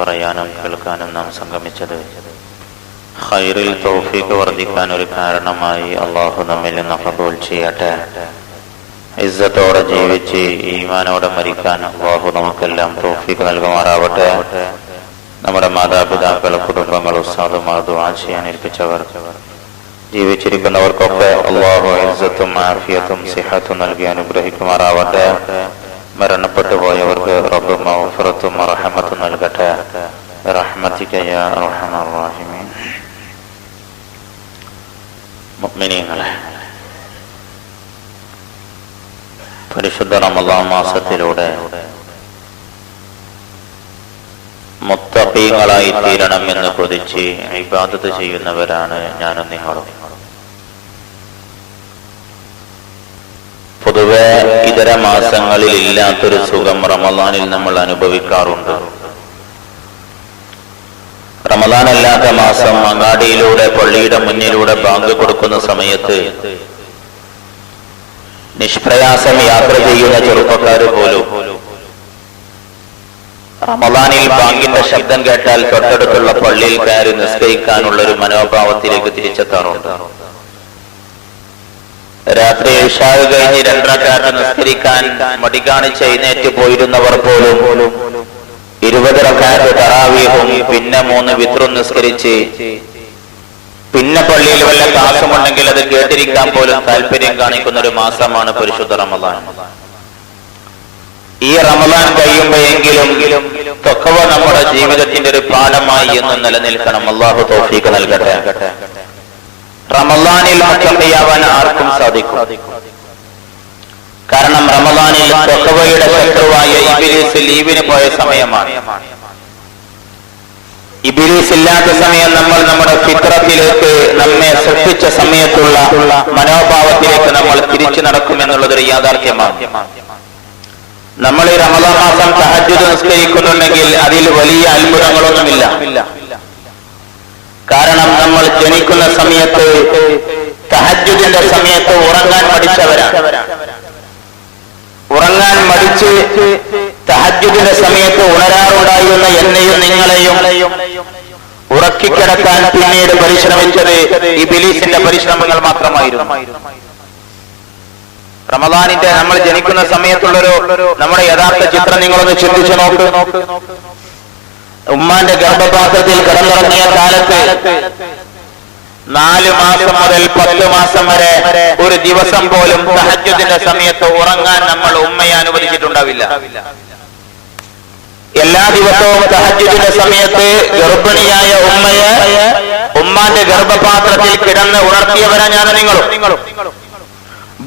പറയാനും കേൾക്കാനും നാം സംഗമിച്ചത് ഖൈറിൽ തൗഫീഖ് വർദ്ധിക്കാൻ ഒരു കാരണമായി അള്ളാഹു നമ്മിൽ നിന്ന് ഖബൂൽ ചെയ്യട്ടെ. ഇസ്സത്തോടെ ജീവിച്ച് ഈമാനോടെ മരിക്കാൻ അള്ളാഹു നമുക്കെല്ലാം തൗഫീഖ് നൽകുമാറാവട്ടെ. നമ്മുടെ മാതാപിതാക്കൾ, കുടുംബങ്ങൾ, ഉസ്താദുമാർ, ദുആ ചെയ്യാൻ ഏൽപ്പിച്ചവർ, ജീവിച്ചിരിക്കുന്നവർക്കൊക്കെ അള്ളാഹു ഇസ്സത്തും ആഫിയത്തും സിഹത്തും നൽകി അനുഗ്രഹിക്കുമാറാവട്ടെ. മരണപ്പെട്ടു പോയവർക്ക് റബ്ബ് മഗ്ഫിറത്തും റഹ്മത്തും നൽകട്ടെ. റഹ്മതിക യാ അർഹമർ റഹീമീൻ. മുഅ്മിനീങ്ങളെ, പരിശുദ്ധ റമളാൻ മാസത്തിലൂടെ മുത്തഖീങ്ങളായി തീരണം എന്ന് കൊതിച്ച് ഇബാദത്ത് ചെയ്യുന്നവരാണ് ഞാനും നിങ്ങളും. പൊതുവെ ഇതര മാസങ്ങളിൽ ഇല്ലാത്തൊരു സുഖം റമളാനിൽ നമ്മൾ അനുഭവിക്കാറുണ്ട്. റമളാൻ അല്ലാത്ത മാസം അങ്ങാടിയിലൂടെ, പള്ളിയുടെ മുന്നിലൂടെ ബാങ്ക് കൊടുക്കുന്ന സമയത്ത് നിഷ്പ്രയാസം യാത്ര ചെയ്യുന്ന ചെറുപ്പക്കാർ പോലും റമളാനിൽ ബാങ്കിന്റെ ശബ്ദം കേട്ടാൽ തൊട്ടടുത്തുള്ള പള്ളിയിൽ കയറി നിസ്കരിക്കാനുള്ള ഒരു മനോഭാവത്തിലേക്ക് തിരിച്ചെത്താറുണ്ട്. രാത്രി ഇശാ കഴിഞ്ഞ് 2 റക്അത്ത് നിസ്കരിക്കാൻ മടി കാണിച്ച് എഴുന്നേറ്റ് പോയിരുന്നവർ പോലും 20 റക്അത്ത് തറാവീഹും പിന്നെ 3 വിത്റും നിസ്കരിച്ച് പിന്നെ പള്ളിയിൽ വല്ല ക്ലാസുമുണ്ടെങ്കിൽ അത് കേട്ടിരിക്കാൻ പോലും താല്പര്യം കാണിക്കുന്ന ഒരു മാസമാണ് പരിശുദ്ധ റമളാൻ. ഈ റമളാൻ കഴിയുമ്പോഴെങ്കിലും തഖ്വ നമ്മുടെ ജീവിതത്തിന്റെ ഒരു പാഠമായി എന്നും നിലനിൽക്കണം. അല്ലാഹു തൗഫീഖ് നൽകട്ടെ. റമളാനിൽ മുത്തഖിയാവാൻ ആർക്കും സാധിക്കും. കാരണം റമളാനിൽ തഖ്വയുടെ ശത്രുവായ ഇബ്ലീസ് ലീവിന് പോയ സമയമാണ്. ഇബ്ലീസ് ഇല്ലാത്ത സമയം നമ്മൾ നമ്മുടെ ഫിത്രത്തിലേക്ക്, നമ്മെ സൃഷ്ടിച്ച സമയത്തുള്ള മനോഭാവത്തിലേക്ക് നമ്മൾ തിരിച്ചു നടക്കുമെന്നുള്ളതൊരു യാഥാർത്ഥ്യമാണ്. നമ്മൾ ഈ റമളാൻ മാസം തഹജ്ജുദ് നിസ്കരിക്കുന്നുണ്ടെങ്കിൽ അതിൽ വലിയ അത്ഭുതങ്ങളൊന്നുമില്ല. കാരണം നമ്മൾ ജനിക്കുന്ന സമയത്ത്, തഹജ്ജുദിന്റെ സമയത്ത് ഉറങ്ങാൻ മടിച്ചവരാണ്. ഉറങ്ങാൻ മടിച്ച് തഹജ്ജുദിന്റെ സമയത്ത് ഉണരാറുണ്ടായിരുന്ന എന്നെയും നിങ്ങളെയും ഉറക്കിക്കിടക്കാൻ പിന്നീട് പരിശ്രമിച്ചത് ഇബ്ലീസിന്റെ പരിശ്രമങ്ങൾ മാത്രമായിരുന്നു. റമളാനിന്റെ നമ്മൾ ജനിക്കുന്ന സമയത്തുള്ളൊരു നമ്മുടെ യഥാർത്ഥ ചിത്രം നിങ്ങളൊന്ന് ചിന്തിച്ചു നോക്ക്. ഉമ്മാന്റെ ഗർഭപാത്രത്തിൽ കിടന്നിറങ്ങിയ കാലത്ത് 4 മാസം മുതൽ 10 മാസം വരെ ഒരു ദിവസം പോലും തഹജ്ജുദിന്റെ സമയത്ത് ഉറങ്ങാൻ നമ്മൾ ഉമ്മയെ അനുവദിച്ചിട്ടുണ്ടാവില്ല. എല്ലാ ദിവസവും തഹജ്ജുദിന്റെ സമയത്ത് ഗർഭിണിയായ ഉമ്മയെ ഉമ്മാന്റെ ഗർഭപാത്രത്തിൽ കിടന്ന് ഉണർത്തിയവരാ ഞാൻ നിങ്ങളും.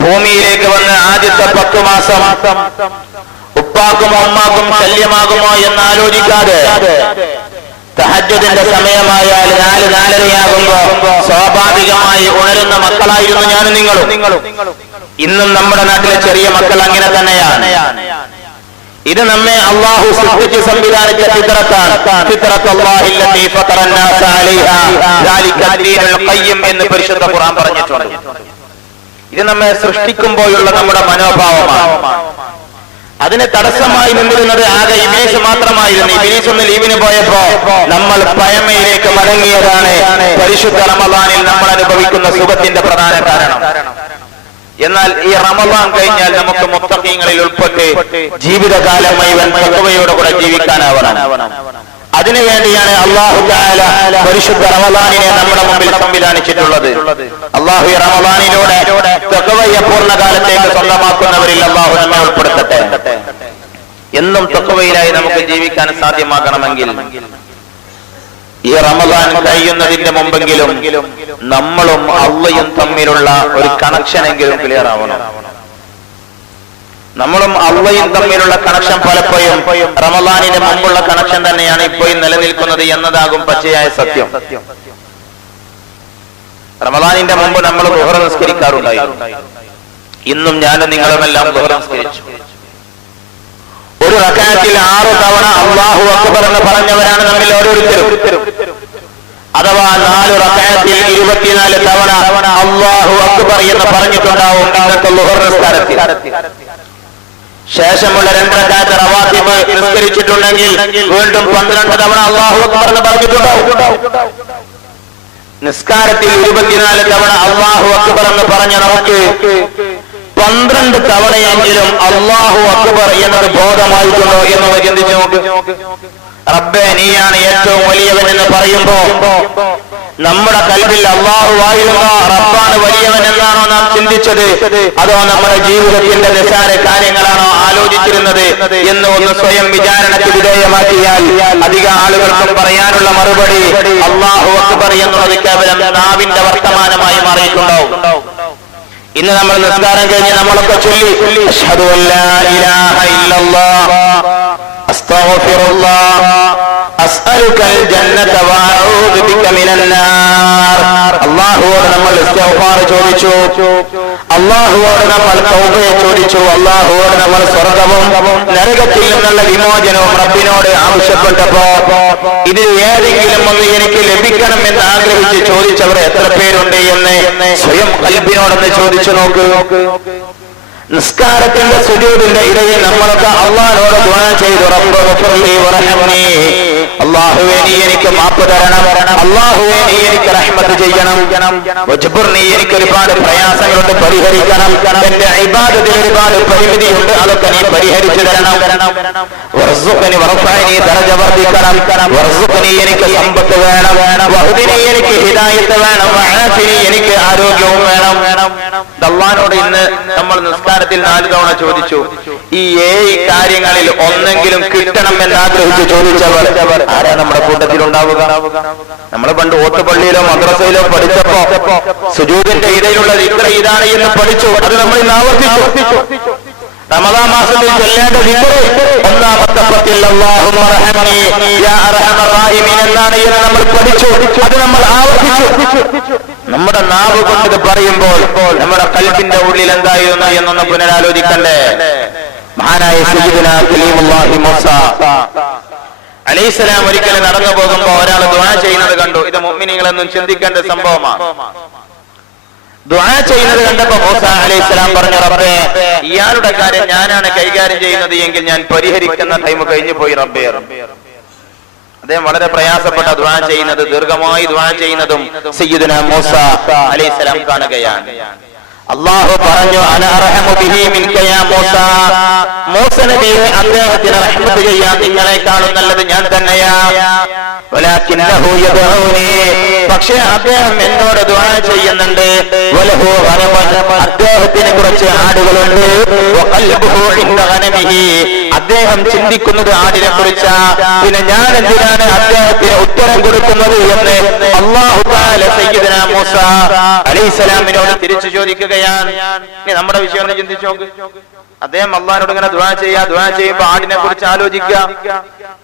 ഭൂമിയിലേക്ക് വന്ന് ആദ്യത്തെ 10 മാസം ഉപ്പാക്കുമോ ഉമ്മാക്കും ശല്യമാകുമോ എന്ന് ആലോചിക്കാതെ തഹജ്ജുദിന്റെ സമയമായാൽ 4-4:30 സ്വാഭാവികമായി ഉണരുന്ന മക്കളായിരുന്നു ഞാനും നിങ്ങളും. ഇന്നും നമ്മുടെ നാട്ടിലെ ചെറിയ മക്കൾ അങ്ങനെ തന്നെയാണ്. ഇത് നമ്മെ അള്ളാഹു സൃഷ്ടിച്ച് സംവിധാനിച്ച ഫിത്രത്താണ്. ഫിത്രത്തുല്ലാഹില്ലത്തി ഫതറന്നാസ അലൈഹാ ദാലിക ദീനുൽ ഖയ്യിം എന്ന് പരിശുദ്ധ ഖുർആൻ പറഞ്ഞിട്ടുണ്ട്. ഇത് നമ്മെ സൃഷ്ടിക്കുമ്പോഴുള്ള നമ്മുടെ മനോഭാവമാണ്. അതിന് തടസ്സമായി നിന്നിരുന്നത് ആകെ ഇബ്ലീസ് മാത്രമായിരുന്നു. ഇബ്ലീസ് ഒന്ന് ലീവിന് പോയപ്പോ നമ്മൾ പഴമയിലേക്ക് മടങ്ങിയതാണ് പരിശുദ്ധ റമളാനിൽ നമ്മൾ അനുഭവിക്കുന്ന സുഖത്തിന്റെ പ്രധാന കാരണം. എന്നാൽ ഈ റമളാൻ കഴിഞ്ഞാൽ നമുക്ക് മുത്തഖീങ്ങളിൽ ഉൾപ്പെട്ട് ജീവിതകാലം മുഴുവൻ തഖ്വയോടെ കൂടെ ജീവിക്കാനാവണം. അതിനുവേണ്ടിയാണ് അല്ലാഹു തആല പരിശുദ്ധ റമളാനിനെ നമ്മുടെ മുമ്പിൽ സംവിധാനിച്ചിട്ടുള്ളത്. അല്ലാഹു ഈ റമളാനിലൂടെ തഖ്വയെ പൂർണ്ണകാലത്തേക്ക് സ്വന്തമാക്കുന്നവരിൽ അല്ലാഹു നമ്മെ ഉൾപ്പെടുത്തട്ടെ. എന്നും തഖ്വയിലായി നമുക്ക് ജീവിക്കാൻ സാധ്യമാകണമെങ്കിൽ ഈ റമളാൻ കഴിയുന്നതിന്റെ മുമ്പെങ്കിലും നമ്മളും അള്ളയും തമ്മിലുള്ള ഒരു കണക്ഷൻ എങ്കിലും ക്ലിയർ ആവണം. നമ്മളും അള്ളയും തമ്മിലുള്ള കണക്ഷൻ പലപ്പോഴും റമളാനിന് മുമ്പുള്ള കണക്ഷൻ തന്നെയാണ് ഇപ്പോഴും നിലനിൽക്കുന്നത് എന്നതാകും പച്ചയായ സത്യം. റമളാനിന്റെ മുമ്പ് നമ്മൾ ദുഹർ നിസ്കരിക്കാറുണ്ടായിരുന്നു. ഇന്നും ഞാനും നിങ്ങളുമെല്ലാം ദുഹർ നിസ്കരിച്ചു. ഒരു റക്അത്തിൽ 6 തവണ അല്ലാഹു അക്ബർ എന്ന് പറഞ്ഞവരാണ് നമ്മിൽ ഓരോരുത്തരും. അഥവാ 4 റക്അത്തിൽ 24 തവണ അല്ലാഹു അക്ബർ എന്ന് പറഞ്ഞിട്ടുണ്ടാവും ഇന്നത്തെ ദുഹർ നിസ്കാരത്തിൽ. ശേഷമുള്ള 2 റക്അത്ത് റവാത്തിബ് നിസ്കരിച്ചിട്ടുണ്ടെങ്കിൽ വീണ്ടും 12 തവണ അല്ലാഹു അക്ബർ എന്ന് പറഞ്ഞിട്ടുണ്ടാവും. നിസ്കാരത്തിൽ 24 തവണ അല്ലാഹു അക്ബർ എന്ന് പറഞ്ഞ നമുക്ക് 12 തവണയെങ്കിലും അല്ലാഹു അക്ബർ എന്നത് ബോധമായിട്ടുണ്ടോ എന്ന് ചിന്തിച്ചു നോക്ക്. റബ്ബേ നീയാണ് ഏറ്റവും വലിയവൻ എന്ന് പറയുമ്പോ നമ്മുടെ കൽബിൽ അല്ലാഹു ആയിരുന്നോ റബ്ബാണ് വലിയവൻ എന്നാണോ നാം ചിന്തിച്ചത്, അതോ നമ്മുടെ ജീവിതത്തിന്റെ നിസ്സാര കാര്യങ്ങളാണോ ആലോചിച്ചിരുന്നത് എന്ന് ഒന്ന് സ്വയം വിചാരണയ്ക്ക് വിധേയമാക്കിയാൽ അധിക ആളുകൾക്കും പറയാനുള്ള മറുപടി അല്ലാഹു അക്ബർ എന്നുള്ളത് കേവലം നാവിന്റെ വർത്തമാനമായി മാറിയിട്ടുണ്ടാവും. ഇന്ന് നമ്മൾ നിസ്കാരം കഴിഞ്ഞ് നമ്മളൊക്കെ ചൊല്ലി അശ്ഹദു അല്ലാ ഇലാഹ ഇല്ലല്ലാഹ് അസ്തഗ്ഫിറുല്ലാഹ് അസ്അലുകൽ ജന്നത വഅഊദു ബിക മിനൻ നാർ. അല്ലാഹുവോട് നമ്മൾ ഇസ്തിഗ്ഫാർ ചോദിച്ചു, അല്ലാഹുവോട് നമ്മൾ തൗബ ചോദിച്ചു, അല്ലാഹുവോട് നമ്മൾ സ്വർഗ്ഗവും നരകത്തിൽ നിന്നുള്ള വിമോചനവും റബ്ബിനോട് ആവശ്യപ്പെട്ടപ്പോ ഇതിൽ ഏതെങ്കിലും ഒന്ന് എനിക്ക് ലഭിക്കണമെന്ന് ആഗ്രഹിച്ച് ചോദിച്ചവർ എത്ര പേരുണ്ട് എന്ന് സ്വയം ഖൽബിനോടൊന്ന് ചോദിച്ചു നോക്ക്. നിസ്കാരത്തിന്റെ സുജൂദിന്റെ ഇടയിൽ നമ്മളൊക്കെ അല്ലാഹുവോട് ദുആ ചെയ്തു, റബ്ബ് ഗഫിർലി വറഹ്മനി, അല്ലാഹുവേ നീ എനിക്ക് മാപ്പ് തരണം, അല്ലാഹുവേ നീ എനിക്ക് റഹ്മത്ത് ചെയ്യണം, വജ്ബുർനി എനിക്ക് ഒരുപാട് പ്രയാസങ്ങളുണ്ട് പരിഹരിക്കണം, എന്റെ ഇബാദത്തിൽ ഒരുപാട് പരിമിതിയുണ്ട് അതൊക്കെ നീ പരിഹരിച്ചു തരണം, വർസുഖ്നി വറഫഅനി ദറജ വർദ്ധിക്കണം, വർസുഖ്നി എനിക്ക് സമ്പത്ത് വേണം, വഹ്ദിനി എനിക്ക് ഹിദായത്ത് വേണം, വഅഫിനി എനിക്ക് ആരോഗ്യവും വേണം. അല്ലാഹുവോട് ഇന്ന് നമ്മൾ നിസ്കാരത്തിൽ 4 തവണ ചോദിച്ചു. ഈ 7 കാര്യങ്ങളിൽ ഒന്നെങ്കിലും കിട്ടണം എന്ന് ആഗ്രഹിച്ച് ചോദിച്ചവർ ആരാ നമ്മുടെ കൂട്ടത്തിൽ ഉണ്ടാവുക? നമ്മൾ പണ്ട് ഓത്തുപള്ളിയിലോ മദ്രസയിലോ പഠിച്ചപ്പോ സുജൂദിന്റെ ഇടയിലുള്ള ദിക്ർ ഇതാണ് എന്ന് പഠിച്ചു, അത് നമ്മൾ ഇന്ന് ആവർത്തിച്ചു. റമദാൻ മാസത്തിൽ ചൊല്ലേണ്ട ദിക്ർ ഒന്നാമത്തെ പത്തിൽ അല്ലാഹുമ്മ റഹ്മനി യാ അർഹമർ റഹീമീൻ എന്നാണ് എന്ന് നമ്മൾ പഠിച്ചു, അത് നമ്മൾ ആവർത്തിച്ചു. നമ്മുടെ നാവ് കൊണ്ട് ഇത് പറയുമ്പോൾ നമ്മുടെ ഖൽബിന്റെ ഉള്ളിൽ എന്തായിരുന്നു എന്നൊന്ന് പുനരാലോചിക്കണ്ടേ? മഹാനായ സയ്യിദുനാ കലീമുല്ലാഹി മൂസ അലൈഹിസ്സലാം ഒരിക്കലും നടന്നു പോകുമ്പോ ഒരാൾ ദുആ ചെയ്യുന്നത് കണ്ടു. ഇത് മുഅ്മിനീങ്ങളൊന്നും ചിന്തിക്കേണ്ട സംഭവമാണ്. ദുആ ചെയ്യുന്നത് കണ്ടപ്പോ മൂസ അലൈഹിസ്സലാം പറഞ്ഞു, റബ്ബേ ഇയാളുടെ കാര്യം ഞാനാണ് കൈകാര്യം ചെയ്യുന്നത് എങ്കിൽ ഞാൻ പരിഹരിക്കുന്ന ടൈം കഴിഞ്ഞു പോയി റബ്ബേ. അദ്ദേഹം വളരെ പ്രയാസപ്പെട്ട ദുആ ചെയ്യുന്നത്, ദീർഘമായി ദുആ ചെയ്യുന്നതും സയ്യിദുനാ മൂസ അലൈഹിസ്സലാം കാണുകയാണ്. അല്ലാഹു പറഞ്ഞു, അന അർഹമു ബിഹി മിൻക യാ മൂസ, മൂസ നബിയെ അദ്ദേഹത്തിന് റഹ്മത്ത് ചെയ്യാൻ നിങ്ങളെക്കാളും നല്ലത് ഞാൻ തന്നെയാ. വലാകിന്നഹു യദഊനി, പക്ഷേ അദ്ദേഹം എന്നോട് ദുആ ചെയ്യുന്നുണ്ട്. വലഹു ഗനമൻ, അദ്ദേഹത്തിന് കുറച്ച് ആടുകളുണ്ട്. വഖൽബുഹു ഇൻദ ഗനമിഹി, അദ്ദേഹം ചിന്തിക്കുന്നത് ആടിനെ കുറിച്ചാ. പിന്നെ ഞാൻ എന്തിനാണ് അദ്ദേഹത്തിന് ഉത്തരം കൊടുക്കുന്നത് എന്ന് അല്ലാഹു തആല സയ്യിദുനാ മൂസ അലൈഹിസ്സലാമിനോട് തിരിച്ചു ചോദിക്കുകയാണ്. ഇനി നമ്മുടെ വിഷയം ഒന്ന് ചിന്തിച്ചു നോക്ക്. അദ്ദേഹം അള്ളാഹിനോട് ഇങ്ങനെ ദുആ ചെയ്യുമ്പോ ആടിനെ കുറിച്ച് ആലോചിക്കുക.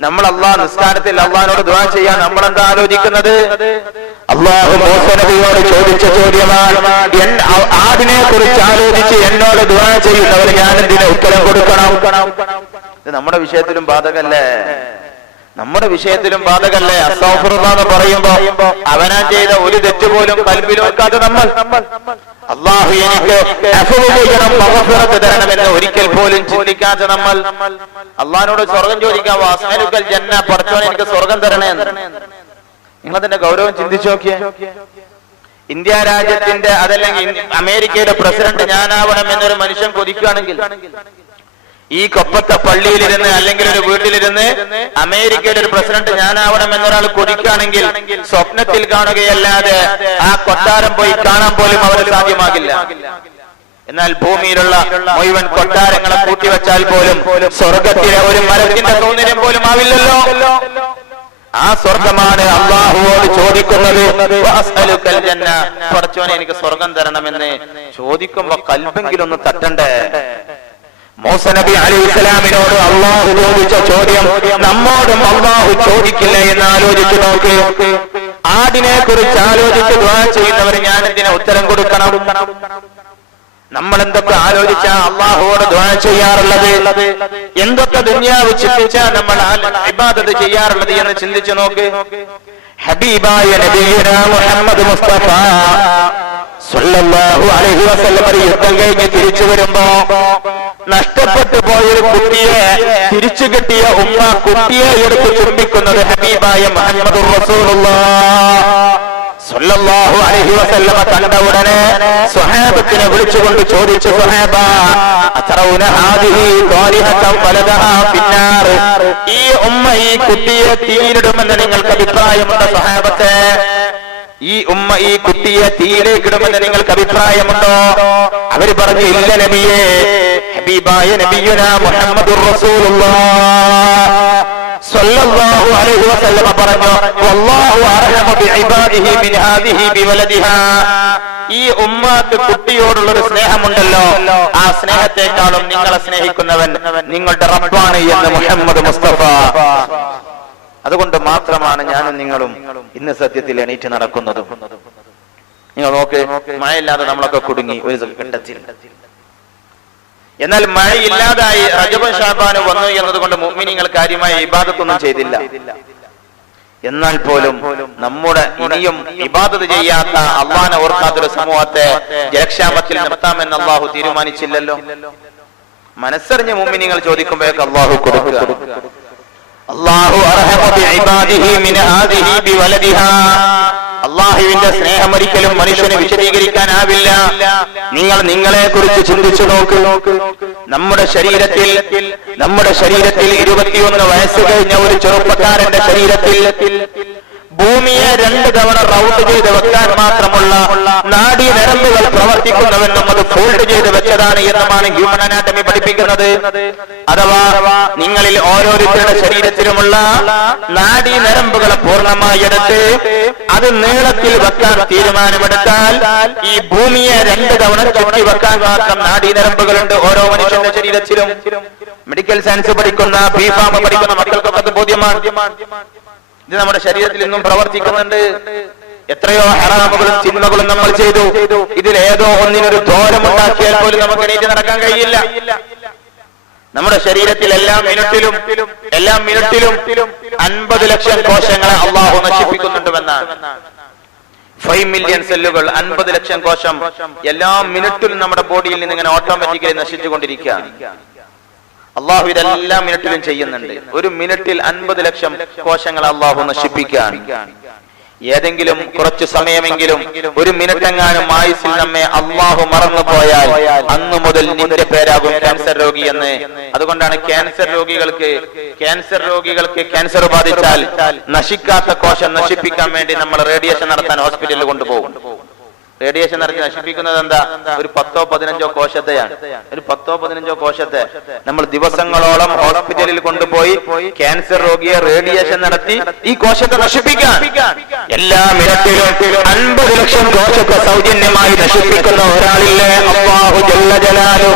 നമ്മൾ നിസ്കാരത്തിൽ അള്ളാഹിനോട് ദുആ ചെയ്യാൻ നമ്മൾ എന്താ ആലോചിക്കുന്നത്? അല്ലാഹു മൂസ നബിയോട് ചോദിച്ച ചോദ്യമാണ്, ആടിനെ കുറിച്ച് ആലോചിച്ച് എന്നോട് ദുആ ചെയ്യുന്നവർ ഞാൻ എന്തിന് ഉത്തരം കൊടുക്കണം? ഇത് നമ്മുടെ വിഷയത്തിലും ബാധകല്ലേ? നമ്മുടെ വിഷയത്തിലും ബാധകല്ലേ? അസ്തഗ്ഫിറുല്ലാഹ് എന്ന് പറയുമ്പോ അവനാൻ ചെയ്ത ഒരു തെറ്റ് പോലും ഖൽബിൽ വെക്കാതെ നമ്മൾ അല്ലാഹു എനിക്ക് അഫ്വ ചെയ്യണം, മഗ്ഫിറത്ത് തരണമെന്ന് ഒരിക്കൽ പോലും ചിന്തിക്കാതെ നമ്മൾ അല്ലാഹുവിനോട് സ്വർഗ്ഗം ചോദിക്കാൻ, വഅസ്അലുകൽ ജന്ന, പടച്ചോനെ എനിക്ക് സ്വർഗ്ഗം തരണേ. നിങ്ങളതിന്റെ ഗൗരവം ചിന്തിച്ചു നോക്കിയേ. ഇന്ത്യ രാജ്യത്തിന്റെ അതല്ലെങ്കിൽ അമേരിക്കയുടെ പ്രസിഡന്റ് ഞാനാവണം എന്നൊരു മനുഷ്യൻ കൊതിക്കുകയാണെങ്കിൽ ഈ കൊപ്പത്തെ പള്ളിയിലിരുന്ന് അല്ലെങ്കിൽ ഒരു വീട്ടിലിരുന്ന് അമേരിക്കയുടെ ഒരു പ്രസിഡന്റ് ഞാനാവണം എന്നൊരാൾ കൊതിക്കുകയാണെങ്കിൽ സ്വപ്നത്തിൽ കാണുകയല്ലാതെ ആ കൊട്ടാരം പോയി കാണാൻ പോലും അവർക്ക് സാധ്യമാകില്ല. എന്നാൽ ഭൂമിയിലുള്ള മുഴുവൻ കൊട്ടാരങ്ങളെ കൂട്ടിവെച്ചാൽ പോലും സ്വർഗത്തിലെ ഒരു മരത്തിന്റെ സൗന്ദര്യം പോലും ആവില്ലല്ലോ. ആ സ്വർഗമാണ് അല്ലാഹുവോട് ചോദിക്കുന്നത്. വഅസ്അലുകൽ ജന്ന, പടച്ചോനെ എനിക്ക് സ്വർഗം തരണമെന്ന് ചോദിക്കുമ്പോ കൽബെങ്കിലും ഒന്ന് തട്ടണ്ടേ? മൂസ നബി അലൈഹിസ്സലാമിനോട് അല്ലാഹു ചോദിച്ച ചോദ്യം നമ്മോടും അല്ലാഹു ചോദിക്കില്ല എന്ന് ആലോചിച്ചു നോക്ക്. ആടിനെ കുറിച്ച് ആലോചിച്ച് ദുആ ചെയ്യുന്നവർ ഞാൻ എന്തിനാ ഉത്തരം കൊടുക്കണം? നമ്മൾ എന്തൊക്കെ ആലോചിച്ചാ അള്ളാഹുവോട് ദുആ ചെയ്യാറുള്ളത്, എന്തൊക്കെ ദുനിയാവ് ചിന്തിച്ചാ നമ്മൾ ഇബാദത്ത് ചെയ്യാറുള്ളത് എന്ന് ചിന്തിച്ചു നോക്ക്. ഹബീബായ നബിയുനാ മുഹമ്മദ് മുസ്തഫ സല്ലല്ലാഹു അലൈഹി വസല്ലം യുദ്ധം കഴിഞ്ഞ് തിരിച്ചു വരുമ്പോ നഷ്ടപ്പെട്ടു പോയൊരു കുട്ടിയെ തിരിച്ചു കിട്ടിയ ഉമ്മ കുട്ടിയെ എടുത്ത് ചുംബിക്കുന്നത് ഹബീബായ മുഹമ്മദുർ റസൂലുള്ളാഹ് സല്ലല്ലാഹു അലൈഹി വസല്ലം കണ്ട ഉടനെ സ്വഹാബത്തിനെ വിളിച്ചുകൊണ്ട് ചോദിച്ചു, സ്വഹാബ അതറൗന ഹാദിഹി ഖാലിഹതൻ വലദഹാ ഫിന്നാർ, ഈ ഉമ്മ ഈ കുട്ടിയെ തീയിലിടുമെന്ന് നിങ്ങൾക്ക് അഭിപ്രായമുണ്ടോ സ്വഹാബത്തെ? ഈ ഉമ്മ ഈ കുട്ടിയെ തീയിലേക്ക് ഇടുമെന്ന് നിങ്ങൾക്ക് അഭിപ്രായമുണ്ടോ? അവര് പറഞ്ഞു, ഇല്ല നബിയേ. ഹബീബായ നബിയുനാ മുഹമ്മദുർ റസൂലുള്ളാഹ് സല്ലല്ലാഹു അലൈഹി വസല്ലം പറഞ്ഞു, വല്ലാഹു അർഹമു ബിഇബാദിഹി മിൻ ഹാദിഹി ബിവലദിഹാ, ഈ ഉമ്മക്ക് കുട്ടിയോടുള്ള ഒരു സ്നേഹമുണ്ടല്ലോ, ആ സ്നേഹത്തെക്കാളും നിങ്ങളെ സ്നേഹിക്കുന്നവൻ നിങ്ങളുടെ റബ്ബാണ് എന്ന് മുഹമ്മദ് മുസ്തഫ. അതുകൊണ്ട് മാത്രമാണ് ഞാനും നിങ്ങളും ഇന്ന് സത്യത്തിൽ എണീറ്റ് നടക്കുന്നതും. നിങ്ങൾ നോക്ക്, മഴയില്ലാതെ നമ്മളൊക്കെ കുടുങ്ങി ഒരു ഘട്ടത്തിൽ. എന്നാൽ മഴയില്ലാതായി റജബും ശഅബാനും വന്നു എന്നതുകൊണ്ട് മുഅ്മിനീങ്ങൾ കാര്യമായ ഇബാദത്തൊന്നും ചെയ്തില്ല. എന്നാൽ പോലും നമ്മുടെ ഇനിയും ഇബാദത്ത് ചെയ്യാത്ത അള്ളാഹനെ ഓർക്കാത്തൊരു സമൂഹത്തെ ജലക്ഷാമത്തിൽ നിർത്താമെന്ന് അള്ളാഹു തീരുമാനിച്ചില്ലല്ലോ. മനസ്സറിഞ്ഞ മുഅ്മിനീങ്ങൾ ചോദിക്കുമ്പോഴേക്ക് അള്ളാഹു കൊടുക്കുക. അല്ലാഹു അർഹമു ബിഇബാദിഹി മിൻ ഹാദിഹി ബിവലദിഹാ, അല്ലാഹുവിന്റെ സ്നേഹം ഒരിക്കലും മനുഷ്യന് വിശദീകരിക്കാനാവില്ല. നിങ്ങൾ നിങ്ങളെ കുറിച്ച് ചിന്തിച്ചു നോക്ക്. നമ്മുടെ ശരീരത്തിൽ 21 വയസ്സ് കഴിഞ്ഞ ഒരു ചെറുപ്പക്കാരന്റെ ശരീരത്തിൽ ഭൂമിയെ 2 തവണ റൗണ്ട് ചെയ്ത് വെക്കാൻ മാത്രമുള്ള നാഡീ നരമ്പുകൾ പ്രവർത്തിക്കുന്നവെന്നും അത് ഫോൾഡ് ചെയ്ത് വെച്ചതാണ് എന്നുമാണ് ഹ്യൂമൻ അനാട്ടമി പഠിപ്പിക്കുന്നത്. അഥവാ നിങ്ങളിൽ ഓരോരുത്തരുടെ ശരീരത്തിലുമുള്ള നാഡീ നരമ്പുകളെ പൂർണ്ണമായി എടുത്ത് അത് നീളത്തിൽ വെക്കാൻ തീരുമാനമെടുത്താൽ ഈ ഭൂമിയെ 2 തവണ ചുറ്റി വെക്കാൻ മാത്രം നാഡീ നരമ്പുകളുണ്ട് ഓരോ മനുഷ്യന്റെ ശരീരത്തിലും. മെഡിക്കൽ സയൻസ് പഠിക്കുന്ന, ബിഫാം പഠിക്കുന്ന മക്കൾക്കൊക്കെ അത് ബോധ്യമാണ്. ഇത് നമ്മുടെ ശരീരത്തിൽ ഇന്നും പ്രവർത്തിക്കുന്നുണ്ട്. എത്രയോ ഹറാമുകളും ചിന്മകളും നമ്മൾ ചെയ്തു. ഇതിലേതോ ഒന്നിനൊരു ദ്വാരമുണ്ടാക്കിയാൽ പോലും നമുക്ക് എണീറ്റ് നടക്കാൻ കഴിയില്ല. നമ്മുടെ ശരീരത്തിൽ എല്ലാ മിനിറ്റിലും 50 ലക്ഷം കോശങ്ങളെ അള്ളാഹു നശിപ്പിക്കുന്നുണ്ടെന്നാണ്. 5 മില്യൺ സെല്ലുകൾ, 50 ലക്ഷം കോശം എല്ലാ മിനിറ്റിലും നമ്മുടെ ബോഡിയിൽ നിന്ന് ഇങ്ങനെ ഓട്ടോമാറ്റിക്കലി നശിച്ചുകൊണ്ടിരിക്കുകയാണ്. അള്ളാഹു ഇതെല്ലാം മിനിറ്റിലും ചെയ്യുന്നുണ്ട്. ഒരു മിനിറ്റിൽ 50 ലക്ഷം കോശങ്ങൾ അള്ളാഹു നശിപ്പിക്കാൻ. ഏതെങ്കിലും കുറച്ചു സമയമെങ്കിലും ഒരു മിനിറ്റെങ്ങാനും ആയുസ്സിൽ നമ്മെ അള്ളാഹു മറന്നു പോയാൽ അന്നു മുതൽ നിന്റെ പേരാകും ക്യാൻസർ രോഗി എന്ന്. അതുകൊണ്ടാണ് ക്യാൻസർ രോഗികൾക്ക് ക്യാൻസർ ബാധിച്ചാൽ നശിക്കാത്ത കോശം നശിപ്പിക്കാൻ വേണ്ടി നമ്മൾ റേഡിയേഷൻ നടത്താൻ ഹോസ്പിറ്റലിൽ കൊണ്ടുപോകും. റേഡിയേഷൻ നടത്തി നശിപ്പിക്കുന്നത് എന്താ? ഒരു 10-15 കോശത്തെയാണ്. ഒരു 10-15 കോശത്തെ നമ്മൾ ദിവസങ്ങളോളം ഹോസ്പിറ്റലിൽ കൊണ്ടുപോയി ക്യാൻസർ രോഗിയെ റേഡിയേഷൻ നടത്തി ഈ കോശത്തെ നശിപ്പിക്കാൻ. എല്ലാ മിനിറ്റിലും 50 ലക്ഷം കോശത്തെ സൗജന്യമായി നശിപ്പിക്കുന്ന ഒരാളില്ലേ? അല്ലാഹു ജല്ല ജലാലുഹു.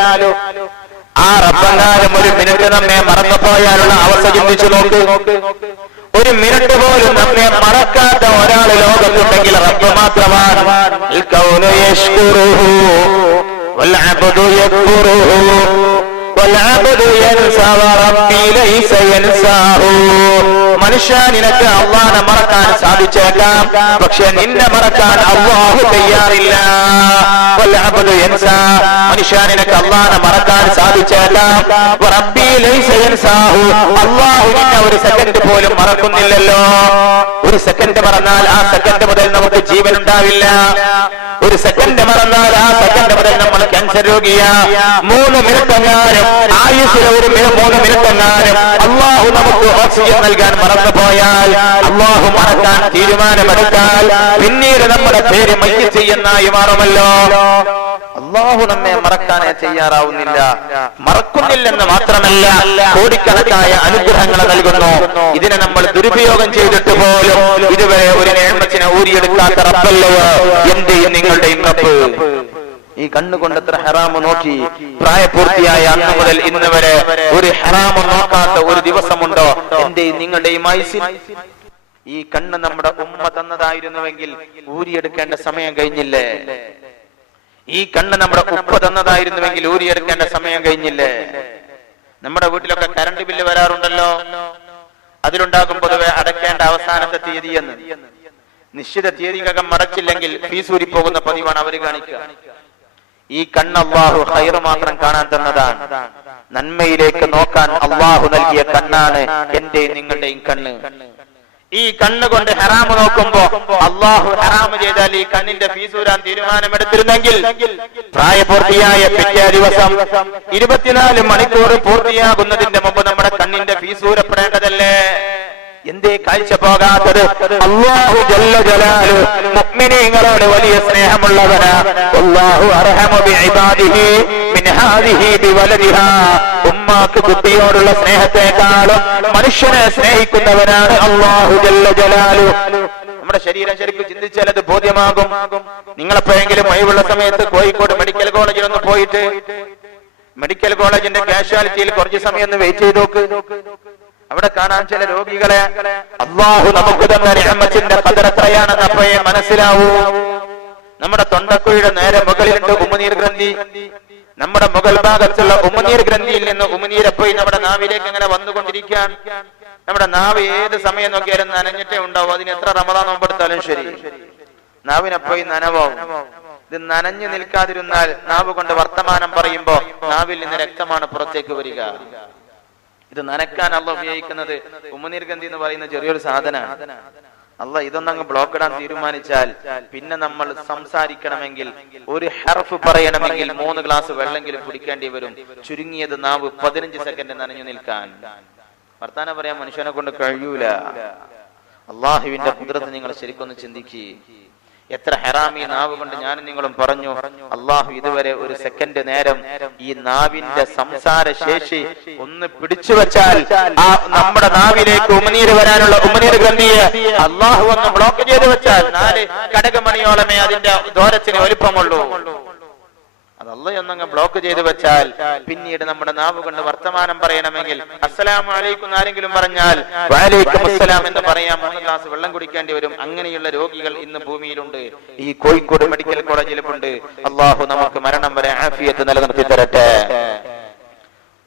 ആ റബ്ബെങ്ങാനും ഒരു മിനിറ്റ് നമ്മെ മറന്നു പോയാലുള്ള അവസ്ഥ ചിന്തിച്ചു നോക്ക്. ഒരു മിനിറ്റ് പോലും നമ്മെ മറക്കാത്ത ഒരാൾ ലോകത്തുണ്ടെങ്കിൽ റബ്ബ് മാത്രമാണ്. മനുഷ്യ, നിനക്ക് അള്ളാഹനെ മറക്കാൻ സാധിച്ചേക്കാം, പക്ഷെ നിന്നെ മറക്കാൻ അല്ലാഹു തയ്യാറില്ല. മനുഷ്യ, നിനക്ക് അള്ളാഹനെ മറക്കാൻ സാധിച്ചേക്കാം, അല്ലാഹു നിന്നെ ഒരു സെക്കൻഡ് പോലും മറക്കുന്നില്ലല്ലോ. ഒരു സെക്കൻഡ് മറന്നാൽ ആ സെക്കൻഡ് മുതൽ നമുക്ക് ജീവൻ ഉണ്ടാവില്ല. ഒരു സെക്കൻഡ് മറന്നാൽ ആ സെക്കൻഡ് മുതൽ നമ്മൾ ക്യാൻസർ രോഗിയാ. 3 മിനിറ്റ് എങ്ങാനും ആയുസ്സിലെ 3 മിനിറ്റ് എങ്ങാനും അള്ളാഹു നമുക്ക് ഓക്സിജൻ നൽകാൻ മറന്നു പോയാൽ, അള്ളാഹു മറക്കാൻ തീരുമാനമെടുത്താൽ പിന്നീട് നമ്മുടെ പേര് മയ്യിത്ത് എന്നായി മാറുമല്ലോ. അള്ളാഹു നമ്മെ മറക്കാനേ തയ്യാറാവുന്നില്ല. മറക്കുന്നില്ലെന്ന് മാത്രമല്ല, കോടിക്കണക്കായ അനുഗ്രഹങ്ങൾ നൽകുന്നു. ഇതിനെ നമ്മൾ ദുരുപയോഗം ചെയ്തിട്ട് പോലും ഇതുവരെ ഒരു നിഅമത്തിനെ ഊരിയെടുക്കാത്ത റബ്ബല്ലയോ എന്റെയും നിങ്ങളുടെയും റബ്ബ്. ഈ കണ്ണുകൊണ്ട് എത്ര ഹറാമ് നോക്കി. പ്രായപൂർത്തിയായ അന്ന് മുതൽ ഇന്ന് വരെ ഒരു ഹറാമ് നോക്കാത്ത ഒരു ദിവസമുണ്ടോ എന്റെയും നിങ്ങളുടെയും ആയുസ്സിൽ? ഈ കണ്ണ് നമ്മുടെ ഉമ്മ തന്നതായിരുന്നുവെങ്കിൽ ഊരിയെടുക്കേണ്ട സമയം കഴിഞ്ഞില്ലേ? ഈ കണ്ണ് നമ്മുടെ ഉപ്പ തന്നതായിരുന്നുവെങ്കിൽ ഊരിയെടുക്കേണ്ട സമയം കഴിഞ്ഞില്ലേ? നമ്മുടെ വീട്ടിലൊക്കെ കറണ്ട് ബില്ല് വരാറുണ്ടല്ലോ, അതിലുണ്ടാകും പൊതുവെ അടയ്ക്കേണ്ട അവസാനത്തെ തീയതി എന്ന്. നിശ്ചിത തീയതിക്കകം അടച്ചില്ലെങ്കിൽ ഫീസ് ഊരിപ്പോകുന്ന പതിവാണ് അവർ കാണിക്കുക. ഈ കണ്ണ് അള്ളാഹു ഖൈർ മാത്രം കാണാൻ തന്നതാണ്. നന്മയിലേക്ക് നോക്കാൻ അള്ളാഹു നൽകിയ കണ്ണാണ് എന്റെ നിങ്ങളുടെയും കണ്ണ്. ഈ കണ്ണുകൊണ്ട് ഹറാമ് നോക്കുമ്പോ അള്ളാഹു ഹറാമ് ചെയ്താൽ ഈ കണ്ണിന്റെ ഫീസ് ഊരാൻ തീരുമാനമെടുത്തിരുന്നെങ്കിൽ പ്രായപൂർത്തിയായ പിറ്റേ ദിവസം 24 മണിക്കൂർ പൂർത്തിയാകുന്നതിന്റെ മുമ്പ് നമ്മുടെ കണ്ണിന്റെ ഫീസ് ഊരപ്പെടേണ്ടതല്ലേ? എന്തേ കാഴ്ച പോകാത്തത്? അല്ലാഹു ജല്ല ജലാലു മുഅ്മിനീങ്ങളോട് വലിയ സ്നേഹമുള്ളവനാ. അല്ലാഹു അർഹമു ബിഇബാദിഹി മിൻ ഹാദിഹി ബിവലദിഹാ. ഉമ്മാക്ക് കുട്ടിയോടുള്ള സ്നേഹത്തെക്കാളും മനുഷ്യനെ സ്നേഹിക്കുന്നവനാണ് അല്ലാഹു ജല്ല ജലാലു. നമ്മുടെ ശരീരം ശരിക്കും ചിന്തിച്ചാൽ അത് ബോധ്യമാകും. നിങ്ങളെപ്പോഴെങ്കിലും ഒഴിവുള്ള സമയത്ത് കോഴിക്കോട് മെഡിക്കൽ കോളേജിൽ ഒന്ന് പോയിട്ട് മെഡിക്കൽ കോളേജിന്റെ കാഷ്വാലിറ്റിയിൽ കുറച്ച് സമയം ഒന്ന് വെയിറ്റ് ചെയ്ത് നോക്ക്. അവിടെ കാണാൻ ചില രോഗികളെ അല്ലാഹു നമുക്ക് തന്ന നിഅമത്തിന്റെ ഖദർ എത്രയാണെന്ന് അപ്പോഴേ മനസ്സിലാവൂ. നമ്മുടെ തൊണ്ടക്കുഴിയുടെ നേരെ മുകളിലുണ്ട് ഉമിനീർ ഗ്രന്ഥി. നമ്മുടെ മുകൾ ഭാഗത്തുള്ള ഉമിനീർ ഗ്രന്ഥിയിൽ നിന്ന് ഉമിനീരെപ്പോയി നമ്മുടെ നാവിലേക്ക് അങ്ങനെ വന്നുകൊണ്ടിരിക്കാൻ. നമ്മുടെ നാവ് ഏത് സമയം നോക്കിയാലും നനഞ്ഞിട്ടേ ഉണ്ടാവും. അതിന് എത്ര റമദാൻ നോമ്പെടുത്താലും ശരി, നാവിനെപ്പോയി നനവാവും. ഇത് നനഞ്ഞു നിൽക്കാതിരുന്നാൽ നാവ് കൊണ്ട് വർത്തമാനം പറയുമ്പോ നാവിൽ നിന്ന് രക്തമാണ് പുറത്തേക്ക് വരിക. ഇത് നനക്കാൻ അള്ളാഹ് ഉപയോഗിക്കുന്നത് ഉമിനീർ ഗ്രന്ഥി എന്ന് പറയുന്ന ചെറിയൊരു സാധനമാണ്. അള്ളാഹ് ഇതൊന്നങ്ങ് ബ്ലോക്ക് ഇടാൻ തീരുമാനിച്ചാൽ പിന്നെ നമ്മൾ സംസാരിക്കണമെങ്കിൽ, ഒരു ഹർഫ് പറയണമെങ്കിൽ 3 ഗ്ലാസ് വെള്ളമെങ്കിലും കുടിക്കേണ്ടി വരും. ചുരുങ്ങിയത് നാവ് 15 സെക്കൻഡ് നനഞ്ഞു നിൽക്കാൻ. വർത്താനം പറയാൻ മനുഷ്യനെ കൊണ്ട് കഴിയൂല. അള്ളാഹുവിന്റെ ഖുദ്റത്ത് നിങ്ങൾ ശരിക്കൊന്ന് ചിന്തിക്കുക. എത്ര ഹറാമി നാവ് കൊണ്ട് ഞാനും നിങ്ങളും പറഞ്ഞു. അള്ളാഹു ഇതുവരെ ഒരു സെക്കൻഡ് നേരം ഈ നാവിന്റെ സംസാര ശേഷി ഒന്ന് പിടിച്ചു വെച്ചാൽ ആ നമ്മുടെ നാവിലേക്ക് ഉമിനീര് വരാനുള്ള ഉമിനീർ ഗ്രന്ഥിയെ അള്ളാഹു ഒന്ന് ബ്ലോക്ക് ചെയ്ത് വെച്ചാൽ 4 കടകമണിയോളമേ അതിന്റെ ദ്വാരത്തിന് വലിപ്പമുള്ളൂ. അതല്ല ഒന്നങ്ങ് ബ്ലോക്ക് ചെയ്ത് വെച്ചാൽ പിന്നീട് നമ്മുടെ നാവ് കൊണ്ട് വർത്തമാനം പറയണമെങ്കിൽ അസ്സലാമു അലൈക്കും ആരെങ്കിലും പറഞ്ഞാൽ വഅലൈക്കും അസ്സലാം എന്ന് പറയാൻ 3 ഗ്ലാസ് വെള്ളം കുടിക്കേണ്ടി വരും. അങ്ങനെയുള്ള രോഗികൾ ഇന്ന് ഭൂമിയിലുണ്ട്. ഈ കോഴിക്കോട് മെഡിക്കൽ കോളേജിലുണ്ട്. അള്ളാഹു നമുക്ക് മരണം വരെ ആഫിയത്ത് നിലനിർത്തി തരട്ടെ.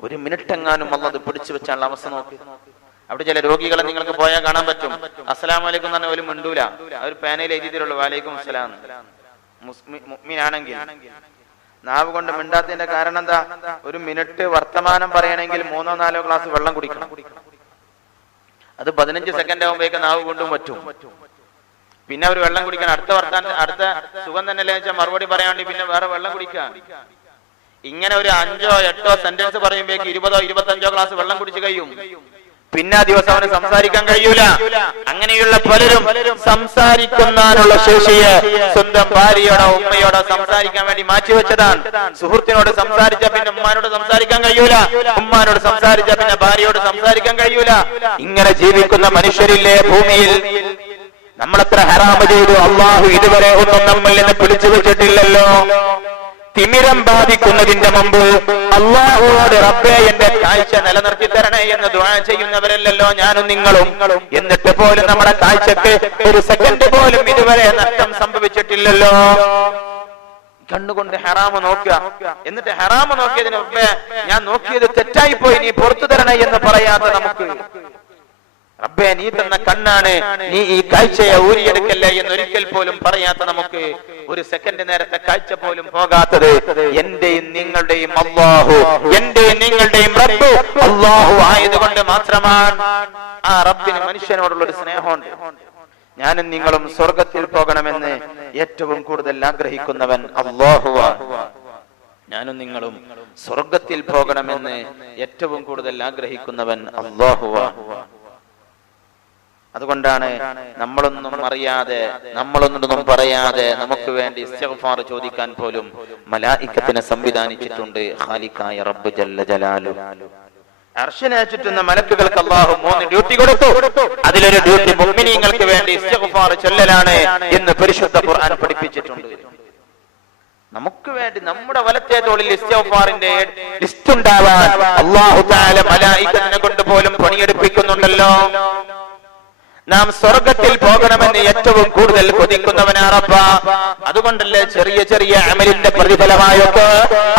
ഒരു മിനിറ്റ് എങ്ങാനും അല്ലാഹു പിടിച്ചു വെച്ചാൽ അവസ്ഥ നോക്ക്. അവിടെ ചില രോഗികളെ നിങ്ങൾക്ക് പോയാൽ കാണാൻ പറ്റും. അസ്സലാമു അലൈക്കും എന്ന് പറഞ്ഞാൽ ഒരു മിണ്ടൂല. അവർ പാനയിൽ എഴുതി തരുള്ളൂ വഅലൈക്കും അസ്സലാം. മുഅ്മിനാണെങ്കിൽ നാവ് കൊണ്ട് മിണ്ടാത്തതിന്റെ കാരണം എന്താ? ഒരു മിനിറ്റ് വർത്തമാനം പറയണമെങ്കിൽ 3-4 ഗ്ലാസ് വെള്ളം കുടിക്കണം. അത് 15 സെക്കൻഡ് ആകുമ്പോഴേക്ക് നാവ് കൊണ്ടും പറ്റും. പിന്നെ അവർ വെള്ളം കുടിക്കാൻ അടുത്ത സുഖം തന്നെയല്ലേ വെച്ചാൽ മറുപടി പറയാൻ വേണ്ടി പിന്നെ വേറെ വെള്ളം കുടിക്കാം. ഇങ്ങനെ ഒരു 5-8 സെന്റൻസ് പറയുമ്പോഴേക്ക് 20-25 ഗ്ലാസ് വെള്ളം കുടിച്ച് കഴിയും. പിന്നെ ദിവസം അവന് സംസാരിക്കാൻ കഴിയൂല. അങ്ങനെയുള്ള പലരും സംസാരിക്കാനുള്ള ശേഷിയെ സ്വന്തം ഭാര്യയോടോ ഉമ്മയോടോ സംസാരിക്കാൻ വേണ്ടി മാറ്റിവെച്ചതാണ്. സുഹൃത്തിനോട് സംസാരിച്ച പിന്നെ ഉമ്മാനോട് സംസാരിക്കാൻ കഴിയൂല, ഉമ്മാനോട് സംസാരിച്ച പിന്നെ ഭാര്യയോട് സംസാരിക്കാൻ കഴിയൂല. ഇങ്ങനെ ജീവിക്കുന്ന മനുഷ്യരില്ലേ ഭൂമിയിൽ? നമ്മളെത്ര ഹറാമ് ചെയ്തു, അള്ളാഹു ഇതുവരെ ഒന്നും നമ്മളിൽ നിന്ന് പിടിച്ചു വെച്ചിട്ടില്ലല്ലോ. തിമിരം ബാധിക്കുന്നതിന്റെ മുമ്പ് അല്ലാഹുവോട് റബ്ബേ എന്റെ കാഴ്ച നിലനിർത്തി തരണേ എന്ന് ദുആ ചെയ്യുന്നവരല്ലല്ലോ ഞാനും നിങ്ങളും. എന്നിട്ട് പോലും നമ്മുടെ കാഴ്ചക്ക് ഒരു സെക്കൻഡ് പോലും ഇതുവരെ നഷ്ടം സംഭവിച്ചിട്ടില്ലല്ലോ. കണ്ണുകൊണ്ട് ഹറാമ് നോക്കുക, എന്നിട്ട് ഹറാമ് നോക്കിയതിന് മുമ്പേ ഞാൻ നോക്കിയത് തെറ്റായി പോയി, നീ പുറത്തു തരണേ എന്ന് പറയാത്ത നമുക്ക്, റബ്ബേ നീ തന്ന കണ്ണാണ്, നീ ഈ കാഴ്ചയെ ഊരിയെടുക്കല്ലേ എന്നൊരിക്കൽ പോലും പറയാത്ത നമുക്ക്, ഒരു സെക്കൻഡ് നേരത്തെ കാഴ്ച പോലും പോകാത്തത് എന്റെയും നിങ്ങളുടെയും അല്ലാഹു, എന്റെയും നിങ്ങളുടെയും റബ്ബ് അല്ലാഹു ആയതുകൊണ്ട് മാത്രമാണ്. ആ റബ്ബിന് മനുഷ്യനോടുള്ള ഒരു സ്നേഹമുണ്ട്. ഞാനും നിങ്ങളും സ്വർഗത്തിൽ പോകണമെന്ന് ഏറ്റവും കൂടുതൽ ആഗ്രഹിക്കുന്നവൻ അല്ലാഹുവാണ്. ഞാനും നിങ്ങളും സ്വർഗത്തിൽ പോകണമെന്ന് ഏറ്റവും കൂടുതൽ ആഗ്രഹിക്കുന്നവൻ അല്ലാഹുവാണ്. അതുകൊണ്ടാണ് നമ്മളൊന്നും അറിയാതെ, നമ്മളൊന്നും പറയാതെ നമുക്ക് വേണ്ടി ഇസ്തിഗ്ഫാർ ചോദിക്കാൻ പോലും മലായികത്തിനെ സംവിധാനിച്ചിട്ടുണ്ട് ഖാലിഖായ റബ്ബ് ജല്ല ജലാലു. അർശിനെ ചുറ്റുന്ന മലക്കുകൾക്ക് അല്ലാഹു 3 ഡ്യൂട്ടി കൊടുത്തു. അതിലൊരു ഡ്യൂട്ടി മുഅ്മിനീങ്ങൾക്ക് വേണ്ടി ഇസ്തിഗ്ഫാർ ചൊല്ലലാണ് എന്ന് പരിശുദ്ധ ഖുർആൻ പഠിപ്പിച്ചിട്ടുണ്ട്. നമുക്ക് വേണ്ടി നമ്മുടെ വലത്തെ തോളിൽ ഇസ്തിഗ്ഫാറിന്റെ ലിസ്റ്റ് ഉണ്ടാവാൻ അല്ലാഹു തആല മലായികത്തിനെ കൊണ്ട് പോലും പണിയെടുപ്പിക്കുന്നുണ്ടല്ലോ. നാം സ്വർഗത്തിൽ പോകണമെന്ന് ഏറ്റവും കൂടുതൽ കൊതിക്കുന്നവനാ റബ്ബ. അതുകൊണ്ടല്ലേ ചെറിയ ചെറിയ അമലിന്റെ പ്രതിഫലമായൊക്കെ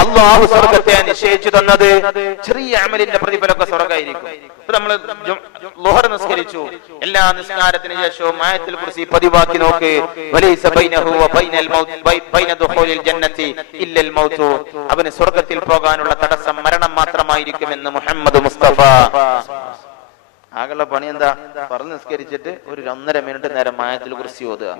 അള്ളാഹു സ്വർഗത്തെ നിശ്ചയിച്ചു തന്നത്. ചെറിയ അമലിന്റെ പ്രതിഫലമൊക്കെ സ്വർഗമായിരിക്കും. ഇപ്പൊ നമ്മൾ ളുഹർ നിസ്കരിച്ചു, എല്ലാ നിസ്കാരത്തിന് ശേഷവും ആയത്തുൽ കുർസി പതിവാക്കി നോക്ക്. വലൈസ ബൈനഹു വ ബൈനൽ മൗത്ത് ബൈന ദുഖൂലിൽ ജന്നത്തി ഇല്ലൽ മൗത്ത്. അവന് സ്വർഗത്തിൽ പോകാനുള്ള തടസ്സം മരണം മാത്രമായിരിക്കുമെന്ന് മുഹമ്മദ് മുസ്തഫ. ആകെയുള്ള പണി എന്താ? പറഞ്ഞ് നിസ്കരിച്ചിട്ട് ഒരു 1.5 മിനിറ്റ് നേരം ആയത്തുൽ കുർസി ഓതുക.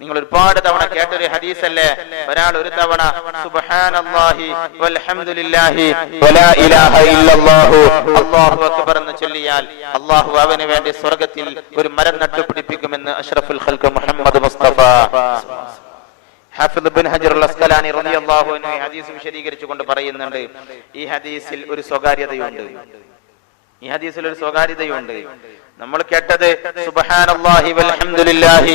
നിങ്ങൾ ഒരുപാട് തവണ കേട്ടൊരു ഹദീസല്ലേ, ഒരാൾ ഒരു തവണ സുബ്ഹാനല്ലാഹി വൽഹംദുലില്ലാഹി വലാ ഇലാഹ ഇല്ലല്ലാഹു അല്ലാഹു അക്ബർ എന്ന് ചൊല്ലിയാൽ അല്ലാഹു അവന് വേണ്ടി സ്വർഗ്ഗത്തിൽ ഒരു മരം നട്ടുപിടിപ്പിക്കുമെന്ന് അഷ്റഫുൽ ഖൽഖ് മുഹമ്മദ് മുസ്തഫ. ഹാഫിദ് ഇബ്നു ഹജർ അൽ അസ്ഖലാനി റളിയല്ലാഹു അൻഹു ഈ ഹദീസ് വിശദീകരിച്ചുകൊണ്ട് പറയുന്നുണ്ട്, ഈ ഹദീസിൽ ഒരു സ്വകാര്യതയുണ്ട്. ഈ ഹദീസിൽ ഒരു സ്വകാര്യതയുണ്ട്. നമ്മൾ കേട്ടത് സുബ്ഹാനല്ലാഹി വൽഹംദുലില്ലാഹി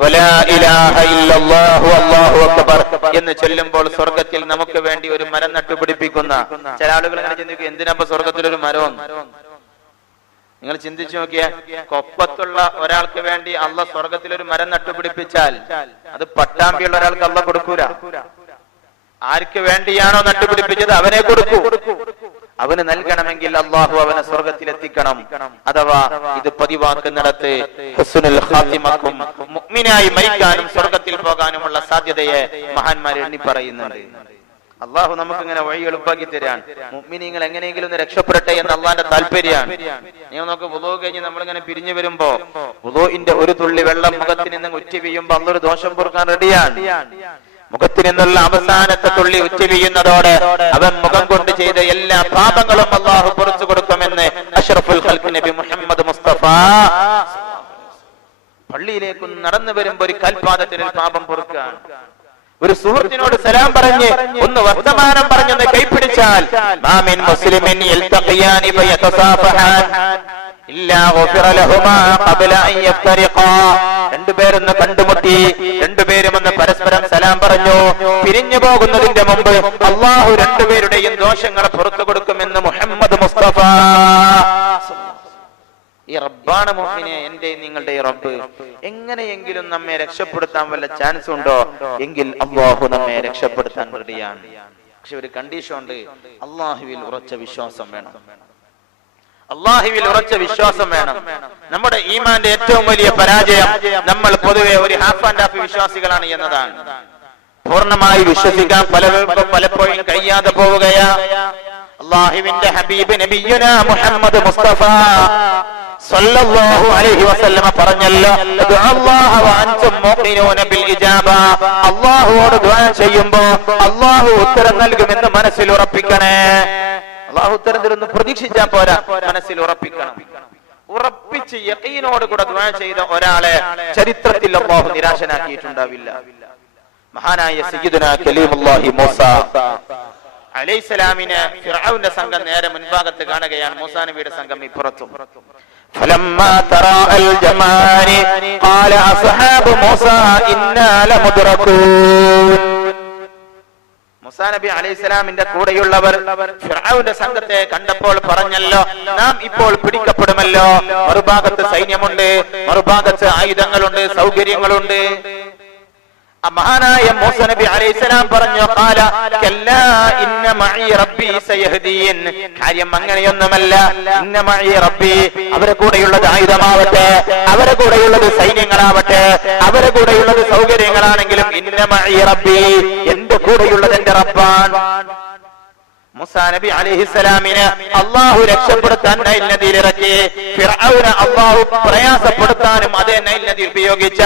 വലാ ഇലാഹ ഇല്ലല്ലാഹു അല്ലാഹു അക്ബർ എന്ന് ചൊല്ലുമ്പോൾ സ്വർഗ്ഗത്തിൽ നമുക്ക് വേണ്ടി ഒരു മരം നട്ടുപിടിപ്പിക്കുന്ന ചില ആളുകൾ ഇങ്ങനെ ചിന്തിക്കും, എന്തിനാ സ്വർഗ്ഗത്തിൽ ഒരു മരം? നിങ്ങൾ ചിന്തിച്ചു നോക്കിയ, കൊപ്പത്തുള്ള ഒരാൾക്ക് വേണ്ടി അള്ളാഹ് സ്വർഗ്ഗത്തിൽ ഒരു മരം നട്ടുപിടിപ്പിച്ചാൽ അത് പട്ടാമ്പിയുള്ള ഒരാൾക്ക് അള്ളാഹ് കൊടുക്കൂല. ആർക്ക് വേണ്ടിയാണോ നട്ടുപിടിപ്പിച്ചത് അവനെ കൊടുക്കൂ. അവന് നൽകണമെങ്കിൽ അള്ളാഹു അവനെ സ്വർഗത്തിൽ എത്തിക്കണം. അഥവാ ഇത് പതിവാക്കുന്നിടത്ത് ഹുസ്നുൽ ഖാത്തിമക്കും മുഅ്മിനായി മരിക്കാനും സ്വർഗത്തിൽ പോകാനുമുള്ള സാധ്യതയെ മഹാന്മാർ എണ്ണി പറയുന്നുണ്ട്. അള്ളാഹു നമുക്ക് ഇങ്ങനെ വഴി എളുപ്പാക്കി തരാൻ, മുഅ്മിനീങ്ങൾ എങ്ങനെയെങ്കിലും ഒന്ന് രക്ഷപ്പെടട്ടെ എന്ന് അള്ളാന്റെ താല്പര്യമാണ്. നിങ്ങൾ നോക്ക്, വുളൂ കഴിഞ്ഞ് നമ്മളിങ്ങനെ പിരിഞ്ഞു വരുമ്പോ വുളൂഇന്റെ ഒരു തുള്ളി വെള്ളം മുഖത്തിൽ നിന്ന് ഉറ്റി വീഴുമ്പോ അള്ളൊരു ദോഷം പൊറുക്കാൻ റെഡിയാണ്. മുഖത്തിൽ നിന്നുള്ള അവസാനത്തെ തുള്ളി ഉറ്റി വീഴുന്നതോടെ അവൻ മുഖം കൊണ്ട് ചെയ്ത എല്ലാ പാപങ്ങളും അള്ളാഹു പുറത്തു കൊടുക്കുമെന്ന് അഷ്റഫുൽ ഖൽഖ് നബി മുഹമ്മദ് മുസ്തഫ. പള്ളിയിലേക്ക് നടന്നു വരുമ്പോ ഒരു കൽപാദത്തിൽ പാപം പൊറുക്കാൻ, ഒരു സുഹൃത്തിനോട് സലാം പറഞ്ഞ് ഒന്ന് വർത്തമാനം പറഞ്ഞൊന്ന് കൈപ്പിടിച്ചാൽ മാമിൻ മുസ്ലിമിൻ യൽതഖിയാനി ഫയതസാഫഹാൻ ഇല്ലാ ഗുഫിറ ലഹുമാ ഖബ്ല അൻ യഫ്തരിഖാ. രണ്ടുപേരൊന്ന് കണ്ടുമുട്ടി, രണ്ടുപേരും ഒന്ന് പരസ്പരം സലാം പറഞ്ഞു, പിരിഞ്ഞു പോകുന്നതിന്റെ മുമ്പ് അള്ളാഹു രണ്ടുപേരുടെയും ദോഷങ്ങൾ പുറത്തു കൊടുക്കുമെന്ന് മുഹമ്മദ് മുസ്തഫ. ഈ റബ്ബാണ് മുഅ്മിനെ, എന്റെ നിങ്ങളുടെ റബ്ബ്. എങ്ങനെയെങ്കിലും നമ്മെ രക്ഷപ്പെടുത്താൻ വല്ല ചാൻസ് ഉണ്ടോ എങ്കിൽ അല്ലാഹു നമ്മെ രക്ഷപ്പെടുത്താൻ റെഡിയാണ്. പക്ഷെ ഒരു കണ്ടീഷൻ ഉണ്ട്, അല്ലാഹുവിൽ ഉറച്ച വിശ്വാസം വേണം. അല്ലാഹുവിൽ ഉറച്ച വിശ്വാസം വേണം. നമ്മുടെ ഈമാന്റെ ഏറ്റവും വലിയ പരാജയം നമ്മൾ പൊതുവെ ഒരു ഹാഫ് ആൻഡ് ഹാഫ് വിശ്വാസികളാണ് എന്നതാണ്. പൂർണ്ണമായി വിശ്വസിക്കാൻ പലപ്പോഴും കഴിയാതെ പോവുകയാ. അല്ലാഹുവിന്റെ ഹബീബ് നബിയുനാ മുഹമ്മദ് മുസ്തഫ സല്ലല്ലാഹു അലൈഹി വസല്ലമ പറഞ്ഞല്ലോ, ദുആല്ലാഹ വ അൻതും മുഖിനൂന ബിൽ ഇജാബ. അല്ലാഹുവോട് ദുആ ചെയ്യുമ്പോ അല്ലാഹു ഉത്തരം നൽകുമെന്ന് മനസ്സിൽ ഉറപ്പിക്കണേ. അല്ലാഹു ഉത്തരം തരുമെന്ന് പ്രതീക്ഷിച്ചാ പോരാ, മനസ്സിൽ ഉറപ്പിക്കണം. ഉറപ്പിച്ച് യഖീനോട് കൂടെ ദുആ ചെയ്ത ഒരാളെ ചരിത്രത്തിൽ അല്ലാഹു നിരാശനാക്കിയിട്ടുണ്ടാവില്ല. മഹാനായ സയ്യിദുനാ കലീമുല്ലാഹി മൂസ അലൈഹിസ്സലാമിനെ ഫിർഔന്റെ സംഘം നേരെ മുൻഭാഗത്ത് കാണുകയാണ്, മൂസാ നബിയുടെ സംഘം ഇപ്പുറത്തും. فلما تراءى الجمعان قال أصحاب موسى إنا لمدركون. മൂസാ നബി അലൈഹിസ്സലാമിന്റെ കൂടെയുള്ളവർ ഫിർഔന്റെ സംഘത്തെ കണ്ടപ്പോൾ പറഞ്ഞല്ലോ, നാം ഇപ്പോൾ പിടിക്കപ്പെടുമല്ലോ. മറുഭാഗത്ത് സൈന്യമുണ്ട്, മറുഭാഗത്ത് ആയുധങ്ങളുണ്ട്, സൗകര്യങ്ങളുണ്ട്. മഹാനായ മൂസാ നബി അലൈഹിസ്സലാം പറഞ്ഞു, ഖാല കല്ലാ ഇന്ന മഈ റബ്ബി സയഹ്ദീൻ. കാര്യം അങ്ങനെയൊന്നുമല്ല. ഇന്ന മഈ റബ്ബി, അവരെ കൂടെയുള്ളത് ആയുധമാവട്ടെ, അവരെ കൂടെയുള്ളത് സൈന്യങ്ങളാവട്ടെ, അവരെ കൂടെയുള്ളത് സൗകര്യങ്ങളാണെങ്കിലും ഇന്ന മഈ റബ്ബി, എന്റെ കൂടെയുള്ളത് എന്റെ റബ്ബാൻ. മൂസാ നബി അലൈഹിസ്സലാമിനെ അല്ലാഹു രക്ഷപ്പെടുത്താൻ നൈൽ നദിയിൽ ഇറക്കി. ഫിർഔനെ അല്ലാഹു പ്രയാസപ്പെടുത്താനും അതേ നൈൽ നദി ഉപയോഗിച്ച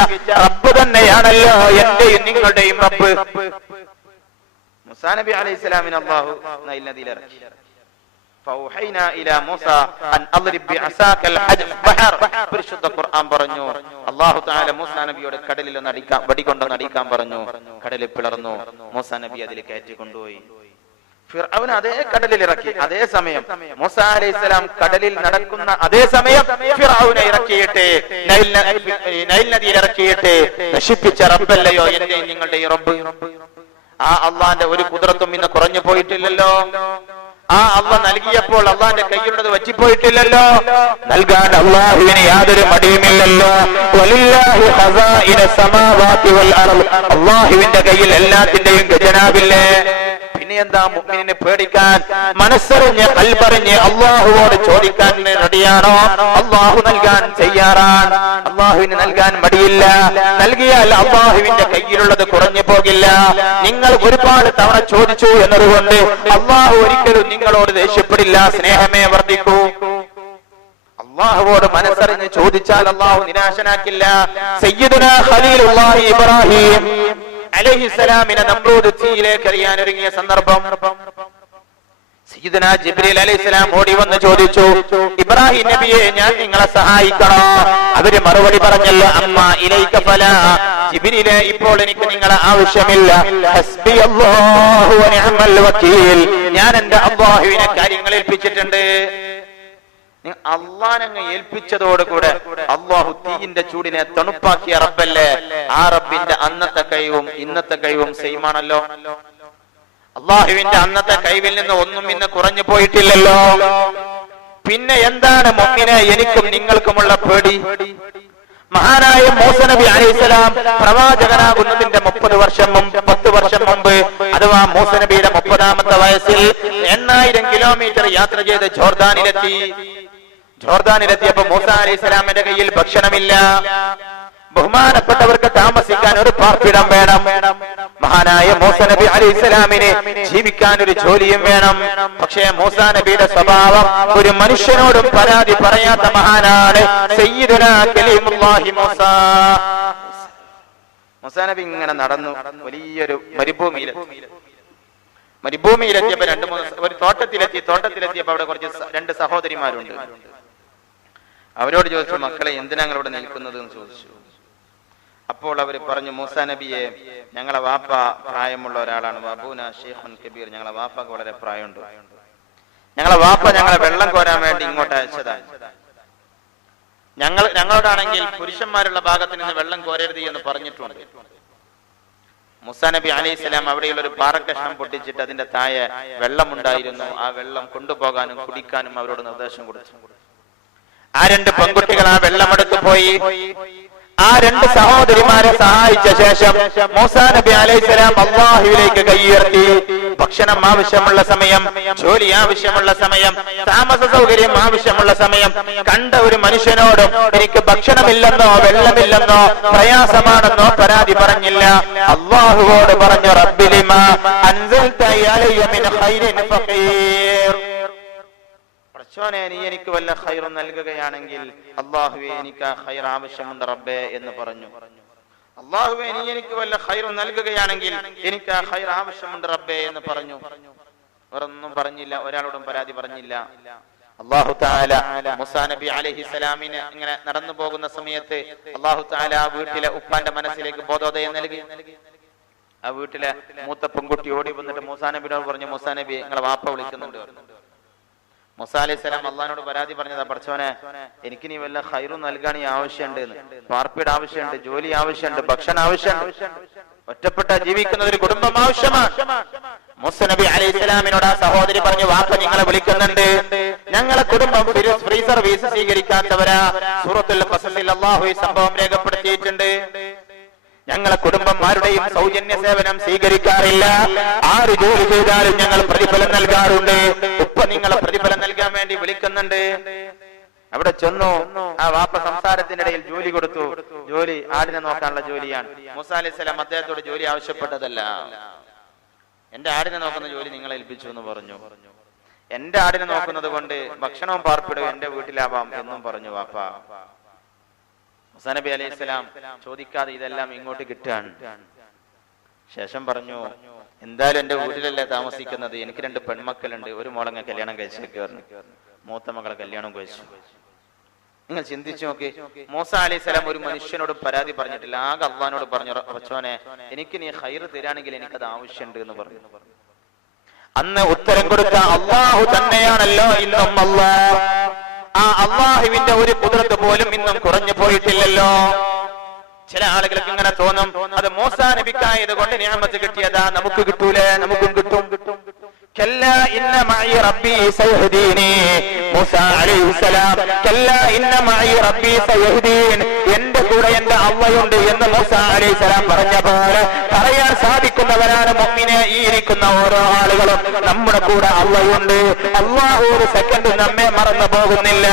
റബ്ബ് തന്നെയാണല്ലോ എന്റെയും നിങ്ങളുടെയും റബ്ബ്. മൂസാ നബി അലൈഹിസ്സലാമിനെ അല്ലാഹു നൈൽ നദിയിൽ ഇറക്കി. ഫൗഹൈനാ ഇലാ മൂസാ അൻ അദ്രിബ് ബിഅസാകൽ ബഹർ. പരിശുദ്ധ ഖുർആൻ പറഞ്ഞു, അല്ലാഹു തആല മൂസാ നബിയോട് കടലിൽ ഒന്ന് അടിക്കാൻ, വടികൊണ്ടൊന്ന് അടിക്കാൻ പറഞ്ഞു. കടൽ പിളർന്നു, മൂസാ നബി അതിൽ കയറ്റി കൊണ്ടുപോയി. ഫിർഔൻ അതേ കടലിൽ ഇറക്കി. അതേ സമയം മൂസാ അലൈഹിസ്സലാം കടലിൽ നടക്കുന്ന അതേ സമയം ഫിർഔനെ ഇറക്കിയിട്ട് നൈൽ നദിയിൽ ഇറക്കിയിട്ട് നശിപ്പിച്ച റബ്ബല്ലയോ എന്റെ നിങ്ങളുടെ റബ്ബ്. ആ അള്ളാന്റെ ഒരു കുദ്റത്തും ഇന്ന് കുറഞ്ഞു പോയിട്ടില്ലല്ലോ. ആ അള്ളാഹ് നൽകിയപ്പോൾ അള്ളാഹിന്റെ കയ്യിലുള്ളത് വച്ചിപ്പോയിട്ടില്ലല്ലോ. നൽകാൻ അള്ളാഹുവിന് യാതൊരു മടിയുമില്ലല്ലോ. വലില്ലാഹി ഖസാഇനു സമാവാതി വൽ അർദ്. അള്ളാഹുവിന്റെ കയ്യിൽ എല്ലാത്തിന്റെയും ഖജനാവില്ലേ. പിന്നെ എന്താ മുഅ്മിനിനെ പേടിക്കാൻ? മനസ്സറിഞ്ഞ് ഖൽബറിഞ്ഞ് അള്ളാഹുവോട് ചോദിക്കാൻ റെഡിയാണോ? അള്ളാഹു നൽകാൻ തയ്യാറാണ്. അള്ളാഹുവിന് നൽകാൻ മടിയില്ല. നൽകിയാൽ അള്ളാഹുവിന്റെ കയ്യിലുള്ളത് കുറഞ്ഞു പോകില്ല. നിങ്ങൾ ഒരുപാട് തവണ ചോദിച്ചു എന്നതുകൊണ്ട് അള്ളാഹു ഒരിക്കലും നിങ്ങളോട് ദേഷ്യപ്പെടില്ല, സ്നേഹമേ വർദ്ധിക്കൂ. അള്ളാഹുവോട് മനസ്സറിഞ്ഞ് ചോദിച്ചാൽ അള്ളാഹു നിരാശനാക്കില്ല. സയ്യിദുനാ ഖലീലുല്ലാഹി ഇബ്രാഹിം അലൈഹിസ്സലാമിനെ നമ്രൂദ് തീയിലേക്ക് എറിയാൻ ഒരുങ്ങിയ സന്ദർഭം സയ്യിദുനാ ജിബ്രീൽ അലൈഹിസ്സലാം ഓടി വന്ന് ചോദിച്ചു, ഇബ്രാഹിം നബിയെ, ഞാൻ നിങ്ങളെ സഹായിക്കണോ? അവര് മറുപടി പറഞ്ഞല്ലോ, അമ്മാ ഇലൈക ഫലാ. ജിബ്രീലെ, ഇപ്പോൾ എനിക്ക് നിങ്ങളെ ആവശ്യമില്ല. ഹസ്ബി അല്ലാഹു വ നിഅമൽ വകീൽ. ഞാൻ എന്റെ അല്ലാഹുവിനെ കാര്യങ്ങൾ ഏൽപ്പിച്ചിട്ടുണ്ട്. അള്ളാഹനെ ഏൽപ്പിച്ചതോടുകൂടെ അള്ളാഹു തീയിന്റെ ചൂടിനെ തണുപ്പാക്കിയ റബ്ബല്ലേ. ആ റബ്ബിന്റെ അന്നത്തെ കഴിവും ഇന്നത്തെ കഴിവും സെയിമാണല്ലോ. അള്ളാഹുവിന്റെ അന്നത്തെ കഴിവിൽ നിന്ന് ഒന്നും ഇന്ന് കുറഞ്ഞു പോയിട്ടില്ലല്ലോ. പിന്നെ എന്താണ് മുഅ്മിനെ എനിക്കും നിങ്ങൾക്കുമുള്ള പേടി? മഹാനായ മൂസാ നബി അലൈഹിസ്സലാം പ്രവാചകനാകുന്നതിന്റെ 10 വർഷം മുമ്പ് അഥവാ മൂസാ നബിയുടെ 30ാമത്തെ വയസ്സിൽ 8000 കിലോമീറ്റർ യാത്ര ചെയ്ത് ജോർദാനിലെത്തിയപ്പോ മൂസാ അലൈഹിസ്സലാമിന്റെ കയ്യിൽ ഭക്ഷണമില്ല. ബഹുമാനപ്പെട്ടവർക്ക് താമസിക്കാൻ ഒരു പാർപ്പിടം വേണം. മഹാനായ മൂസാ നബി അലൈഹിസ്സലാമിന് ജീവിക്കാൻ ഒരു ജോലിയും വേണം. പക്ഷേ മൂസാ നബിയുടെ സ്വഭാവം ഒരു മനുഷ്യനോടും പരാതി പറയാത്ത മഹാനാണ് സയ്യിദുനാ കലീമുല്ലാഹി മൂസാ. മൂസാ നബി ഇങ്ങനെ നടന്നു വലിയൊരു മരുഭൂമിയിലെത്തിയപ്പോ ഒരു തോട്ടത്തിലെത്തിയപ്പോ അവിടെ കുറച്ച് 2 സഹോദരിമാരുണ്ട്. അവരോട് ചോദിച്ചു, മക്കളെ എന്തിനാ ഇവിടെ നിൽക്കുന്നത് എന്ന് ചോദിച്ചു. അപ്പോൾ അവർ പറഞ്ഞു, മൂസാ നബിയെ, ഞങ്ങളെ വാപ്പ പ്രായമുള്ള ഒരാളാണ്. വബൂന ശൈഖുൻ കബീർ. ഞങ്ങളെ വാപ്പക്ക് വളരെ പ്രായമുണ്ട്. ഞങ്ങളെ വാപ്പ ഞങ്ങളെ വെള്ളം കോരാൻ വേണ്ടി ഇങ്ങോട്ട് അയച്ചതാണ്. ഞങ്ങളോടാണെങ്കിൽ പുരുഷന്മാരുള്ള ഭാഗത്ത് നിന്ന് വെള്ളം കോരരുത് എന്ന് പറഞ്ഞിട്ടുണ്ട്. മൂസാ നബി അലൈഹിസ്സലാം അവിടെയുള്ള ഒരു പാറക്കഷ്ണം പൊട്ടിച്ചിട്ട് അതിന്റെ താഴെ വെള്ളമുണ്ടായിരുന്നു. ആ വെള്ളം കൊണ്ടുപോകാനും കുടിക്കാനും അവരോട് നിർദ്ദേശം കൊടുത്തു. ആ 2 പെൺകുട്ടികൾ ആ വെള്ളമെടുത്തു പോയി. ആ 2 സഹോദരിമാരെ സഹായിച്ച ശേഷം മൂസാ നബി അലൈഹിസ്സലാം അല്ലാഹുവിലേക്ക് കൈയുയർത്തി. ഭക്ഷണം ആവശ്യമുള്ള സമയം, ജോലി ആവശ്യമുള്ള സമയം, താമസ സൗകര്യം ആവശ്യമുള്ള സമയം കണ്ട ഒരു മനുഷ്യനോടും എനിക്ക് ഭക്ഷണമില്ലെന്നോ വെള്ളമില്ലെന്നോ പ്രയാസമാണെന്നോ പരാതി പറഞ്ഞില്ല. അല്ലാഹുവോട് പറഞ്ഞു, റബ്ബി ലിമാ അൻസൽത അലയ്യ മിൻ ഖൈരിൻ ഫഖീർ. പടച്ചോനെ, നീ എനിക്ക് വല്ല ഖൈറും നൽകുകയാണെങ്കിൽ അല്ലാഹുവേ, എനിക്ക് ആ ഖൈർ ആവശ്യമുണ്ട് റബ്ബേ എന്ന് പറഞ്ഞു. അല്ലാഹുവേ, നീ എനിക്ക് വല്ല ഖൈറും നൽകുകയാണെങ്കിൽ എനിക്ക് ആ ഖൈർ ആവശ്യമുണ്ട് റബ്ബേ എന്ന് പറഞ്ഞു. വേറൊന്നും പറഞ്ഞില്ല, ഒരാളോടും പരാതി പറഞ്ഞില്ല. അല്ലാഹു തആല മൂസാ നബി അലൈഹിസ്സലാമിനെ ഇങ്ങനെ നടന്നു പോകുന്ന സമയത്ത് അല്ലാഹു തആല ആ വീട്ടിലെ ഉപ്പാന്റെ മനസ്സിലേക്ക് ബോധോദയം നൽകി. ആ വീട്ടിലെ മൂത്ത പെൺകുട്ടി ഓടി വന്നിട്ട് മൂസാ നബിയോട് പറഞ്ഞു, മൂസാ നബി, നിങ്ങളെ വാപ്പ വിളിക്കുന്നുണ്ട്. മൂസാ അലൈഹിസ്സലാം അള്ളാഹിനോട് പരാതി പറഞ്ഞതാ, പടച്ചോനെ, എനിക്ക് നീ വല്ല ഖൈറും നൽകാൻ ആവശ്യമുണ്ട്, പാർപ്പിട ആവശ്യമുണ്ട്, ജോലി ആവശ്യമുണ്ട്, ഭക്ഷണം ആവശ്യമുണ്ട്, ഒറ്റപ്പെട്ട ജീവിക്കുന്ന ഒരു കുടുംബം ആവശ്യമാണ്. മൂസാ നബി അലൈഹിസ്സലാമിനോട് ആ സഹോദരി പറഞ്ഞു, വാപ്പ നിങ്ങളെ വിളിക്കുന്നുണ്ട്. ഞങ്ങളെ കുടുംബം ഫ്രീ സർവീസ് സ്വീകരിക്കാത്തവരാ. സൂറത്തുൽ ഖസസിൽ അല്ലാഹു ഈ സംഭവം രേഖപ്പെടുത്തിയിട്ടുണ്ട്. ഞങ്ങളെ കുടുംബം ആരുടെയും സൗജന്യ സേവനം സ്വീകരിക്കാറില്ല. ആര് ജോലി ചെയ്താലും ഞങ്ങൾ പ്രതിഫലം നൽകാറുണ്ട്. ഉപ്പ നിങ്ങളെ പ്രതിഫലം നൽകാൻ വേണ്ടി വിളിക്കുന്നുണ്ട്. അവിടെ ചെന്നു. ആ വാപ്പ സംസാരത്തിന്റെ ഇടയിൽ ജോലി കൊടുത്തു. ജോലി ആടിനെ നോക്കാനുള്ള ജോലിയാണ്. മൂസാ അലൈഹിസ്സലാം അദ്ദേഹത്തോട് ജോലി ആവശ്യപ്പെട്ടതല്ല. എന്റെ ആടിനെ നോക്കുന്ന ജോലി നിങ്ങളെ ഏൽപ്പിച്ചു എന്ന് പറഞ്ഞു. എന്റെ ആടിനെ നോക്കുന്നത് കൊണ്ട് ഭക്ഷണവും പാർപ്പിടവും എന്റെ വീട്ടിലാവാം എന്നും പറഞ്ഞു വാപ്പ. മൂസാ നബി അലൈഹിസ്സലാം ചോദിക്കാതെ ഇതെല്ലാം ഇങ്ങോട്ട് കിട്ടാൻ ശേഷം പറഞ്ഞു, എന്തായാലും എന്റെ വീട്ടിലല്ലേ താമസിക്കുന്നത്, എനിക്ക് 2 പെൺമക്കളുണ്ട്, ഒരു മോളങ്ങ കല്യാണം കഴിച്ചേക്ക്. മൂത്ത മകളെ കല്യാണം കഴിച്ചു. നിങ്ങൾ ചിന്തിച്ചു നോക്കി, മൂസാ അലൈഹിസ്സലാം ഒരു മനുഷ്യനോട് പരാതി പറഞ്ഞിട്ടില്ല. ആകെ അള്ളാഹിനോട് പറഞ്ഞു, പടച്ചോനെ, എനിക്ക് നീ ഖൈർ തരാണെങ്കിൽ എനിക്കത് ആവശ്യമുണ്ട് എന്ന് പറഞ്ഞു. അന്ന് ഉത്തരം കൊടുത്ത അള്ളാഹു തന്നെയാണല്ലോ ഇന്നും അല്ലാഹ്. ആ അള്ളാഹുവിന്റെ ഒരു ഖുദ്റത്ത് പോലും ഇന്നും കുറഞ്ഞു പോയിട്ടില്ലല്ലോ. ചില ആളുകൾക്ക് ഇങ്ങനെ തോന്നും, അത് മൂസാ നബിക്കായത് കൊണ്ട് നിഅമത്ത് കിട്ടിയതാ, നമുക്ക് കിട്ടൂലേ? നമുക്കും കിട്ടും. كلا إن معي ربي سيهديني موسى عليه السلام كلا إن معي ربي سيهدين എന്റെ കൂടെ എന്റെ അള്ളയുണ്ട് എന്ന് മൂസ അലൈഹിസ്സലാം പറഞ്ഞ പോലെ പറയാൻ സാധിക്കുന്നവരാണ് മുഅ്മിനെ ഈ ഇരിക്കുന്ന ഓരോ ആളുകളും. നമ്മുടെ കൂടെ അള്ളയുണ്ട്. അല്ലാഹു ഒരു സെക്കൻഡ് നമ്മെ മറന്നു പോകുന്നില്ല.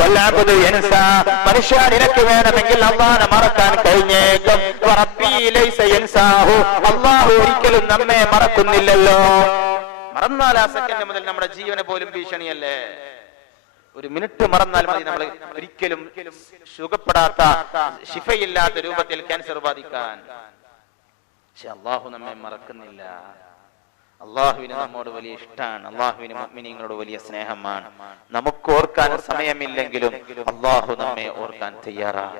വല്ലഅബ്ദു യൻസാ, മനുഷ്യ നിനക്ക് വേണമെങ്കിൽ അല്ലാഹനെ മറക്കാൻ കഴിഞ്ഞേക്കും. റബ്ബി ലൈസ യൻസാഹു, അല്ലാഹു ഒരിക്കലും നമ്മെ മറക്കുന്നില്ലല്ലോ. മറന്നാൽ ആ സെക്കൻഡ് മുതൽ നമ്മുടെ ജീവനെ പോലും ഭീഷണിയല്ലേ. ഒരു മിനിറ്റ് മറന്നാൽ മതി നമ്മൾ ഒരിക്കലും സുഖപ്പെടാത്ത ശിഫയില്ലാത്ത രൂപത്തിൽ ക്യാൻസർ ബാധിക്കാൻ. പക്ഷെ അള്ളാഹു നമ്മെ മറക്കുന്നില്ല. അള്ളാഹുവിന് നമ്മോട് വലിയ ഇഷ്ടമാണ്. അള്ളാഹുവിന് മുഅ്മിനീങ്ങളോട് വലിയ സ്നേഹമാണ്. നമുക്ക് ഓർക്കാൻ സമയമില്ലെങ്കിലും അള്ളാഹു നമ്മെ ഓർക്കാൻ തയ്യാറാണ്.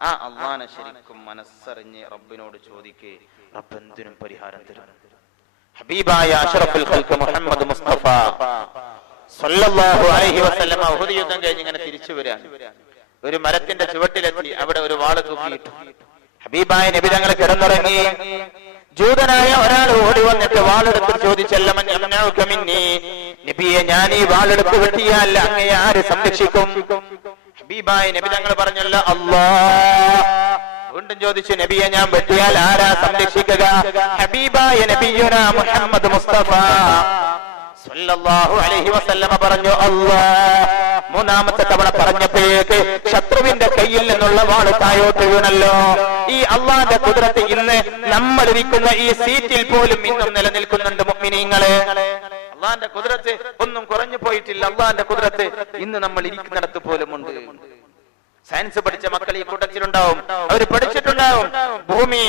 ആ അള്ളാഹനെ ശരിക്കും മനസ്സറിഞ്ഞ് റബ്ബിനോട് ചോദിക്കേ, റബ്ബ് എന്തിനും പരിഹാരം തരും. ഹബീബായ അഷ്റഫുൽ ഖൽഖ് മുഹമ്മദ് മുസ്തഫ സല്ലല്ലാഹു അലൈഹി വസല്ലം ഉഹദ് യുദ്ധം കഴിഞ്ഞ് ഇങ്ങനെ തിരിച്ചു വരാൻ ഒരു മരത്തിന്റെ ചുവട്ടിലെത്തി. അവിടെ ഒരു വാള് തൂക്കിയിട്ടു. ഹബീബായ നബി തങ്ങൾ കിടന്നുറങ്ങി. ജൂതനായ ഒരാൾ ഓടി വന്നിട്ട് വാളെടുത്ത് ചോദിച്ചല്ല, നബിയെ, ഞാൻ ഈ വാളെടുത്ത് വെട്ടിയാൽ അങ്ങയെ ആര് സംരക്ഷിക്കും? ഹബീബായ നബി തങ്ങൾ പറഞ്ഞല്ലോ, അല്ലാഹ്. വീണ്ടും ചോദിച്ചു, നബിയെ, ഞാൻ വെട്ടിയാൽ ആരാ സംരക്ഷിക്കുക? ഹബീബായ നബിയുനാ മുഹമ്മദ് മുസ്തഫ സല്ലല്ലാഹു അലൈഹി വസല്ലമ പറഞ്ഞു, അല്ലാഹ്. മൂന്നാമത്തെ തവണ പറഞ്ഞപ്പോഴേക്ക് ശത്രുവിന്റെ കയ്യിൽ നിന്നുള്ള വാള് താഴോട്ട് വീണല്ലോ. ഈ അള്ളാന്റെ ഖുദ്റത്ത് ഇന്ന് നമ്മൾ ഇരിക്കുന്ന ഈ സീറ്റിൽ പോലും ഇന്നും നിലനിൽക്കുന്നുണ്ട് മുഅ്മിനീങ്ങളെ. അള്ളാന്റെ ഖുദ്റത്ത് ഒന്നും കുറഞ്ഞു പോയിട്ടില്ല. അള്ളാന്റെ ഖുദ്റത്ത് ഇന്ന് നമ്മൾ ഇരിക്കുന്നിടത്ത് പോലും ഉണ്ട്. സയൻസ് പഠിച്ച മക്കൾ ഈ കൂട്ടത്തിലുണ്ടാവും. അവർ പഠിച്ചിട്ടുണ്ടാവും, ഭൂമി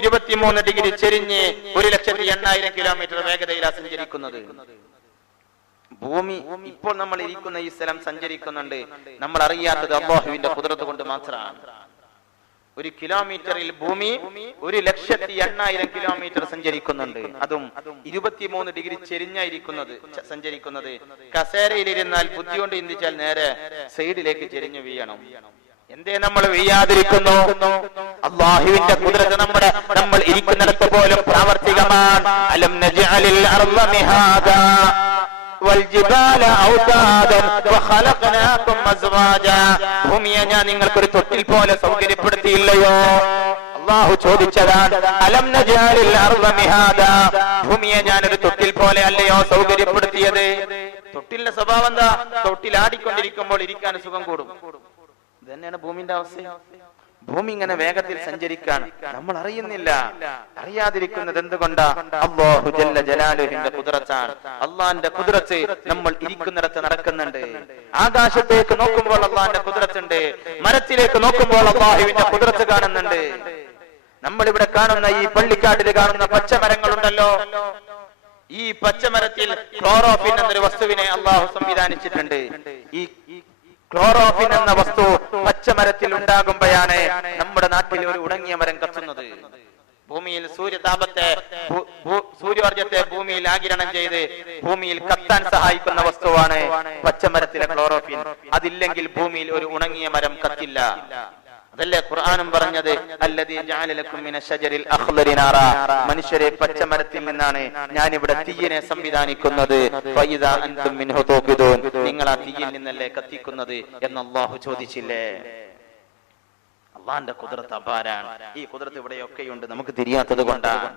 23 ഡിഗ്രി ചെരിഞ്ഞ് 1,08,000 കിലോമീറ്റർ വേഗതയിലാണ് സഞ്ചരിക്കുന്നത്. ഭൂമി ഇപ്പോൾ നമ്മൾ ഇരിക്കുന്ന ഈ സ്ഥലം സഞ്ചരിക്കുന്നുണ്ട്. നമ്മൾ അറിയാത്തത് അല്ലാഹുവിന്റെ ഖുദ്റത്ത് കൊണ്ട് മാത്രമാണ്. 1 കിലോമീറ്ററിൽ ഭൂമി 1,08,000 കിലോമീറ്റർ സഞ്ചരിക്കുന്നുണ്ട്. അതും 23 ഡിഗ്രി ചെരിഞ്ഞായിരിക്കുന്നത് സഞ്ചരിക്കുന്നത്. കസേരയിലിരുന്നാൽ ബുദ്ധി കൊണ്ട് ചിന്തിച്ചാൽ നേരെ സൈഡിലേക്ക് ചെരിഞ്ഞു വീഴണം. എന്തേ നമ്മൾ വീഴാതിരിക്കുന്നു? അല്ലാഹുവിന്റെ ഖുദ്റത്ത് നമ്മൾ ഇരിക്കുന്നിടത്ത് പോലും പ്രാവർത്തികമാണ്. അലം നജ്അലിൽ അർള മിഹാദാ വൽജിബാല ഔതാദൻ വഖലഖനാകും അസ്വാജാ. ഭൂമിയെ ഞാൻ നിങ്ങൾക്കൊരു തൊട്ടിൽ പോലെ സൗകര്യപ്പെടുത്തിയില്ലയോ? അല്ലാഹു ചോദിച്ചതാണ്, അലം നജ്അലിൽ അർള മിഹാദാ, ഭൂമിയെ ഞാൻ ഒരു തൊട്ടിൽ പോലെ അല്ലയോ സൗകര്യപ്പെടുത്തിയത്? തൊട്ടിലിന്റെ സ്വഭാവം എന്താ? തൊട്ടിൽ ആടിക്കൊണ്ടിരിക്കുമ്പോൾ ഇരിക്കാൻ സുഖം കൂടും. ഇതന്നെയാണ് ഭൂമിന്റെ അവസ്ഥ. ഭൂമി ഇങ്ങനെ വേഗത്തിൽ സഞ്ചരിക്കാൻ നമ്മൾ അറിയുന്നില്ല. അറിയാതിരിക്കുന്നത് എന്തുകൊണ്ടാ? അല്ലാഹു ജല്ല ജലാലുഹിന്റെ ഖുദ്റത്താണ്. അല്ലാഹുവിന്റെ ഖുദ്റത്ത് നമ്മൾ ഇരിക്കുന്നിടത്ത് നടക്കുന്നുണ്ട്. ആകാശത്തേക്ക് നോക്കുമ്പോൾ അല്ലാഹുവിന്റെ ഖുദ്റത്തുണ്ട്. മരത്തിലേക്ക് നോക്കുമ്പോൾ അല്ലാഹുവിന്റെ ഖുദ്റത്ത് കാണുന്നുണ്ട്. നമ്മൾ ഇവിടെ കാണുന്ന ഈ പള്ളിക്കാട്ടിൽ കാണുന്ന പച്ചമരങ്ങളുണ്ടല്ലോ, ഈ പച്ചമരത്തിൽ ക്ലോറോഫിൻ എന്നൊരു വസ്തുവിനെ അല്ലാഹു സംവിധാനിച്ചിട്ടുണ്ട്. ഈ ക്ലോറോഫിൻ എന്ന വസ്തു പച്ചമരത്തിൽ ഉണ്ടാകുമ്പോഴാണ് നമ്മുടെ നാട്ടിൽ ഒരു ഉണങ്ങിയ മരം കത്തുന്നത്. ഭൂമിയിൽ സൂര്യോർജ്ജത്തെ ഭൂമിയിൽ ആഗിരണം ചെയ്ത് ഭൂമിയിൽ കത്താൻ സഹായിക്കുന്ന വസ്തുവാണ് പച്ചമരത്തിലെ ക്ലോറോഫിൻ. അതില്ലെങ്കിൽ ഭൂമിയിൽ ഒരു ഉണങ്ങിയ മരം കത്തില്ല. അതല്ലേ ഖുർആനും പറഞ്ഞത്, അല്ലദീ ജഅല ലക്കും മിന ശജരിൽ അഖ്ളരി നാറാ, മനുഷ്യരെ പച്ചമരത്തിൽ നിന്നാണ് ഞാൻ ഇവിടെ തീയിനെ സംവിധാനിക്കുന്നത്. ഫഇദാ അൻതും മിൻഹു തൂഖിദൂൻ, നിങ്ങൾ ആ തീയിൽ നിന്നല്ലേ കത്തിക്കുന്നത് എന്ന് അല്ലാഹു ചോദിച്ചില്ലേ? അല്ലാഹുവിന്റെ ഖുദ്റത്ത് അപാരാണ്. ഈ ഖുദ്റത്ത് ഇവിടെയൊക്കെയുണ്ട്, നമുക്ക് തിരിയാത്തത് കൊണ്ടാണ്.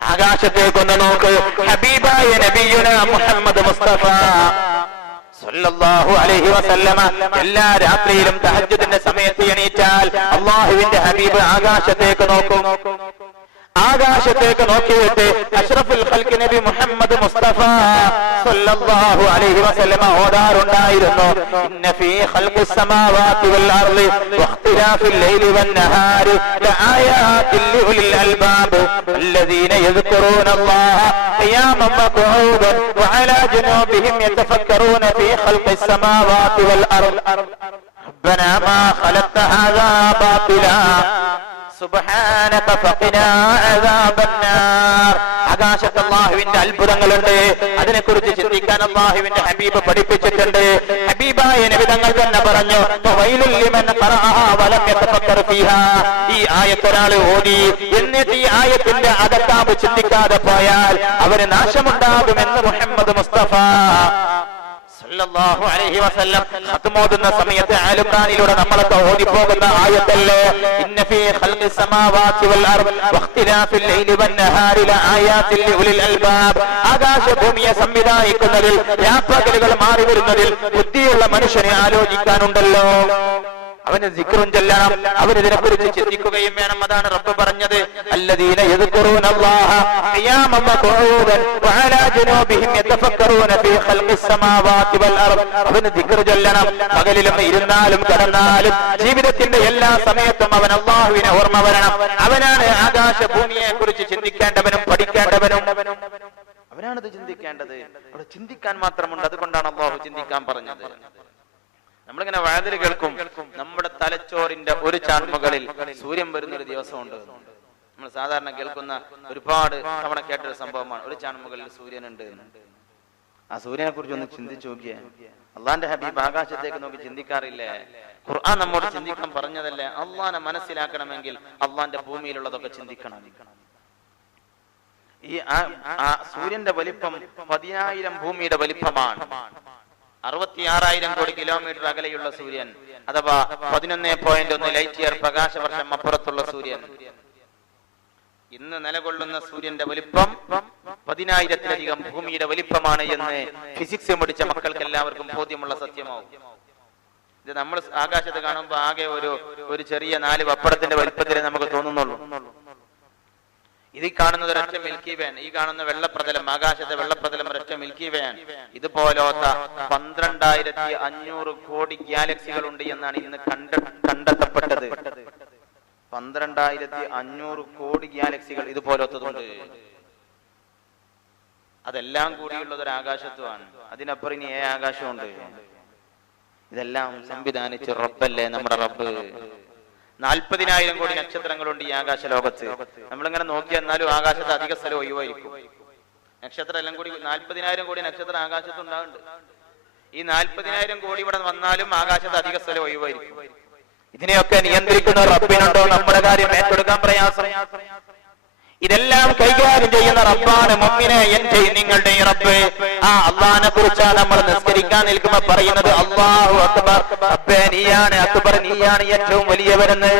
ആകാശത്തേക്കൊന്ന് നോക്ക്. ഹബീബായ നബിയുനാ മുഹമ്മദ് മുസ്തഫ സല്ലല്ലാഹു അലൈഹി വസല്ലമ എല്ലാ രാത്രിയിലും തഹജ്ജുദിന്റെ സമയത്ത് എണീറ്റാൽ അല്ലാഹുവിന്റെ ഹബീബ് ആകാശത്തേക്ക് നോക്കും. ആകാശത്തേക്ക് നോക്കിയിട്ട് അഷ്റഫുൽ ഖൽഖ് നബി മുഹമ്മദ് മുസ്തഫ സല്ലല്ലാഹു അലൈഹി വസല്ലമ ഓതാറുണ്ടായിരുന്നു, ഇന്ന ഫീ ഖൽഖിസ് സമാവാതി വൽ അർളി വഖ്തിലാഫിൽ ലൈലി വൻ നഹാരി ലആയാതിൻ ലിഉലിൽ അൽബാബ് الذين يذكرون الله قياما وقعودا وعلى جنوبهم يتفكرون في خلق السماوات والأرض ربنا ما خلقت هذا باطلا സുബ്ഹാനക ഫഖിനാ അദാബന്നാർ. ആകാശത്ത് അല്ലാഹുവിന്റെ അത്ഭുതങ്ങളുണ്ട്. അതിനെക്കുറിച്ച് ചിന്തിക്കാൻ അല്ലാഹുവിന്റെ ഹബീബ് പഠിപ്പിച്ചിട്ടുണ്ട്. ഹബീബായ നബി തങ്ങൾ തന്നെ പറഞ്ഞു, ഫവൈലുൽ ലിമൻ ഖറഅഹാ വലം യതഫക്കർ ഫീഹാ. ഈ ആയത്ത് ഒരാൾ ഓതി എന്നിട്ട് ഈ ആയത്തിന്റെ അദക്കാബ് ചിന്തിക്കാതെ പോയാൽ അവന് നാശമുണ്ടാകുമെന്ന് മുഹമ്മദ് മുസ്തഫ സല്ലല്ലാഹു അലൈഹി വസല്ലം ഖത്മോതുന്ന സമയത്ത് ആലുഖാനിലൂടെ നമ്മളൊക്കെ ഓതിപ്പോകുന്ന ആയത്തല്ലേ, ഇന്ന ഫീ ഖൽഖിസ് സമാവാതി വൽ അർദ് വഖ്തിലാഫിൽ ലൈലി വൻ നഹാരി ലആയാതിൻ ലിഉലിൽ അൽബാബ്. ആകാശഭൂമിയെ സംവിധാനിക്കുന്നതിൽ രാപ്പകലുകൾ മാറി വരുന്നതിൽ ബുദ്ധിയുള്ള മനുഷ്യനെ ആലോചിക്കാനുണ്ടല്ലോ. അവന് സിക്റും ചൊല്ലണം, അവരിതിനെക്കുറിച്ച് ചിന്തിക്കുകയും വേണം. അതാണ് റബ്ബ് പറഞ്ഞത്, അല്ലദീന യദ്കുറൂനല്ലാഹ ഖിയാമൻ വഖുഊദൻ വഅലാ ജുനൂബിഹിം യതഫക്കറൂന ഫീ ഖൽഖിസ് സമാവാതി വൽ അർദ്. അവന് സിക്ർ ചൊല്ലണം, പകലിലും ഇരുന്നാലും കിടന്നാലും ജീവിതത്തിന്റെ എല്ലാ സമയത്തും അവൻ അല്ലാഹുവിനെ ഓർമ്മ വരണം. അവനാണ് ആകാശഭൂമിയെ കുറിച്ച് ചിന്തിക്കേണ്ടവനും പഠിക്കേണ്ടവനും. അവനാണത് ചിന്തിക്കേണ്ടത്. അവിടെ ചിന്തിക്കാൻ മാത്രമുണ്ട്. അതുകൊണ്ടാണ് അല്ലാഹു ചിന്തിക്കാൻ പറഞ്ഞത്. നമ്മളിങ്ങനെ വഅദിൽ കേൾക്കും, നമ്മുടെ തലച്ചോറിന്റെ ഒരു ചാൺമുകളിൽ സൂര്യൻ വരുന്ന ഒരു ദിവസമുണ്ട്. നമ്മൾ സാധാരണ കേൾക്കുന്ന ഒരുപാട് തവണ കേട്ടൊരു സംഭവമാണ്, ഒരു ചാൺമുകളിൽ സൂര്യനുണ്ട്. ആ സൂര്യനെ കുറിച്ച് ഒന്ന് ചിന്തിച്ചു നോക്കിയേ. അള്ളാന്റെ ഹബീബ് ആകാശത്തേക്ക് നോക്കി ചിന്തിക്കാറില്ലേ? ഖുർആൻ നമ്മോട് ചിന്തിക്കാൻ പറഞ്ഞതല്ലേ? അള്ളാനെ മനസ്സിലാക്കണമെങ്കിൽ അള്ളാന്റെ ഭൂമിയിലുള്ളതൊക്കെ ചിന്തിക്കണം. ഈ സൂര്യന്റെ വലിപ്പം 10,000 ഭൂമിയുടെ വലിപ്പമാണ്. 66,000 കോടി കിലോമീറ്റർ അകലെയുള്ള സൂര്യൻ, അഥവാ 11.1 ലൈറ്റ് ഇയർ പ്രകാശവർഷം അപ്പുറത്തുള്ള സൂര്യൻ. ഇന്ന് നിലകൊള്ളുന്ന സൂര്യന്റെ വലിപ്പം 10,000-ലധികം ഭൂമിയുടെ വലിപ്പമാണ് എന്ന് ഫിസിക്സ് പഠിച്ച മക്കൾക്ക് എല്ലാവർക്കും ബോധ്യമുള്ള സത്യമാവും. ഇത് നമ്മൾ ആകാശത്ത് കാണുമ്പോൾ ആകെ ഒരു ചെറിയ 4 പപ്പടത്തിന്റെ വലിപ്പത്തിലേ നമുക്ക് തോന്നുന്നുള്ളൂ. ഇത് കാണുന്നത് ഒരൊറ്റ മിൽക്കി വേ ആണ്. ഈ കാണുന്ന വെള്ളപ്രതലം, ആകാശത്തെ വെള്ളപ്രതലം ഒരൊറ്റ മിൽക്കി വേ ആണ്. ഇതുപോലത്തെ 12,500 കോടി ഗാലക്സികൾ ഉണ്ട് എന്നാണ് ഇന്ന് കണ്ടെത്തപ്പെട്ടത്. 12,500 കോടി ഗാലക്സികൾ ഇതുപോലത്തതുണ്ട്. അതെല്ലാം കൂടിയുള്ളത് ഒരു ആകാശത്തുമാണ്. അതിനപ്പുറം ഇനി ആകാശമുണ്ട്. ഇതെല്ലാം സംവിധാനിച്ച് റബ്ബല്ലേ നമ്മുടെ റബ്ബ്. 40,000 കോടി നക്ഷത്രങ്ങളുണ്ട് ഈ ആകാശ ലോകത്ത്. നമ്മളിങ്ങനെ നോക്കി എന്നാലും ആകാശത്ത് അധിക സ്ഥലം ഒഴിവായിരിക്കും. നക്ഷത്രം എല്ലാം കൂടി 40,000 കോടി നക്ഷത്രം ആകാശത്ത് ഉണ്ടാകുന്നുണ്ട്. ഈ 40,000 കോടി ഇവിടെ വന്നാലും ആകാശത്ത് അധിക സ്ഥലം ഒഴിവായിരിക്കും. ഇതിനെയൊക്കെ നിയന്ത്രിക്കുന്ന റബ്ബിനുണ്ടോ നമ്മുടെ കാര്യം ഏറ്റെടുക്കാൻ പ്രയാസം? ഇതെല്ലാം കൈകാര്യം ചെയ്യുന്ന റബ്ബാണ് മുഅ്മിനെ എന്റെ നിങ്ങളുടെ റബ്ബ്. ആ അല്ലാഹനെ കുറിച്ചാണ് നമ്മൾ നിസ്കരിക്കാൻ നിൽക്കുമ്പോ പറയുന്നത്, അല്ലാഹു അക്ബർ, റബ്ബേ നീയാണ് അക്ബർ, നീയാണ് ഏറ്റവും വലിയവരെന്ന്.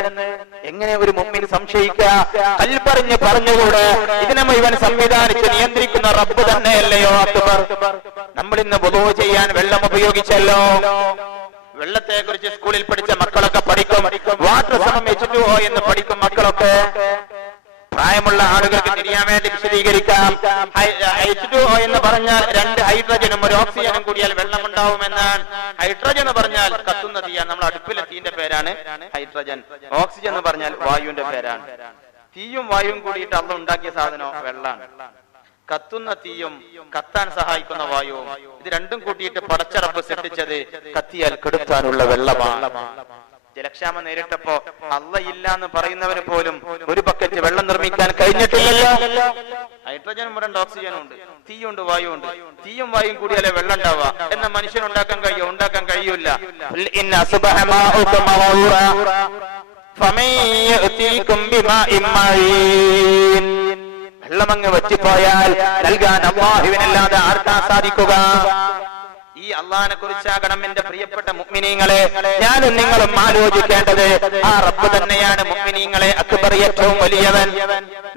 എങ്ങനെ ഒരു മുഅ്മിൻ സംശയിക്കുക? കൽപ്പറിഞ്ഞ് പറഞ്ഞുകൂടെ? ഇതിനെ മുഴുവൻ സംവിധാനിച്ച് നിയന്ത്രിക്കുന്ന റബ്ബ് തന്നെയല്ലയോ അക്ബർ. നമ്മൾ ഇന്ന് വുളൂ ചെയ്യാൻ വെള്ളം ഉപയോഗിച്ചല്ലോ. വെള്ളത്തെ കുറിച്ച് സ്കൂളിൽ പഠിച്ച മക്കളൊക്കെ പഠിക്കും. വാട്ടർ സമം H2O എന്ന് പഠിക്കും മക്കളൊക്കെ. പ്രായമുള്ള ആളുകൾക്ക് തിരിയാൻ വേണ്ടി വിശദീകരിക്കാം. H2O എന്ന് പറഞ്ഞാൽ 2 ഹൈഡ്രജനും 1 ഓക്സിജനും കൂടിയാൽ വെള്ളം ഉണ്ടാവുമെന്നാണ്. ഹൈഡ്രജൻ എന്ന് പറഞ്ഞാൽ കത്തുന്ന തീയാണ്. നമ്മൾ അടുപ്പിലെ തീന്റെ പേരാണ് ഹൈഡ്രജൻ. ഓക്സിജൻ എന്ന് പറഞ്ഞാൽ വായുവിന്റെ പേരാണ്. തീയും വായുവും കൂടിയിട്ട് അള്ള ഉണ്ടാക്കിയ സാധനം വെള്ളമാണ്. കത്തുന്ന തീയും കത്താൻ സഹായിക്കുന്ന വായുവും, ഇത് രണ്ടും കൂട്ടിയിട്ട് പടച്ച റബ്ബ് സൃഷ്ടിച്ചത് കത്തിയാൽ കെടുത്താനുള്ള വെള്ളമാണ്. ജലക്ഷാമം നേരിട്ടപ്പോ അള്ള ഇല്ല എന്ന് പറയുന്നവന് പോലും ഒരു ബക്കറ്റ് വെള്ളം നിർമ്മിക്കാൻ കഴിഞ്ഞിട്ടില്ലല്ലോ. ഹൈഡ്രജനും 2 ഓക്സിജനും ഉണ്ട്, തീയുണ്ട്, വായുണ്ട്. തീയും വായും കൂടിയാലേ വെള്ളം ഉണ്ടാവുക. എന്ന മനുഷ്യൻ ഉണ്ടാക്കാൻ കഴിയോ? ഉണ്ടാക്കാൻ കഴിയൂല. വെള്ളമങ്ങ് വെച്ചിപ്പോയാൽ നൽകാൻ അല്ലാഹുവിനല്ലാതെ ആർക്കാ സാധിക്കുക? ഈ അള്ളാഹിനെ കുറിച്ചാകണം എന്റെ പ്രിയപ്പെട്ട മുഅ്മിനീങ്ങളെ ഞാനും നിങ്ങളും ആലോചിക്കേണ്ടത്. ആ റബ്ബ് തന്നെയാണ് മുഅ്മിനീങ്ങളെ അക്ബർ, ഏറ്റവും വലിയവൻ.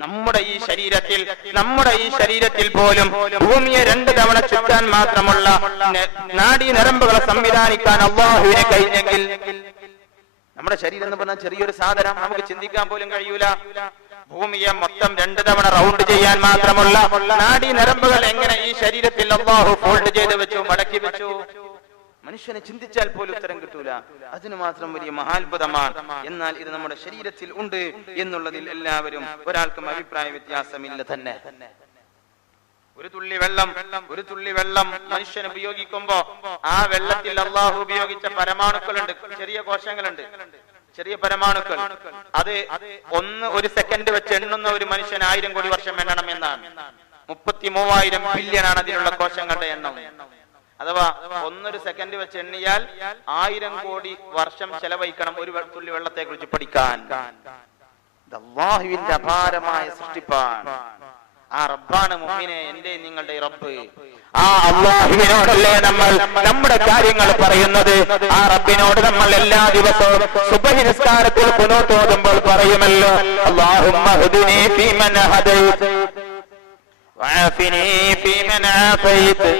നമ്മുടെ ഈ ശരീരത്തിൽ പോലും ഭൂമിയെ 2 തവണ ചുറ്റാൻ മാത്രമുള്ള നാഡീ നരമ്പുകളെ സംവിധാനിക്കാൻ അള്ളാഹുവിനെ കഴിഞ്ഞെങ്കിൽ, നമ്മുടെ ശരീരം എന്ന് പറഞ്ഞാൽ ചെറിയൊരു സാധനം, നമുക്ക് ചിന്തിക്കാൻ പോലും കഴിയൂല. ഭൂമിയെ മൊത്തം 2 തവണ റൗണ്ട് ചെയ്യാൻ മാത്രമുള്ള നാഡീ നരമ്പുകൾ എങ്ങനെ ഈ ശരീരത്തിൽ അല്ലാഹു ഫോൾഡ് ചെയ്ത് വെച്ചു, മടക്കി വെച്ചു? മനുഷ്യനെ ചിന്തിച്ചാൽ പോലും ഉത്തരം കിട്ടൂല. അതിന് മാത്രം വലിയ മഹാത്ഭുതമാണ്. എന്നാൽ ഇത് നമ്മുടെ ശരീരത്തിൽ ഉണ്ട് എന്നുള്ളതിൽ എല്ലാവരും ഒരാൾക്കും അഭിപ്രായ വ്യത്യാസമില്ല തന്നെ. ഒരു തുള്ളി വെള്ളം മനുഷ്യൻ ഉപയോഗിക്കുമ്പോ ആ വെള്ളത്തിൽ അല്ലാഹു ഉപയോഗിച്ച പരമാണുക്കളുണ്ട്, ചെറിയ കോശങ്ങളുണ്ട്. ചെറിയ പരമാണുക്കൾ. അത് ഒരു സെക്കൻഡ് വെച്ച് എണ്ണുന്ന ഒരു മനുഷ്യൻ 1000 കോടി വർഷം എണ്ണണം എന്നാണ്. 33,000 ബില്യൺ ആണ് അതിലുള്ള കോശങ്ങളുടെ എണ്ണം. അഥവാ ഒരു സെക്കൻഡ് വെച്ച് എണ്ണിയാൽ 1000 കോടി വർഷം ചെലവഴിക്കണം ഒരു തുള്ളി വെള്ളത്തെ കുറിച്ച് പഠിക്കാൻ. അല്ലാഹുവിന്റെ അപാരമായ സൃഷ്ടിപ്പാണ്. ആ റബ്ബാണ് മുഅ്മിനെ, എന്റെ നിങ്ങളുടെ റബ്ബ്. ആ അല്ലാഹുവിനോടല്ലേ നമ്മൾ നമ്മുടെ കാര്യങ്ങൾ പറയുന്നത്. ആ റബ്ബിനോട് നമ്മൾ എല്ലാ ദിവസവും സുബ്ഹി നിസ്കാരത്തിൽ ഖുനൂത്ത് ഓതുമ്പോൾ പറയുമല്ലോ, അല്ലാഹുമ്മ ഹ്ദിനി ഫീമൻ ഹദൈത് വഅഫിനി ഫീമൻ ആഫൈത്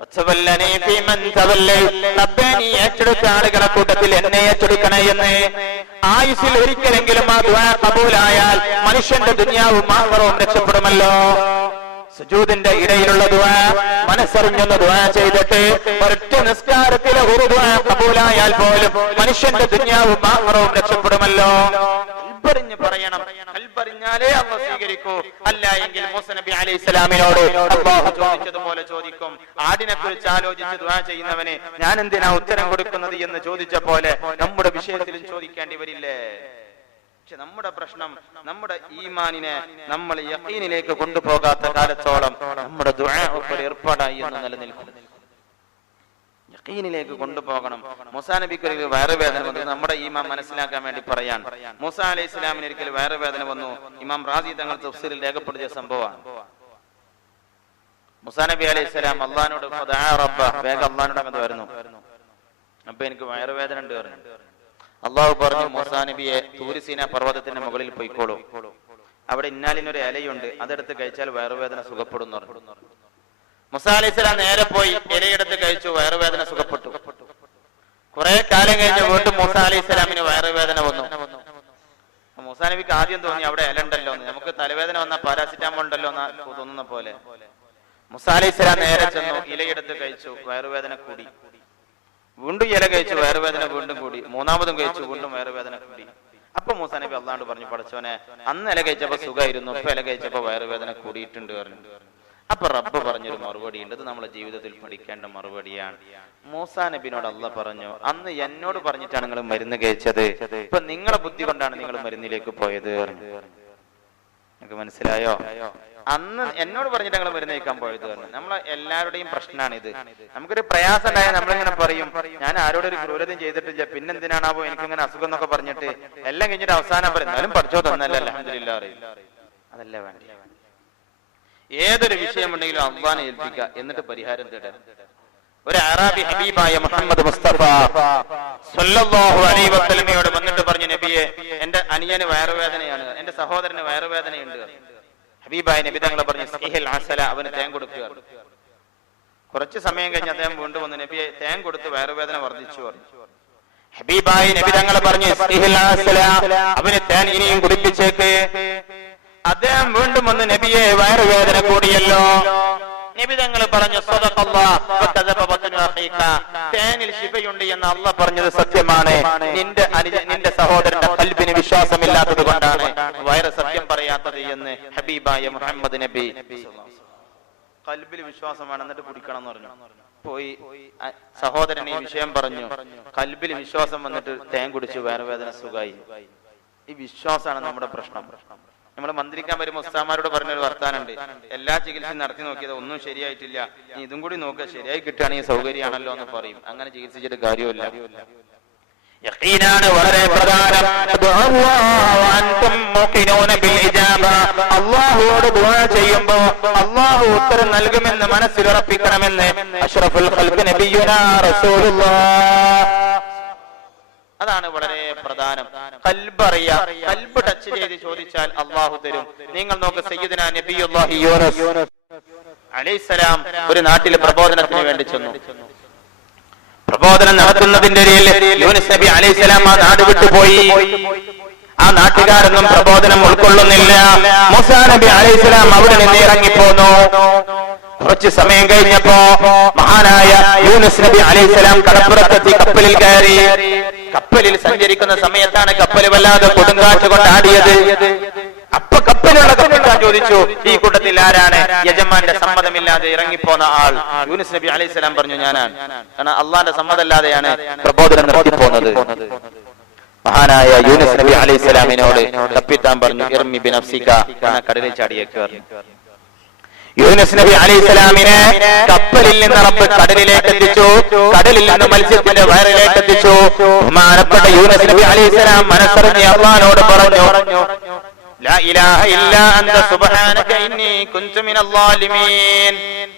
വതവല്ലനി ഫീമൻ തവല്ലൈത്. റബ്ബേ, നീ ഏറ്റെടുത്ത ആളുകളെ കൂട്ടത്തിൽ എന്നെ ഏറ്റെടുക്കണേ എന്ന്. ആയുസ്സിൽ ഒരിക്കലെങ്കിലും ആ ദുആ കബൂലായാൽ മനുഷ്യന്റെ ദുനിയാവും ആഖിറവും രക്ഷപ്പെടുമല്ലോ. സുജൂദിന്റെ ഇടയിലുള്ള ദുആ മനസ്സറിഞ്ഞൊന്ന് ദുആ ചെയ്തിട്ട് ഒരൊറ്റ നിസ്കാരത്തിലെ ഒരു ദുആ കബൂലായാൽ പോലും മനുഷ്യന്റെ ദുനിയാവും ആഖിറവും രക്ഷപ്പെടുമല്ലോ. കൽബറിഞ്ഞ് പറയണം. കൽബറിഞ്ഞാലേ അല്ലാഹു സ്വീകരിക്കൂ. അല്ല എങ്കിൽ മൂസ നബി അലൈഹിസ്സലാമിനോട് അല്ലാഹു ചോദിച്ചതുപോലെ ചോദിക്കും. ആടിനെ കുറിച്ച് ആലോചിച്ച് ദുആ ചെയ്യുന്നവനെ ഞാൻ എന്തിനാ ഉത്തരം കൊടുക്കുന്നത് എന്ന് ചോദിച്ച പോലെ നമ്മുടെ വിഷയത്തിലും ചോദിക്കേണ്ടി വരില്ലേ? പക്ഷെ നമ്മുടെ പ്രശ്നം, നമ്മുടെ ഈമാനിനെ നമ്മൾ യഖീനിലേക്ക് കൊണ്ടുപോകാത്ത കാലത്തോളം നമ്മുടെ ദുആ ഒരു ഏർപ്പാടായി എന്ന് നിലനിൽക്കും. യഖീനിലേക്ക് കൊണ്ടുപോകണം. മൂസാ നബിക്ക് ഒരു വയറുവേദന വന്നു. നമ്മുടെ ഈമാൻ മനസ്സിലാക്കാൻ വേണ്ടി പറയാൻ, മൂസാ അലൈഹി സ്വലാമിന് ഒരിക്കൽ വയറുവേദന വന്നു. ഇമാം റാസി തങ്ങൾ തഫ്സീറിൽ രേഖപ്പെടുത്തിയ സംഭവമാണ്. മൂസാ നബി അലൈഹി സ്വലാം അള്ളാഹിനോട് വേഗം അള്ളാഹിനോട് വരുന്നു, അപ്പൊ എനിക്ക് വയറുവേദന ഉണ്ട് പറഞ്ഞു. അള്ളാഹു പറഞ്ഞു, മൂസാ നബിയെ തൂരി സീന പർവ്വതത്തിന്റെ മുകളിൽ പോയിക്കോളൂ, അവിടെ ഇന്നാലിനൊരു ഇലയുണ്ട്, അതെടുത്ത് കഴിച്ചാൽ വയറുവേദന സുഖപ്പെടും പറഞ്ഞു. മൂസാ അലൈഹി സ്വലാം നേരെ പോയി ഇലയെടുത്ത് കഴിച്ചു, വയറുവേദന സുഖപ്പെട്ടു. കുറെ കാലം കഴിഞ്ഞ് വീണ്ടും മൂസാ അലൈഹി സ്വലാമിന് വയറുവേദന വന്നു. മൂസാ നബിക്ക് ആദ്യം തോന്നി അവിടെ ഇല ഉണ്ടല്ലോ എന്ന്. നമുക്ക് തലവേദന വന്ന പാരാസിറ്റാമോൾ ഉണ്ടല്ലോ എന്ന് തോന്നുന്ന പോലെ. മൂസാ അലൈഹി സ്വലാം നേരെ ചെന്നു, ഇലയെടുത്ത് കഴിച്ചു, വയറുവേദന കൂടി. വീണ്ടും ഇല കഴിച്ചു, വയറുവേദന വീണ്ടും കൂടി. മൂന്നാമതും കഴിച്ചു, വീണ്ടും വയറുവേദന കൂടി. അപ്പൊ മൂസാ നബി അള്ളാഹുവോട് പറഞ്ഞു, പടച്ചോനെ, അന്ന് ഇല കഴിച്ചപ്പോ സുഖമായിരുന്നു, ഇപ്പൊ ഇല കഴിച്ചപ്പോ വയറുവേദന കൂടിയിട്ടുണ്ട് പറഞ്ഞു. അപ്പൊ റബ്ബ് പറഞ്ഞൊരു മറുപടി ഉണ്ട്. ഇത് നമ്മുടെ ജീവിതത്തിൽ പഠിക്കേണ്ട മറുപടിയാണ്. മൂസാ നബിനോട് അള്ളാഹ് പറഞ്ഞു, അന്ന് എന്നോട് പറഞ്ഞിട്ടാണ് നിങ്ങൾ മരുന്ന് കഴിച്ചത്, ഇപ്പൊ നിങ്ങളെ ബുദ്ധി കൊണ്ടാണ് നിങ്ങൾ മരുന്നിലേക്ക് പോയത്. നിങ്ങൾക്ക് മനസ്സിലായോ? അന്ന് എന്നോട് പറഞ്ഞിട്ട് ഞങ്ങൾ മരുന്ന് കഴിക്കാൻ പോയത് പറഞ്ഞു. നമ്മളെ എല്ലാവരുടെയും പ്രശ്നമാണിത്. നമുക്കൊരു പ്രയാസം ഉണ്ടായാൽ നമ്മളിങ്ങനെ പറയും, ഞാൻ ആരോടൊരു ക്രൂരതയും ചെയ്തിട്ടില്ല, പിന്നെന്തിനാണാവോ എനിക്കിങ്ങനെ അസുഖം എന്നൊക്കെ പറഞ്ഞിട്ട് എല്ലാം കഴിഞ്ഞിട്ട് അവസാനം പറയും എന്നാലും പഠിച്ചോ തന്നല്ല അൽഹംദുലില്ലാ അറിയില്ല. അതല്ല വേണ്ട. ഏതൊരു വിഷയമുണ്ടെങ്കിലും അള്ളാനെ ഏൽപ്പിക്കുക, എന്നിട്ട് പരിഹാരം തേടുക. ഒരു അറാബി ഹബീബായ മുഹമ്മദ് മുസ്തഫ സ്വല്ലല്ലാഹു അലൈഹി വസല്ലമയോട് വന്നിട്ട് പറഞ്ഞു, നബിയെ, എന്റെ അനിയന് വയറുവേദനയാണ്, എന്റെ സഹോദരന് വയറുവേദനയുണ്ട്. ഹബീബായ നബി തങ്ങൾ പറഞ്ഞു, സിഹിൽ അസല, അവന് തേൻ കൊടുക്കുക. കുറച്ച് സമയം കഴിഞ്ഞ് അദ്ദേഹം വീണ്ടും വന്ന്, നബിയെ, തേൻ കൊടുത്ത് വയറുവേദന വർദ്ധിച്ചു പറഞ്ഞു. ഹബീബായ നബി തങ്ങൾ പറഞ്ഞു, സിഹിൽ അസല, അവന് തേൻ ഇനിയും കുടിപ്പിച്ചേക്ക്. അദ്ദേഹം വീണ്ടും വന്ന്, നബിയെ, വയറുവേദന കൂടിയല്ലോ. നബി തങ്ങൾ പറഞ്ഞു, തേനിൽ ശിഫയുണ്ട് എന്ന് അള്ളാഹ് പറഞ്ഞത് സത്യമാണ്. നിന്റെ സഹോദരന്റെ ഖൽബിന് വിശ്വാസമില്ലാത്തത് കൊണ്ടാണ് വയറ് സത്യം പറയാത്തത് എന്ന് ഹബീബായ മുഹമ്മദ് നബി. ഖൽബിൽ വിശ്വാസമാണ്, എന്നിട്ട് കുടിക്കണം എന്ന് പറഞ്ഞു. പോയി സഹോദരൻ ഈ വിഷയം പറഞ്ഞു. ഖൽബിൽ വിശ്വാസം വന്നിട്ട് തേൻ കുടിച്ചു, വയറുവേദന സുഖമായി. ഈ വിശ്വാസമാണ് നമ്മുടെ പ്രശ്നം. നമ്മൾ മന്ത്രിക്കാൻ വരുമ്പോൾ ഉസ്താമാരോട് പറഞ്ഞൊരു വർത്താനുണ്ട്, എല്ലാ ചികിത്സയും നടത്തി നോക്കിയത് ഒന്നും ശരിയായിട്ടില്ല, നീ ഇതും കൂടി നോക്കുക, ശരിയായി കിട്ടുകയാണെങ്കിൽ സൗകര്യമാണല്ലോ എന്ന് പറയും. അങ്ങനെ ചികിത്സിച്ചിട്ട് കാര്യമില്ല. യഖീനാണ് വളരെ പ്രധാനം. അല്ലാഹുവോട് ദുആ ചെയ്യുമ്പോൾ അല്ലാഹു ഉത്തരം നൽകുമെന്ന് മനസ്സിലുറപ്പിക്കണമെന്ന് അഷ്റഫുൽ ഖൽഖ് നബിയുനാ റസൂലുള്ളാഹ്. അതാണ് വളരെ പ്രധാനം. ഖൽബ് അറിയാ, ഖൽബ് ടച്ച് ചെയ്ത് ചോദിച്ചാൽ അല്ലാഹു തരും. നിങ്ങൾ നോക്ക്, സയ്യിദുനാ നബിയുല്ലാഹി യൂനുസ് അലൈഹിസ്സലാം ഒരു നാട്ടിൽ പ്രബോധനത്തിന് വേണ്ടി ചെന്നു. പ്രബോധനം നടത്തുന്നതിന്റെ ഇടയിൽ യൂനുസ് നബി അലൈഹിസ്സലാം ആ നാട് വിട്ടുപോയി. ആ നാട്ടുകാരൊന്നും പ്രബോധനം ഉൾക്കൊള്ളുന്നില്ല. മൂസാ നബി അലൈഹിസ്സലാം അവിടെ നിന്ന് ഇറങ്ങിപ്പോന്നു. കുറച്ച് സമയം കഴിഞ്ഞപ്പോ മഹാനായ യൂനുസ് നബി അലൈഹിസ്സലാം കടപ്പുറത്തെത്തി കപ്പലിൽ കയറി. കപ്പലിൽ സഞ്ചരിക്കുന്ന സമയത്താണ് കപ്പൽ വല്ലാതെ കൊടുങ്കാറ്റ് കൊണ്ടാടിയത്. അപ്പൊ കപ്പലുള്ള കപ്പിത്താൻ ചോദിച്ചു, ഈ കൂട്ടത്തിൽ ആരാണ് യജമാന്റെ സമ്മതമില്ലാതെ ഇറങ്ങിപ്പോന്ന ആൾ? യൂനുസ് നബി അലൈഹിസ്സലാം പറഞ്ഞു, ഞാനാണ്. കാരണം അള്ളാന്റെ സമ്മതമില്ലാതെയാണ് പ്രബോധനം നടത്തിപ്പോന്നത്. മഹാനായ യൂനുസ് നബി അലൈഹി സ്വലാമിനോട് തപ്പിത്താൻ പറഞ്ഞു, ഇർമി ബിനഫ്സിക, എന്ന കടലിൽ ചാടിയേക്ക് പറഞ്ഞു. യൂനുസ് നബി അലൈഹി സ്വലാമിനെ കപ്പലിൽ നിന്ന് റബ്ബ് കടലിലേക്ക് എത്തിച്ചു. കടലിൽ നിന്ന് മത്സ്യത്തിന്റെ വയറിലേക്ക് എത്തിച്ചു. ബഹുമാനപ്പെട്ട യൂനുസ് നബി അലൈഹി സ്വലാം മനസ്സറിഞ്ഞ് അല്ലാഹുവോട് പറഞ്ഞു, ലാ ഇലാഹ ഇല്ലാ അൻത സുബ്ഹാനക ഇന്നി കുൻതു മിനൽ ളാലിമീൻ.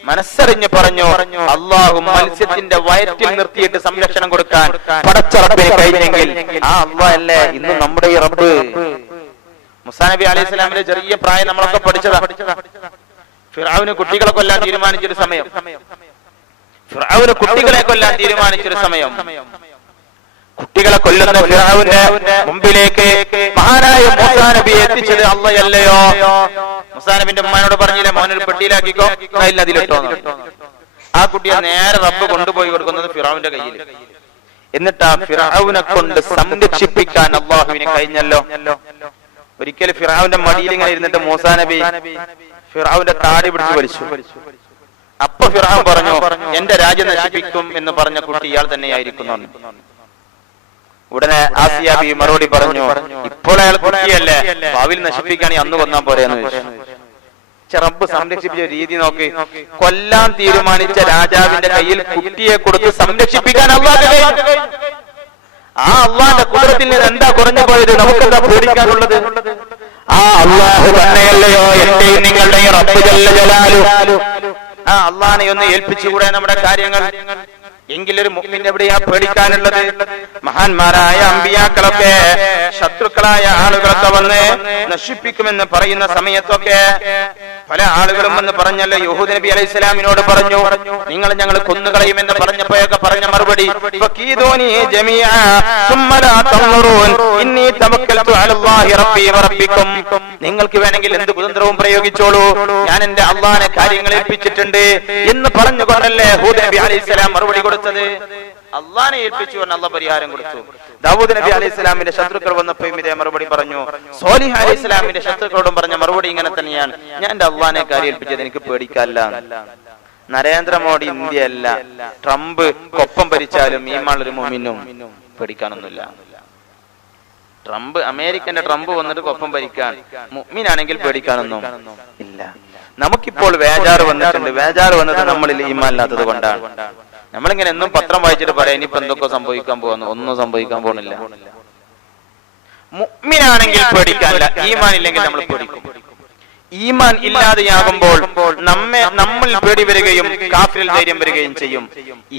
മനസ്സറിഞ്ഞ് പറഞ്ഞു, അല്ലാഹു മത്സ്യത്തിന്റെ വയറ്റിൽ നിർത്തിയിട്ട് സംരക്ഷണം കൊടുക്കാൻ പടച്ച റബ്ബിന് കഴിഞ്ഞെങ്കിൽ ആ അല്ലാഹ് അല്ലേ ഇന്ന് നമ്മുടെ ഈ റബ്ബ്. മൂസാ നബി അലൈഹി സ്വലാമിന്റെ ചെറിയ പ്രായം നമ്മളൊക്കെ പഠിച്ചതാ. ഫിർഔന് കുട്ടികളെ കൊല്ലാൻ തീരുമാനിച്ചൊരു സമയം, ഫിർഔന് കുട്ടികളെ കൊല്ലാൻ തീരുമാനിച്ചൊരു സമയം, കുട്ടികളെ കൊല്ലുന്ന ഫിർഔന്റെ മുമ്പിലേക്ക് മഹാനായ മൂസാ നബിയെ എത്തിച്ചത് അല്ലാഹയല്ലയോ? മൂസാ നബിന്റെ ഉമ്മാനോട് പറഞ്ഞില്ലേ, മോനൊരു പെട്ടിയിലാക്കിക്കോ, ഇല്ല അതിലിട്ടോ. ആ കുട്ടിയെ നേരെ റബ്ബ് കൊണ്ടുപോയി കൊടുക്കുന്നത് ഫിർഔന്റെ കയ്യിൽ. എന്നിട്ട് ആ ഫിർഔനെ കൊണ്ട് സംരക്ഷിപ്പിക്കാൻ അല്ലാഹുവിന് കഴിഞ്ഞല്ലോ. ഒരിക്കൽ ഫിർഔന്റെ മടിയിൽ ഇങ്ങനെ ഇരുന്നിട്ട് മൂസാ നബി ഫിർഔന്റെ താടി പിടിച്ച് വലിച്ചു. അപ്പൊ ഫിർഔൻ പറഞ്ഞു, എന്റെ രാജ്യം നശിപ്പിക്കും എന്ന് പറഞ്ഞ കുട്ടി ഇയാൾ തന്നെയായിരിക്കുന്നു. ഉടനെ ആസിയ ബി മറുപടി പറഞ്ഞു, ഇപ്പോൾ അയാൾ കുട്ടിയല്ലേ, ഭാവിയിൽ നശിപ്പിക്കുകയാണെങ്കിൽ അന്ന് കൊന്നാൻ പോരെയെന്ന് ചോദിച്ചു. റബ്ബ് സംരക്ഷിപ്പിച്ച രീതി നോക്കി. കൊല്ലാൻ തീരുമാനിച്ച രാജാവിന്റെ കയ്യിൽ കുട്ടിയെ കൊടുത്ത് സംരക്ഷിപ്പിക്കാൻ അല്ലാഹുവേ. ആ അല്ലാഹുവിന്റെ ഖുദ്റത്തിൽ നിന്ന് എന്താ കുറഞ്ഞു പോയത്? നമുക്കെന്താ പേടിക്കാനുള്ളത്? ആ അല്ലാഹു തന്നെയല്ലയോ എന്റെയും നിങ്ങളുടെയും റബ്ബ് ജല്ല ജലാലു. ആ അല്ലാഹുവിനെ ഒന്ന് ഏൽപ്പിച്ചുകൂടെ നമ്മുടെ കാര്യങ്ങൾ? എങ്കിലൊരു മുഅ്മിൻ എവിടെയാ പേടിക്കാനുള്ളത്? മഹാന്മാരായ അമ്പിയാക്കളൊക്കെ ശത്രുക്കളായ ആളുകളൊക്കെ വന്ന് നശിപ്പിക്കുമെന്ന് പറയുന്ന സമയത്തൊക്കെ പല ആളുകളും എന്ന് പറഞ്ഞല്ലോ. യഹൂദ നബി അലൈഹി സ്വലാമിനോട് പറഞ്ഞു, നിങ്ങൾ ഞങ്ങൾ കൊന്നുകളയുമെന്ന് പറഞ്ഞപ്പോഴൊക്കെ പറഞ്ഞ മറുപടി, നിങ്ങൾക്ക് വേണമെങ്കിൽ എന്ത് കുതന്ത്രവും പ്രയോഗിച്ചോളൂ, ഞാൻ എന്റെ അള്ളാഹിനെ കാര്യങ്ങൾ ഏൽപ്പിച്ചിട്ടുണ്ട് എന്ന് പറഞ്ഞുകൊണ്ടല്ലേ യഹൂദ നബി അലൈഹി സ്വലാം മറുപടി കൊടുത്തത്. അള്ളാഹിനെ ഏൽപ്പിച്ചു കൊണ്ട് അള്ളാഹ് പരിഹാരം കൊടുത്തു. ദാവൂദ് നബി അലൈഹി സ്വലാമിന്റെ ശത്രുക്കൾ വന്നപ്പോഴും ഇതേ മറുപടി പറഞ്ഞു. സോലിഹ് അലൈഹി സ്വലാമിന്റെ ശത്രുക്കളോടും പറഞ്ഞ മറുപടി ഇങ്ങനെ തന്നെയാണ്, ഞാൻ എന്റെ അള്ളാഹിനെ കാര്യം ഏൽപ്പിച്ചത്, എനിക്ക് പേടിക്കാല്ല. നരേന്ദ്രമോദി ഇന്ത്യ അല്ല, ട്രംപ് കൊപ്പം ഭരിച്ചാലും ഈമാനൊരു മുഅ്മിനും പേടിക്കാനൊന്നുമില്ല. ട്രംപ് അമേരിക്കന്റെ ട്രംപ് വന്നിട്ട് കൊപ്പം ഭരിക്കാൻ, മുഅ്മിനാണെങ്കിൽ പേടിക്കാനൊന്നും ഇല്ല. നമുക്കിപ്പോൾ വേജാറ് വന്നിട്ടുണ്ട്. വേജാറ് വന്നത് നമ്മളിൽ ഈമാനില്ലാത്തത് കൊണ്ടാണ്. നമ്മളിങ്ങനെ എന്നും പത്രം വായിച്ചിട്ട് പറയാം ഇനിയിപ്പോ എന്തൊക്കെ സംഭവിക്കാൻ പോകുന്നു. ഒന്നും സംഭവിക്കാൻ പോകുന്നില്ല. മുഅ്മിനാണെങ്കിൽ പേടിക്കാനില്ല, ഈമാൻ ഇല്ലെങ്കിൽ നമ്മൾ പേടിക്കും. ഈമാൻ ഇല്ലാതെയാകുമ്പോൾ നമ്മിൽ പേടി വരികയും കാഫിറിൽ ധൈര്യം വരികയും ചെയ്യും.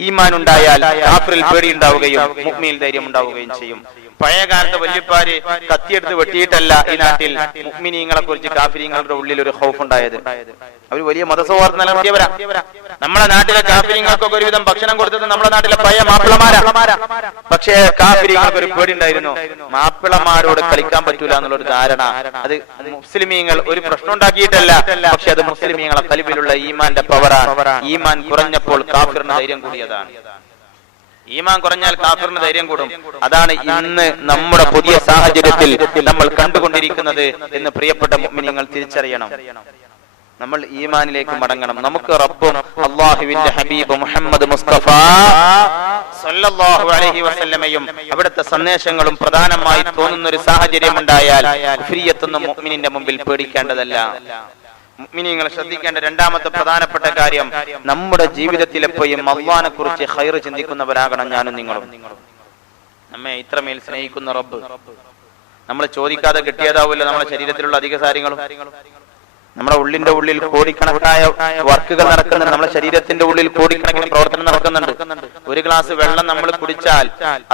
ഈമാൻ ഉണ്ടായാൽ കാഫിറിൽ പേടി ഉണ്ടാവുകയും മുഅ്മിനിൽ ധൈര്യം ഉണ്ടാവുകയും ചെയ്യും. പഴയ കാലത്ത് വല്യപ്പാര് കത്തിയെടുത്ത് വെട്ടിയിട്ടല്ല ഈ നാട്ടിൽ മുഅ്മിനീങ്ങളെ കുറിച്ച് കാഫിരീങ്ങളുടെ ഉള്ളിൽ ഒരു ഖൗഫ് ഉണ്ടായത്. അവർ വലിയ മതസൗഹാർദ്ദം നിലനിർത്തിയവരാ. നമ്മുടെ നാട്ടിലെ കാഫിരീങ്ങൾക്കൊക്കെ ഒരുവിധം ഭക്ഷണം കൊടുത്തത് നമ്മുടെ നാട്ടിലെ പഴയ മാപ്പിളമാരാ. പക്ഷേ കാഫിരീങ്ങൾക്ക് ഒരു പേടി ഉണ്ടായിരുന്നു, മാപ്പിളമാരോട് കളിക്കാൻ പറ്റൂല എന്നുള്ളൊരു ധാരണ. അത് മുസ്ലിമീങ്ങൾ ഒരു പ്രശ്നം ഉണ്ടാക്കിയിട്ടല്ല, പക്ഷെ അത് മുസ്ലിമീങ്ങളെ ഖൽബിലുള്ള ഈമാന്റെ പവറാണ്. ഈമാൻ കുറഞ്ഞപ്പോൾ കാഫിറിന് ധൈര്യം കൂടിയതാണ്. ഈമാൻ കുറഞ്ഞാൽ കാഫിറിന് ധൈര്യം കൂടും. അതാണ് ഇന്ന് നമ്മുടെ പുതിയ സാഹചര്യത്തിൽ നമ്മൾ കണ്ടുകൊണ്ടിരിക്കുന്നത് എന്ന് പ്രിയപ്പെട്ട മുഅ്മിനീങ്ങൾ തിരിച്ചറിയണം. നമ്മൾ ഈമാനിലേക്ക് മടങ്ങണം. നമുക്ക് റബ്ബും അല്ലാഹുവിന്റെ ഹബീബ് മുഹമ്മദ് മുസ്തഫ സല്ലല്ലാഹു അലൈഹി വസല്ലമയും അവിടുത്തെ സന്ദേശങ്ങളും പ്രധാനമായി തോന്നുന്ന ഒരു സാഹചര്യം ഉണ്ടായാൽ കുഫ്രിയത്തൊന്നും മുഅ്മിനിന്റെ മുമ്പിൽ പേടിക്കേണ്ടതല്ല. മുഅ്മിനീങ്ങൾ ശ്രദ്ധിക്കേണ്ട രണ്ടാമത്തെ പ്രധാനപ്പെട്ട കാര്യം, നമ്മുടെ ജീവിതത്തിൽ എപ്പോഴും അല്ലാഹുവിനെ കുറിച്ച് ഖൈർ ചിന്തിക്കുന്നവരാകണം ഞാനും നിങ്ങളും. നമ്മെ ഇത്രമേൽ സ്നേഹിക്കുന്ന റബ്ബ് നമ്മൾ ചോദിക്കാതെ കിട്ടിയതാവില്ല നമ്മുടെ ശരീരത്തിലുള്ള അധിക കാര്യങ്ങളും. നമ്മുടെ ഉള്ളിന്റെ ഉള്ളിൽ കോടിക്കണക്കായ വർക്കുകൾ നടക്കുന്നുണ്ട്. നമ്മുടെ ശരീരത്തിന്റെ ഉള്ളിൽ കോടിക്കണക്കിന് പ്രവർത്തനം നടക്കുന്നുണ്ട്. ഒരു ഗ്ലാസ് വെള്ളം നമ്മൾ കുടിച്ചാൽ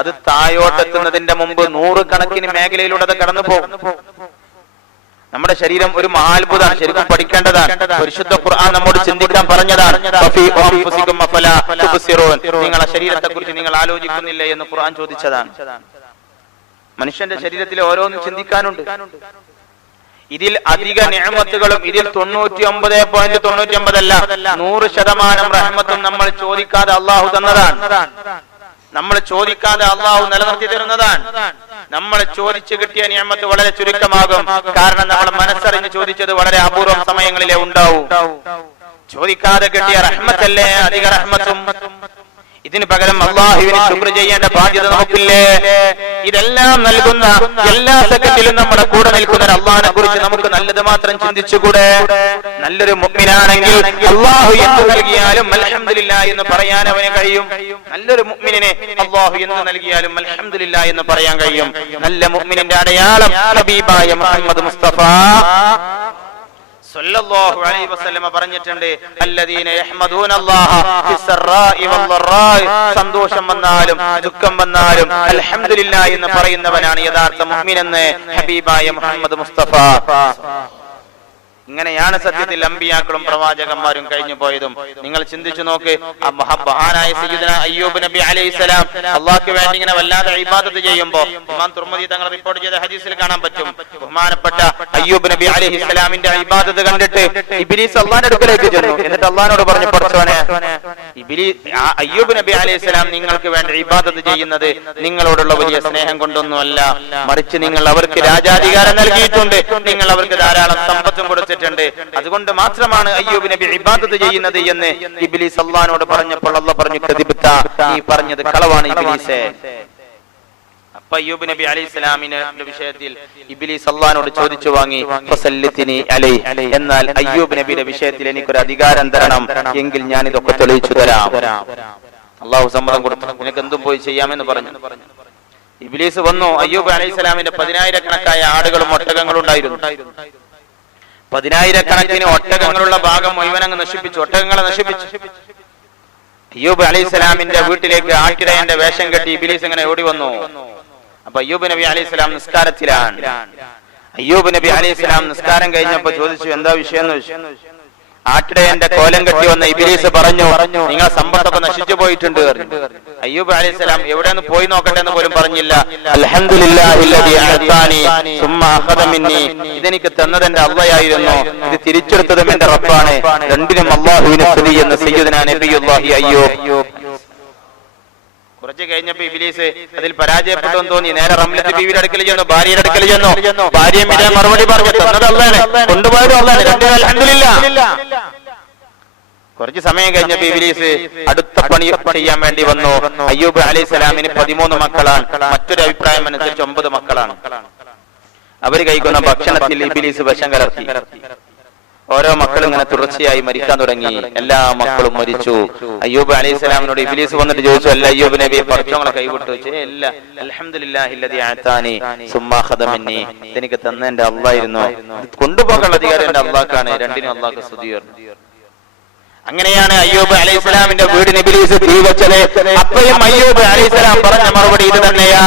അത് തായോട്ടെത്തുന്നതിന്റെ മുമ്പ് 100 കണക്കിന് മേഖലയിലൂടെ അത് കടന്നു പോകും. നമ്മുടെ ശരീരം ഒരു മഹാത്ഭുതമാണ്, ശരിക്കും പഠിക്കേണ്ടതാണ്. പരിശുദ്ധ ഖുർആൻ നമ്മോട് ചിന്തിക്കാൻ പറഞ്ഞതാണ്. നിങ്ങളുടെ ശരീരത്തെ കുറിച്ച് നിങ്ങൾ ആലോചിക്കുന്നില്ലേ എന്ന് ഖുർആൻ ചോദിച്ചതാണ്. മനുഷ്യന്റെ ശരീരത്തിലെ ഓരോന്നും ചിന്തിക്കാനുണ്ട്. ഇതിൽ അധിക നിഅമത്തുകളും ഇതിൽ 99.99 അല്ല 100% റഹ്മത്തും നമ്മൾ ചോദിക്കാതെ അള്ളാഹു തന്നതാണ്. നമ്മൾ ചോദിക്കാതെ അള്ളാഹു നിലനിർത്തി തരുന്നതാണ്. നമ്മൾ ചോദിച്ചു കിട്ടിയ നിഅമത്ത് വളരെ ചുരുക്കമാകും. കാരണം നമ്മൾ മനസ്സറിഞ്ഞ് ചോദിച്ചത് വളരെ അപൂർവം സമയങ്ങളിലേ ഉണ്ടാവൂ. ചോദിക്കാതെ കിട്ടിയ റഹ്മത്തല്ലേ അധിക റഹ്മത്തും. ഇതിന് പകരം അള്ളാഹുവിന് ശുക്ർ ചെയ്യേണ്ട ബാധ്യത നമുക്കില്ലേ? ഇതെല്ലാം നൽകുന്ന എല്ലാ സെക്കൻഡിലും നമ്മുടെ കൂടെ നിൽക്കുന്ന അള്ളാഹിനെ കുറിച്ച് നമുക്ക് നല്ലത് മാത്രം ചിന്തിച്ചുകൂടെ? നല്ലൊരു മുഅ്മിനാണെങ്കിൽ അള്ളാഹു എന്ത് നൽകിയാലും അൽഹംദുലില്ലാഹ് എന്ന് പറയാൻ അവന് കഴിയും. നല്ലൊരു മുഅ്മിനിനെ അള്ളാഹു എന്ത് നൽകിയാലും അൽഹംദുലില്ലാഹ് എന്ന് പറയാൻ കഴിയും. നല്ല മുഅ്മിനിന്റെ അടയാളം ഹബീബായ മുഹമ്മദ് മുസ്തഫ സല്ലല്ലാഹു അലൈഹി വസല്ലം പറഞ്ഞിട്ടുണ്ട്, അല്ലദീന യഹ്മദൂനല്ലാഹ ഫിസ്സറാഇ വദ്ദറാഇ, സന്തോഷം വന്നാലും ദുഃഖം വന്നാലും അൽഹംദുലില്ലാഹ് എന്ന് പറയുന്നവനാണ് യഥാർത്ഥ മുഅ്മിൻ എന്ന് ഹബീബായ മുഹമ്മദ് മുസ്തഫ. ഇങ്ങനെയാണ് സത്യത്തിൽ അമ്പിയാക്കളും പ്രവാചകന്മാരും കഴിഞ്ഞു പോയതും. നിങ്ങൾ ചിന്തിച്ചു നോക്ക്, മഹാനായ സയ്യിദുനാ അയ്യൂബ് നബി അലൈഹിസ്സലാം അള്ളാഹ്ക്ക് വേണ്ടി ഇങ്ങനെ വല്ലാതെ ഇബാദത്ത് ചെയ്യുമ്പോൾ ഇമാം തുർമുദി തങ്ങൾ റിപ്പോർട്ട് ചെയ്ത ഹദീസിൽ കാണാൻ പറ്റും, ബഹുമാനപ്പെട്ട അയ്യൂബ് നബി അലൈഹിസ്സലാമിന്റെ ഇബാദത്ത് കണ്ടിട്ട് ഇബ്ലീസ് അള്ളാഹിന്റെ അടുക്കലേക്ക് ചെന്നു. എന്നിട്ട് അള്ളാഹിനോട് പറഞ്ഞു, പടച്ചോനെ, അയ്യൂബ് നബി അലൈഹിസ്സലാം നിങ്ങൾക്ക് വേണ്ടി ഇബാദത്ത് ചെയ്യുന്നത് നിങ്ങളോടുള്ള വലിയ സ്നേഹം കൊണ്ടൊന്നുമല്ല, മറിച്ച് നിങ്ങൾ അവർക്ക് രാജാധികാരം നൽകിയിട്ടുണ്ട്, നിങ്ങൾ അവർക്ക് ധാരാളം സമ്പത്തും കൊടുത്തിട്ടുണ്ട്, അതുകൊണ്ട് മാത്രമാണ് അയ്യൂബ് നബി ഇബാദത്ത് ചെയ്യുന്നത് എന്ന് ഇബ്ലീസ് അല്ലാഹുവിനോട് പറഞ്ഞപ്പോൾ അല്ലാഹു പറഞ്ഞു, കദിബ്ത, നീ പറഞ്ഞത് കളവാണ് ഇബ്ലീസേ. അപ്പൊ അയ്യൂബ് നബി അലൈഹിസ്സലാമിന്റെ വിഷയത്തിൽ ഇബ്ലീസ് അല്ലാഹുവിനോട് ചോദിച്ചു വാങ്ങി, ഫസല്ലിതിനി അലൈഹി, എന്നാൽ അയ്യൂബ് നബിയുടെ വിഷയത്തിൽ എനിക്കൊരു അധികാരം തരണം, എങ്കിൽ ഞാൻ ഇതൊക്കെ തെളിയിച്ചു തരാം. അല്ലാഹു സമ്മതം കൊടുത്തു, നിനക്ക് എന്തും പോയി ചെയ്യാമെന്ന് പറഞ്ഞു. ഇബ്ലീസ് വന്നു. അയ്യൂബ് അലൈഹിസ്സലാമിന്റെ 10,000-കണക്കായ ആടുകളും ഒട്ടകങ്ങളും ഉണ്ടായിരുന്നു. 10,000-കണക്കിന് ഒട്ടകങ്ങളുള്ള ഭാഗം മുഴുവൻ അങ്ങ് നശിപ്പിച്ചു, ഒട്ടകങ്ങളെ നശിപ്പിച്ചു. അയ്യൂബ് അലൈഹിസ്സലാമിന്റെ വീട്ടിലേക്ക് ആട്ടിടയന്റെ വേഷം കെട്ടി ഇബ്ലീസ് ഇങ്ങനെ ഓടി വന്നു. അപ്പൊ അയ്യൂബ് നബി അലൈഹിസ്സലാം നിസ്കാരത്തിലാണ്. അയ്യൂബ് നബി അലൈഹിസ്സലാം നിസ്കാരം കഴിഞ്ഞപ്പോ ചോദിച്ചു, എന്താ വിഷയം എന്ന് ചോദിച്ചു. ആട്ടിടയന്റെ കോലം കെട്ടി വന്ന ഇബ്ലീസ് പറഞ്ഞു, നിങ്ങളെ സമ്പത്തൊക്കെ നശിച്ചു പോയിട്ടുണ്ട്. അയ്യൂബ് അലൈഹിസ്സലാം എവിടെയൊന്ന് പോയി നോക്കട്ടെ എന്ന് പോലും പറഞ്ഞില്ല. അൽഹംദുലില്ലാഹില്ലദീ അഅതാനി സുമ്മ അഖദ മിന്നി, ഇതെനിക്ക് തന്നത് എന്റെ അല്ലാഹയായിരുന്നു, ഇത് തിരിച്ചെടുത്തതും എന്റെ റബ്ബാണ്, രണ്ടിനും അല്ലാഹുവിനെ സ്തുതി എന്ന് സയ്യിദുനാ നബിയുല്ലാഹി അയ്യൂബ്. കുറച്ച് കഴിഞ്ഞപ്പോ ഇബ്ലീസ് അതിൽ പരാജയപ്പെട്ടു എന്ന് തോന്നി. നേരെ റംലത്ത് ബീവിയുടെ അടുക്കൽ ചെന്നു, ഭാര്യയുടെ അടുക്കൽ ചെന്നു. ഭാര്യയും ഇതേ മറുപടി പറഞ്ഞു, തന്നത് അല്ലാഹുവാണ്, കൊണ്ടുപോയത് അല്ലാഹുവാണ്, രണ്ടും അൽഹംദുലില്ലാഹ്. കുറച്ച് സമയം കഴിഞ്ഞപ്പോ ഇബ്ലീസ് അടുത്ത പണി ചെയ്യാൻ വേണ്ടി വന്നു. അയ്യൂബ് അലൈഹിസ്സലാമിന് 13 മക്കളാണ്, മറ്റൊരു അഭിപ്രായം അനുസരിച്ച് 9 മക്കളാണ്. അവർ കഴിക്കുന്ന ഭക്ഷണത്തിൽ ഇബ്ലീസ് വിഷം കലർത്തി. ഓരോ മക്കളും ഇങ്ങനെ തുടർച്ചയായി മരിക്കാൻ തുടങ്ങി. എല്ലാ മക്കളും മരിച്ചു. അയ്യൂബ് അലൈഹിസ്സലാമിനോട് ഇബ്ലീസ് വന്നിട്ട് ചോദിച്ചു, അല്ല അയ്യൂബ് നബി, പടച്ചോങ്ങളെ കൈവിട്ടു? ഇല്ല, അൽഹംദുലില്ലാഹില്ലദീ അഅതാനി സുമ്മ അഖദ മിന്നി, എനിക്ക് തന്ന എന്റെ അല്ലാഹയായിരുന്നു, കൊണ്ടുപോകാനുള്ള അധികാരം എന്റെ അല്ലാഹ്ക്കാണ്, രണ്ടിനും അല്ലാഹ്ക്ക് സ്തുതി. അങ്ങനെയാണ് അയ്യൂബ് അലൈഹിസ്സലാമിന്റെ വീടിന് ഇബ്ലീസ് തീ വെച്ചത്. അപ്പോഴും അയ്യൂബ് അലൈഹിസ്സലാം പറഞ്ഞ മറുപടി ഇത് തന്നെയാ.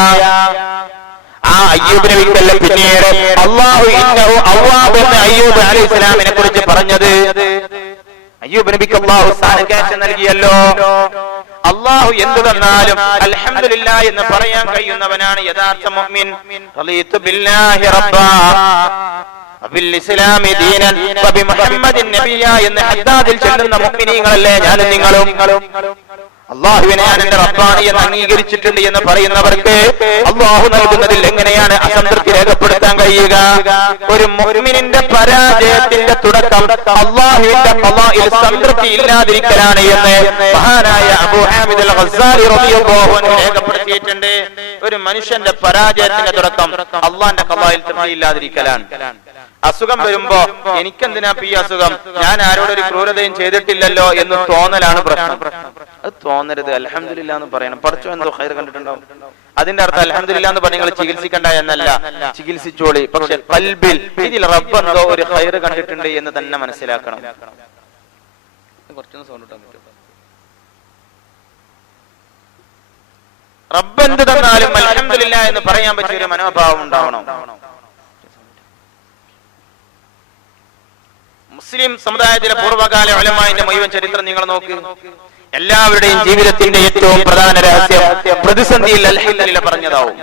ആ അയ്യൂബ് നബിക്കല്ല പിന്നീട് അല്ലാഹു ഇന്നഹു അവ്വാബ് എന്ന് അയ്യൂബ് അലൈഹിസ്സലാമിനെ കുറിച്ച് പറഞ്ഞത്. അയ്യൂബ് നബിക്ക് അല്ലാഹു സ്ഥാനക്കയറ്റം നൽകിയല്ലോ. അല്ലാഹു എന്തു തന്നാലും അൽഹംദുലില്ലാഹ് എന്ന് പറയാൻ കഴിയുന്നവനാണ് യഥാർത്ഥ മുഅ്മിൻ. റളീതു ബില്ലാഹി റബ്ബാ വബിൽ-ഇസ്ലാമി ദീനൻ വബിമുഹമ്മദിൻ നബിയ്യ എന്ന് ഹദ്ദാദിൽ ചൊല്ലുന്ന മുഅ്മിനീങ്ങളല്ലേ ഞാനും നിങ്ങളും. അല്ലാഹുവിനെ ഞാൻ എന്റെ റബ്ബാണ് എന്ന് അംഗീകരിച്ചിട്ടുണ്ട് എന്ന് പറയുന്നവർക്ക് അല്ലാഹു നൽകുന്നതിൽ എങ്ങനെയാണ് അസംതൃപ്തി രേഖപ്പെടുത്താൻ കഴിയുക? ഒരു മുഅ്മിനിന്റെ പരാജയത്തിന്റെ തുടക്കം അല്ലാഹുവിന്റെ ഖളാഇൽ സംതൃപ്തി ഇല്ലാതിരിക്കലാണ് എന്ന് മഹാനായ അബൂ ഹാമിദ് അൽ ഗസ്സാലി റളിയല്ലാഹു അൻഹു രേഖപ്പെടുത്തിയിട്ടുണ്ട്. ഒരു മനുഷ്യന്റെ പരാജയത്തിന്റെ തുടക്കം അല്ലാഹുവിന്റെ ഖളാഇൽ തൃപ്തി ഇല്ലാതിരിക്കലാണ്. അസുഖം വരുമ്പോ എനിക്കെന്തിനാ ഈ അസുഖം, ഞാൻ ആരോടൊരു ക്രൂരതയും ചെയ്തിട്ടില്ലല്ലോ എന്ന് തോന്നലാണ് പ്രശ്നം. അത് തോന്നരുത്, അൽഹംദുലില്ലാഹ് എന്ന് പറയണം. പടച്ചോൻ എന്തോ ഖൈർ കണ്ടിട്ടുണ്ടാവും, അതിന്റെ അർത്ഥം അൽഹംദുലില്ലാഹ് എന്ന് പറഞ്ഞ് നിങ്ങൾ ചികിത്സിക്കണ്ട എന്നല്ല, ചികിത്സിച്ചോളി. പക്ഷെ ഖൽബിൽ ഇതിൽ റബ്ബ് എന്തോ ഒരു ഖൈർ കണ്ടിട്ടുണ്ട് എന്ന് തന്നെ മനസ്സിലാക്കണം. കുറച്ചൊന്ന് സൗണ്ട് ഇട്ടാൻ പറ്റും. റബ്ബ് എന്ത് തന്നാലും അൽഹംദുലില്ലാഹ് എന്ന് പറയാൻ പറ്റിയ ഒരു മനോഭാവം ഉണ്ടാവണം. മുസ്ലിം സമുദായത്തിലെ പൂർവ്വകാല ഉലമാഇന്റെ മുഴുവൻ ചരിത്രം നിങ്ങൾ നോക്ക്. എല്ലാവരുടെയും ജീവിതത്തിന്റെ ഏറ്റവും പ്രധാന രഹസ്യം പ്രതിസന്ധിയിൽ അൽഹംദുലില്ലാഹ് പറഞ്ഞതാവും.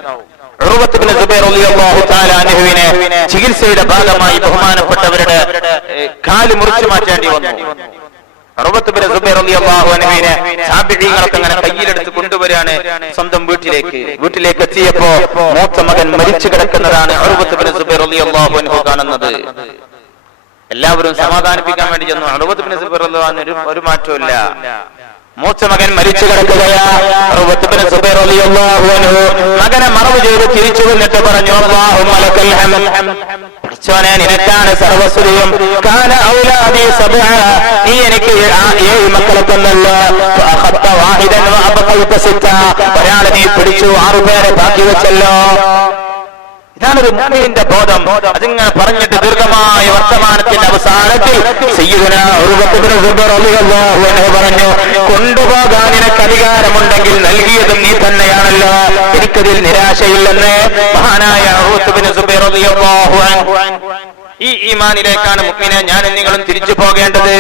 ഉർവത്ത് ഇബ്നു സുബൈർ റളിയല്ലാഹു തആല അൻഹുവിനെ ചികിത്സയുടെ ഭാഗമായി ബഹുമാനപ്പെട്ടവരുടെ കാല് മുറിച്ചു മാറ്റേണ്ടി വന്നു. ഉർവത്ത് ഇബ്നു സുബൈർ റളിയല്ലാഹു അൻഹുവിനെ താബിഈങ്ങളൊക്കെ അങ്ങനെ കയ്യിലെടുത്ത് കൊണ്ടുവരാണ് സ്വന്തം വീട്ടിലേക്ക് എത്തിയപ്പോ മൂത്ത മകൻ മരിച്ചു കിടക്കുന്നതാണ് ഉർവത്ത് ഇബ്നു സുബൈർ റളിയല്ലാഹു അൻഹു കാണുന്നത്. എല്ലാവരും സമാധാനിപ്പിക്കാൻ വേണ്ടി ചെന്നു. ഉർവത്ത് ഇബ്നു സുബൈർ റളിയല്ലാഹു അൻഹു ഒരു മാറ്റവുമില്ല. മൂത്ത മകൻ മരിച്ചു കിടക്കുകയാ. ഉർവത്ത് ഇബ്നു സുബൈർ റളിയല്ലാഹു അൻഹു മകനെ മറവ് ചെയ്ത് തിരിച്ചു വന്നിട്ട് പറഞ്ഞു, അല്ലാഹുമ്മ ലക്കൽ ഹംദ്, പടച്ചോനെ നിനക്കാണ് സർവസ്തുതിയും. കാന ഔലാദി സബ്അ, നീ എനിക്ക് 7 മക്കളെ തന്നല്ലോ. ഫഅഖത്ത വാഹിദൻ വഅബഖത സിത്ത, ഒരാളെ നീ പിടിച്ചു 6 പേരെ ബാക്കി വെച്ചല്ലോ. ഇതാണൊരു മുഅ്മിനിന്റെ ബോധം. അതിങ്ങനെ പറഞ്ഞിട്ട് ദീർഘമായ വർത്തമാനത്തിന്റെ അവസാനത്തിൽ സയ്യിദുനാ ഉർവത്ത് ഇബ്നു സുബൈർ റളിയല്ലാഹു അൻഹു പറഞ്ഞു, കൊണ്ടുപോകാൻ നിനക്ക് അധികാരമുണ്ടെങ്കിൽ നൽകിയതും നീ തന്നെയാണല്ലോ, എനിക്കതിൽ നിരാശയില്ലെന്ന് മഹാനായ ഉർവത്ത് ഇബ്നു സുബൈർ റളിയല്ലാഹു അൻഹു. ഈ ഈമാനിലേക്കാണ് മുഅ്മിനെ ഞാനും നിങ്ങളും തിരിച്ചു പോകേണ്ടത്.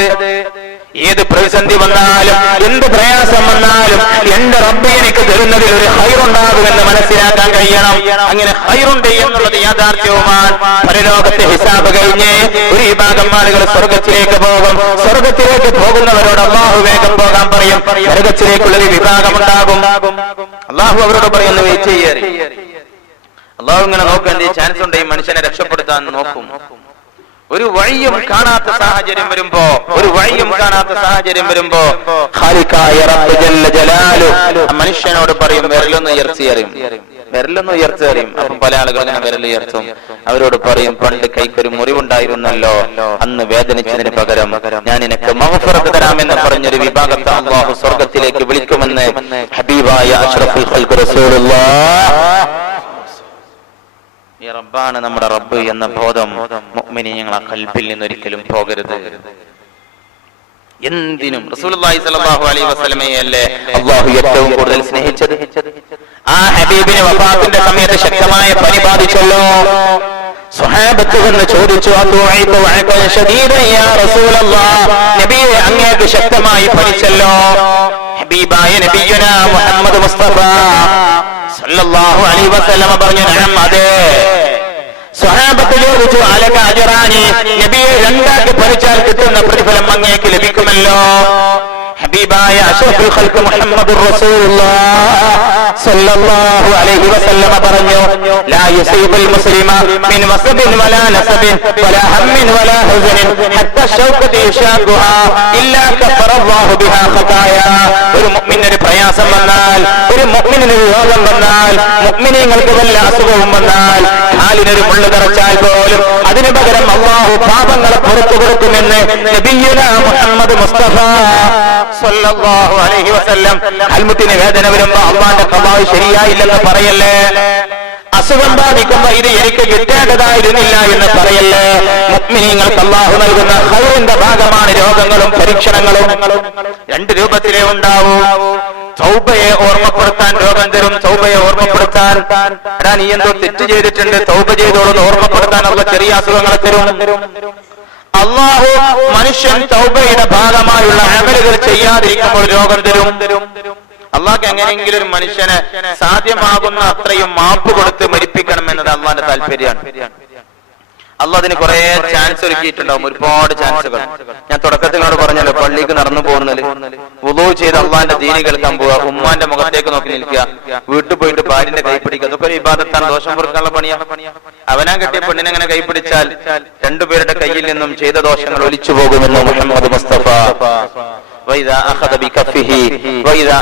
ഏത് പ്രതിസന്ധി വന്നാലും എന്ത് പ്രയാസം വന്നാലും എന്റെ റബ്ബ് എനിക്ക് തരുന്നതിൽ ഒരു ഹൈറുണ്ടാകുമെന്ന് മനസ്സിലാക്കാൻ കഴിയണം. അങ്ങനെ ഹൈറുണ്ട് എന്നുള്ളത് യാഥാർത്ഥ്യവുമാണ്. പരലോകത്തെ ഹിസാബ് കഴിഞ്ഞ് ഒരു വിഭാഗം ആളുകൾ സ്വർഗത്തിലേക്ക് പോകും. സ്വർഗത്തിലേക്ക് പോകുന്നവരോട് അല്ലാഹു വേഗം പോകാൻ പറയും. നരകത്തിലേക്കുള്ളൊരു വിഭാഗം ഉണ്ടാകും. അല്ലാഹു അവരോട് പറയുന്നു, വെയിറ്റ് ചെയ്യരുത്. അല്ലാഹു ഇങ്ങനെ നോക്കേണ്ട ചാൻസ് ഉണ്ട്, ഈ മനുഷ്യനെ രക്ഷപ്പെടുത്താൻ നോക്കും. ഒരു വഴിയും കാണാത്ത സാഹചര്യം വരുമ്പോ ഖാലിഖായ റബ്ബ് ജല്ല ജലാലു മനുഷ്യനോട് പറയും, വിരലൊന്ന് ഉയർത്തിയറിയും. അപ്പം പല ആളുകൾ അങ്ങനെ വിരലുയർത്തും. അവരോട് പറയും, പണ്ട് കൈക്കൊരു മുറിവുണ്ടായിരുന്നല്ലോ, അന്ന് വേദനിച്ചതിന് പകരം ഞാൻ നിനക്ക് മഗ്ഫിറത്ത് തരാമെന്ന് പറഞ്ഞൊരു വിഭാഗത്തെ അല്ലാഹു സ്വർഗത്തിലേക്ക് വിളിക്കുമെന്ന് ഹബീബായ അഷ്റഫുൽ ഖൽഖ് റസൂലുള്ളാഹ്. ഈ റബ്ബാണ് നമ്മുടെ റബ്ബ് എന്ന ബോധം മുഅ്മിനീങ്ങളെ ഖൽബിൽ നിന്ന് ഒരിക്കലും പോകരുത്. എന്തിനും റസൂലുള്ളാഹി സ്വല്ലല്ലാഹു അലൈഹി വസല്ലമയല്ലേ അല്ലാഹു ഏറ്റവും കൂടുതൽ സ്നേഹിച്ചത്. ആ ഹബീബിനെ വഫാത്തിന്റെ സമയത്ത് ശക്തമായ പനി ബാധിച്ചല്ലോ. സ്വഹാബത്ത് വന്ന് ചോദിച്ചു, നബിയെ അങ്ങേക്ക് ശക്തമായി പനിച്ചല്ലോ. ഹബീബായ നബിയുനാ മുഹമ്മദ് മുസ്തഫ സല്ലല്ലാഹു അലൈഹി വസല്ലമ പറഞ്ഞു, നഅം, അതെ. സ്വഹാബത്ത് ചോദിച്ചു, അലക അജ്റാനി, നബിയെ രണ്ടാക്കി പനിച്ചാൽ കിട്ടുന്ന പ്രതിഫലം അങ്ങേക്ക് ലഭിക്കുമല്ലോ. ഹബീബായ അഷ്റഫുൽ ഖൽഖ് മുഹമ്മദുർ റസൂലുള്ളാഹ് സല്ലല്ലാഹു അലൈഹി വസല്ലമ പറഞ്ഞു, ലാ യുസീബുൽ മുസ്ലിമ മിൻ വസബിൻ വലാ നസബിൻ വലാ ഹമ്മിൻ വലാ ഹുസനിൻ ഹത്താ ശൗഖതി യുശാഖുഹാ ഇല്ലാ കഫറല്ലാഹു ബിഹാ ഖതായ. ഒരു മുഅ്മിനൊരു പ്രയാസം വന്നാൽ, ഒരു മുഅ്മിനൊരു രോഗം വന്നാൽ, മുഅ്മിനീങ്ങൾക്ക് വല്ല അസുഖവും വന്നാൽ, കാലിനൊരു മുള്ളു തറച്ചാൽ പോലും അതിനു പകരം അല്ലാഹു പാപങ്ങളെ പുറത്തു കൊടുക്കുമെന്ന് നബിയുനാ മുഹമ്മദ് മുസ്തഫ സല്ലല്ലാഹു അലൈഹി വസല്ലം. കൽമുട്ടിന് വേദന വരുമ്പോ അല്ലാഹുവിന്റെ ഖദാ ശരിയായില്ലെന്ന് പറയല്ലേ. അസുഖം ബാധിക്കുമ്പോ ഇത് എനിക്ക് കിട്ടേണ്ടതായിരുന്നില്ല എന്ന് പറയല്ലേ. മുഅ്മിനീങ്ങൾക്ക് അല്ലാഹു നൽകുന്ന ഖൈറിന്റെ ഭാഗമാണ് രോഗങ്ങളും പരീക്ഷണങ്ങളും. 2 രൂപത്തിലേ ഉണ്ടാവൂ. തൗബയെ ഓർമ്മപ്പെടുത്താൻ രോഗം തരും, തൗബയെ ഓർമ്മപ്പെടുത്താൻ നീ എന്തോ തെറ്റ് ചെയ്തിട്ടുണ്ട്, തൗബ ചെയ്തോളൂ ഓർമ്മപ്പെടുത്താൻ ഉള്ള ചെറിയ അസുഖങ്ങളെ തരും. അല്ലാഹു മനുഷ്യൻ തൗബയുടെ ഭാഗമായുള്ള അമലുകൾ ചെയ്യാതിരിക്കുമ്പോൾ രോഗം തരും. അള്ളാഹ് എങ്ങനെയെങ്കിലും ഒരു മനുഷ്യനെ സാധ്യമാകുന്ന അത്രയും മാപ്പ് കൊടുത്ത് മരിപ്പിക്കണം എന്നത് അള്ളാന്റെ താല്പര്യമാണ്. അള്ളാഹ് അതിന് കുറെ ചാൻസ് ഒരുക്കിയിട്ടുണ്ടാവും, ഒരുപാട് ചാൻസുകൾ. ഞാൻ തുടക്കത്തിനോട് പറഞ്ഞല്ലോ, പള്ളിക്ക് നടന്നു പോകുന്നത്, വുളൂ ചെയ്ത് അള്ളാന്റെ ദീനി കേൾക്കാൻ പോവുക, ഉമ്മാന്റെ മുഖത്തേക്ക് നോക്കി നിൽക്കുക, വീട്ടിൽ പോയിട്ട് ഭാര്യന്റെ കൈ പിടിക്കുക, അതൊക്കെ ഒരു ഇബാദത്താണ്, ദോഷം പൊറുക്കാനുള്ള പണിയാ. അവനാ കെട്ടിയ പെണ്ണിനെ അങ്ങനെ കൈപിടിച്ചാൽ 2 പേരുടെ കയ്യിൽ നിന്നും ചെയ്ത ദോഷങ്ങൾ ഒലിച്ചു പോകുമെന്ന് മുഹമ്മദ് മുസ്തഫ. وإذا أخذ بكفه وإذا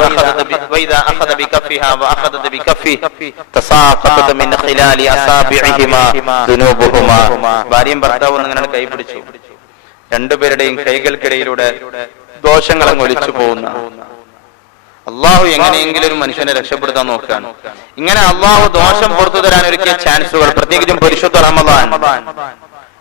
أخذ بكفها وأخذت بكفه تساقطت من خلال أصابعهما ذنوبهما. ഭാര്യയും ഭർത്താവും അങ്ങനെ കൈ പിടിച്ചു, 2 പേരുടെയും കൈകൾക്കിടയിലൂടെ ദോഷങ്ങൾ അങ്ങ് ഒലിച്ചു പോകുന്ന അള്ളാഹു എങ്ങനെയെങ്കിലും ഒരു മനുഷ്യനെ രക്ഷപ്പെടുത്താൻ നോക്കുകയാണ്. ഇങ്ങനെ അള്ളാഹു ദോഷം പുറത്തു തരാൻ ഒരുക്കിയ ചാൻസുകൾ, പ്രത്യേകിച്ചും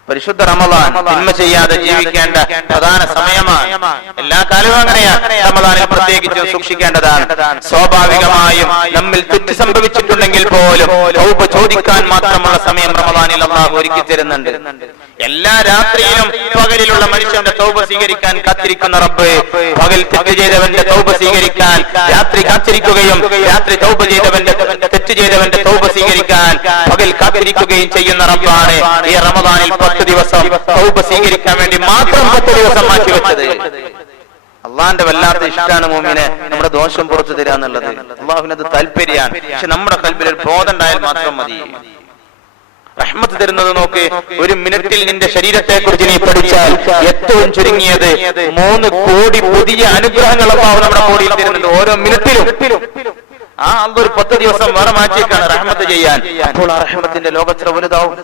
പരിശുദ്ധ റമളാൻ തിന്മ ചെയ്യാതെ ജീവിക്കേണ്ട പ്രധാന സമയമാണ്. എല്ലാ കാലവും അങ്ങനെയാണ്. റമളാനിൽ പ്രത്യേകിച്ചും സൂക്ഷിക്കേണ്ടതാണ്. സ്വാഭാവികമായും നമ്മിൽ തെറ്റ് സംഭവിച്ചിട്ടുണ്ടെങ്കിൽ പോലും തൗബ ചോദിക്കാൻ മാത്രമുള്ള സമയം റമളാനിൽ അല്ലാഹു ഒരുക്കി തരുന്നുണ്ട്. എല്ലാ രാത്രിയിലും പകലിലുള്ള മനുഷ്യന്റെ തൗബ സ്വീകരിക്കാൻ കാത്തിരിക്കുന്ന റബ്ബ്, പകൽ തെറ്റ് ചെയ്തവന്റെ തൗബ സ്വീകരിക്കാൻ രാത്രി കാത്തിരിക്കുകയും രാത്രി തൗബ ചെയ്തവന്റെ തെറ്റ് ചെയ്തവന്റെ തൗബ സ്വീകരിക്കാൻ പകൽ കാത്തിരിക്കുകയും ചെയ്യുന്ന റബ്ബാണ് ഈ റമളാനിൽ 10 ദിവസം തൗബ സ്വീകരിക്കാൻ വേണ്ടി മാത്രം 10 ദിവസം മാറ്റിവെച്ചത്. അള്ളാന്റെ വല്ലാത്ത ഇഷ്ടമാണ് മുഅ്മിനെ നമ്മുടെ ദോഷം പുറത്തു തരാന്നുള്ളത്. അള്ളാഹുവിനത് താല്പര്യമാണ്. പക്ഷെ നമ്മുടെ കൽബിൽ ഒരു ബോധം ഉണ്ടായാൽ മാത്രം മതി. റഹ്മത്ത് തരുന്നത് നോക്ക്, 1 മിനിറ്റിൽ നിന്റെ ശരീരത്തെ കുറിച്ച് നീ പഠിച്ചാൽ ഏറ്റവും ചുരുങ്ങിയത് 3 കോടി പുതിയ അനുഗ്രഹങ്ങൾ അല്ലാഹു നമ്മുടെ ബോഡിയിൽ തരുന്നുണ്ട് ഓരോ മിനിറ്റിലും. ആ അള്ളാഹു ഒരു 10 ദിവസം വേറെ മാറ്റിയേക്കാണ് റഹ്മത്ത് ചെയ്യാൻ. അപ്പോൾ ആ റഹ്മത്തിന്റെ ലോകത്ര വലുതാവും.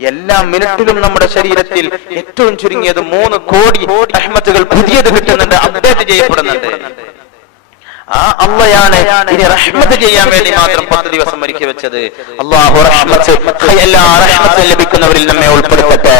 എല്ലാ മിനിറ്റിലും നമ്മുടെ ശരീരത്തിൽ ഏറ്റവും ചുരുങ്ങിയത് 3 കോടി റഹ്മത്തുകൾ പുതിയത് കിട്ടുന്നുണ്ട്, അപ്ഡേറ്റ് ചെയ്യപ്പെടുന്നുണ്ട്. ആ അള്ളയാണ് ഇനി റഹ്മത്ത് ചെയ്യാൻ വേണ്ടി മാത്രം 10 ദിവസം ഒരുക്കി വെച്ചത്. അല്ലാഹു എല്ലാ റഹ്മത്തും ലഭിക്കുന്നവരിൽ നമ്മെ ഉൾപ്പെടുത്തട്ടെ.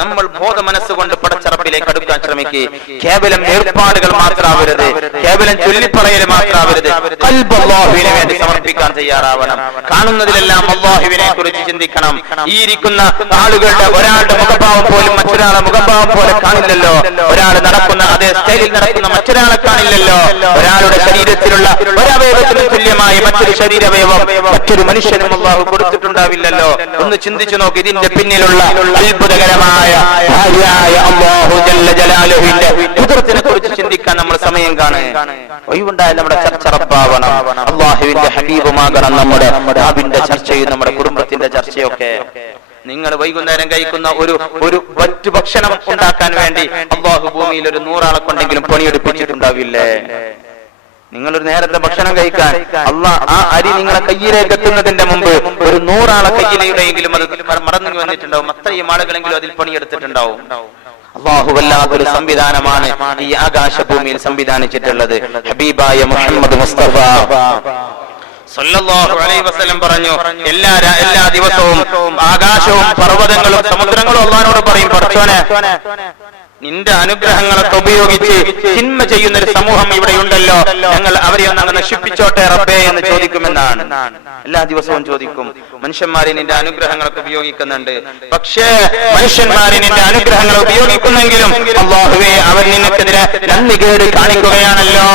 നമ്മൾ ബോധ മനസ്സുകൊണ്ട് പടച്ചറപ്പിലേക്ക് അടുക്കാൻ ശ്രമിക്കുക. കേവലം ഏർപ്പാടുകൾ മാത്രമാവരുത്, കേവലം ചൊല്ലിപ്പറയൽ മാത്രമാവരുത്. ഖൽബ് അല്ലാഹുവിനെ വേണ്ടി സമർപ്പിക്കാൻ തയ്യാറാവണം. കാണുന്നതിലെല്ലാം അല്ലാഹുവിനെ കുറിച്ച് ചിന്തിക്കണം. ഈ ഇരിക്കുന്ന ആളുകളുടെ ഒരാളുടെ മുഖഭാവം പോലും മറ്റൊരാളുടെ മുഖഭാവം പോലെ കാണില്ലല്ലോ. ഒരാൾ നടക്കുന്ന അതേ സ്റ്റൈലിൽ നടക്കുന്ന മറ്റൊരാളെ കാണില്ലല്ലോ. ഒരാളുടെ ശരീരത്തിലുള്ള ഒരവയവത്തിന് തുല്യമായി മറ്റൊരു ശരീരവയവം മറ്റൊരു മനുഷ്യനും അല്ലാഹു കൊടുത്തിട്ടുണ്ടാവില്ലല്ലോ. ഒന്ന് ചിന്തിച്ചു നോക്ക്. ഇതിന്റെ പിന്നിലുള്ള അത്ഭുതകരമായ അല്ലാഹു ജല്ല ജലാലുവിന്റെ ഖുദ്റത്തിനെ കുറിച്ച് ചിന്തിക്കാൻ നമ്മൾ സമയം കാണുക. ഒഴിവുണ്ടായ നമ്മുടെ ചർച്ച റബ്ബാവണം, അല്ലാഹുവിന്റെ ഹബീബുമാകണം. നമ്മുടെ നാവിന്റെ ചർച്ചയും നമ്മുടെ കുടുംബത്തിന്റെ ചർച്ചയൊക്കെ. നിങ്ങൾ വൈകുന്നേരം കഴിക്കുന്ന ഒരു വറ്റു ഭക്ഷണം ഉണ്ടാക്കാൻ വേണ്ടി അല്ലാഹു ഭൂമിയിൽ ഒരു 100 ആളെ കൊണ്ടെങ്കിലും പണിയെടുപ്പിച്ചിട്ടുണ്ടാവില്ലേ? നിങ്ങളൊരു നേരത്തെ ഭക്ഷണം കഴിക്കാൻ അല്ലാഹ് ആ അരി നിങ്ങളെ കയ്യിലേക്ക് എത്തുന്നതിന്റെ മുമ്പ് ഒരു 100 ആളെ കയ്യിലെങ്കിലും അത് മറന്നു വന്നിട്ടുണ്ടാവും. അത്രയും ആളുകളെങ്കിലും അതിൽ പണിയെടുത്തിട്ടുണ്ടാവും. അല്ലാഹു വല്ലാത്തൊരു സംവിധാനമാണ് ഈ ആകാശഭൂമിയിൽ സംവിധാനിച്ചിട്ടുള്ളത്. ഹബീബായ മുഹമ്മദ് മുസ്തഫ സല്ലല്ലാഹു അലൈഹി വസല്ലം പറഞ്ഞു, എല്ലാ ദിവസവും ആകാശവും പർവ്വതങ്ങളും സമുദ്രങ്ങളും അല്ലാഹുവോട് പറയും, പടച്ചോനെ നിന്റെ അനുഗ്രഹങ്ങളൊക്കെ ഉപയോഗിച്ച് തിന്മ ചെയ്യുന്ന ഒരു സമൂഹം ഇവിടെയുണ്ടല്ലോ, ഞങ്ങൾ അവരെ ഒന്ന് അങ്ങ് നശിപ്പിച്ചോട്ടെ റബ്ബേ എന്ന് ചോദിക്കുമെന്നാണ്. എല്ലാ ദിവസവും ചോദിക്കും. മനുഷ്യന്മാരെ നിന്റെ അനുഗ്രഹങ്ങളൊക്കെ ഉപയോഗിക്കുന്നുണ്ട്, പക്ഷേ മനുഷ്യന്മാരെ നിന്റെ അനുഗ്രഹങ്ങൾ ഉപയോഗിക്കുന്നെങ്കിലും അല്ലാഹുവേ അവർ നിനക്കെതിരെ നന്ദികേട് കാണിക്കുകയാണല്ലോ,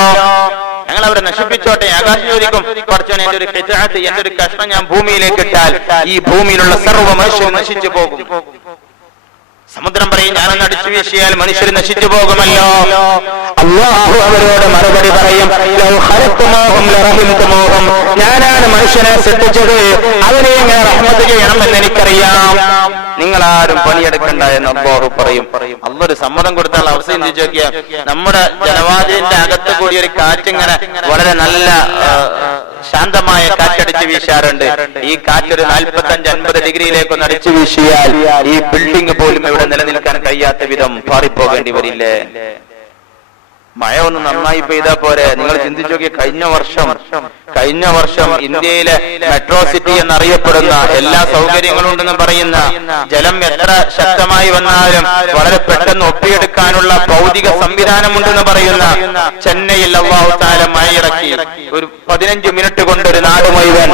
ഞങ്ങൾ അവരെ നശിപ്പിച്ചോട്ടെ. ആകാശം ചോദിക്കും, പടച്ചോനെ എന്റെ ഒരു ഖിതാഅത്ത്, എന്റെ ഒരു കഷ്ണം ഞാൻ ഭൂമിയിലേക്ക് ഇട്ടാൽ ഈ ഭൂമിയിലുള്ള സർവ്വ മനുഷ്യരും നശിച്ചു പോകും. സമുദ്രം പറയും, ഞാനൊന്ന് അടിച്ചു വീശിയാൽ മനുഷ്യർ നശിച്ചു പോകുമല്ലോ. അല്ലാഹു അവരോട് മറുപടി പറയും, ഞാനാണ് മനുഷ്യനെ സൃഷ്ടിച്ചത്, അവനെ എങ്ങനെ റഹ്മത്ത് ചെയ്യണമെന്ന് എനിക്കറിയാം, നിങ്ങളാരും പണിയെടുക്കണ്ട എന്ന് അല്ലാഹു പറയും. അള്ളൊരു സമ്മതം കൊടുത്താൽ അവസ്ഥ ചിന്തിച്ചു നോക്കിയാൽ നമ്മുടെ ജനവാദിന്റെ അകത്ത് കൂടി ഒരു കാറ്റിങ്ങനെ വളരെ നല്ല ശാന്തമായ കാറ്റടിച്ച് വീശാറുണ്ട്. ഈ കാറ്റൊരു 45-50 ഡിഗ്രിയിലേക്കൊന്ന് അടിച്ചു വീശിയാൽ ഈ ബിൽഡിംഗ് പോലും ഇവിടെ നിലനിൽക്കാൻ കഴിയാത്ത വിധം പാറിപ്പോകേണ്ടി വരില്ലേ? മഴ ഒന്ന് നന്നായി പെയ്താ പോരെ? നിങ്ങൾ ചിന്തിച്ചു നോക്കിയ കഴിഞ്ഞ വർഷം ഇന്ത്യയിലെ മെട്രോ സിറ്റി എന്നറിയപ്പെടുന്ന എല്ലാ സൗകര്യങ്ങളും ഉണ്ടെന്ന് പറയുന്ന, ജലം എത്ര ശക്തമായി വന്നാലും വളരെ പെട്ടെന്ന് ഒപ്പിയെടുക്കാനുള്ള ഭൗതിക സംവിധാനമുണ്ടെന്ന് പറയുന്ന ചെന്നൈയിൽ അല്ലാഹു തആല മഴ ഇറക്കി. ഒരു 15 മിനിറ്റ് കൊണ്ട് ഒരു നാട് മുഴുവൻ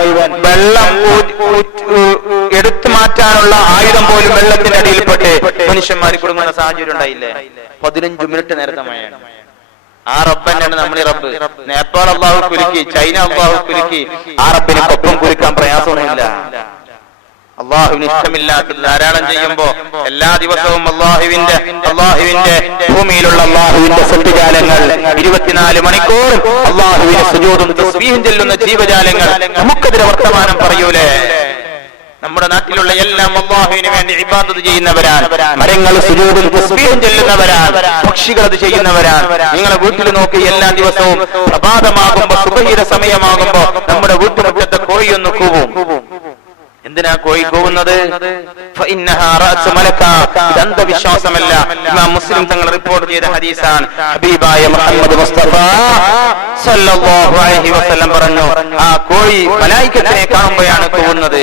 വെള്ളം എടുത്തു മാറ്റാനുള്ള ആയുധം പോലും വെള്ളത്തിന്റെ അടിയിൽപ്പെട്ട് മനുഷ്യന്മാർ കുടുങ്ങുന്ന സാഹചര്യം ഉണ്ടായില്ലേ? 15 മിനിറ്റ് നേരത്തെ മഴയാണ്. ആ റബ്ബ് തന്നെയാണ് നമ്മുടെ റബ്ബ്. നേപ്പാൾ അല്ലാഹു കുലുക്കി, ചൈന അല്ലാഹു കുലുക്കി, ആ റബ്ബിന് കൊപ്പം കുലുക്കാൻ പ്രയാസമൊന്നുമില്ല. അള്ളാഹുവിന് ഇഷ്ടമില്ലാത്തത് ധാരാളം ചെയ്യുമ്പോ എല്ലാ ദിവസവും അള്ളാഹുവിന്റെ ഭൂമിയിലുള്ള അള്ളാഹുവിന്റെ സൃഷ്ടിജാലങ്ങൾ 24 മണിക്കൂറും അള്ളാഹുവിന്റെ സുജൂദും തസ്ബീഹും ചെല്ലുന്ന ജീവജാലങ്ങൾ നമുക്കെതിരെ വർത്തമാനം പറയൂലേ? നമ്മുടെ നാട്ടിലുള്ള എല്ലാം അല്ലാഹുവിന് വേണ്ടി ഇബാദത്ത് ചെയ്യുന്നവരാണ്. മരങ്ങൾ സുജൂദും തസ്ബീഹും ചെല്ലുന്നവരാണ്, പക്ഷികൾ അത് ചെയ്യുന്നവരാണ്. നിങ്ങളെ വീട്ടിൽ നോക്കി എല്ലാ ദിവസവും പ്രഭാതമാകുമ്പോ, സുബഹിയുടെ സമയമാകുമ്പോ നമ്മുടെ വീട്ടുമുറ്റത്തെ കോഴിയൊന്ന് കൂവും. എന്തിനാ കോഴി കൂവുന്നത്? അന്ധവിശ്വാസമല്ല, ഇമാം മുസ്ലിം തങ്ങൾ റിപ്പോർട്ട് ചെയ്ത ഹദീസാണ്. ഹബീബായ മുഹമ്മദ് മുസ്തഫ സല്ലല്ലാഹു അലൈഹി വസല്ലം പറഞ്ഞു, ആ കോഴി മലായികത്തിനെ കാണുമ്പോഴാണ് കൂവുന്നത്.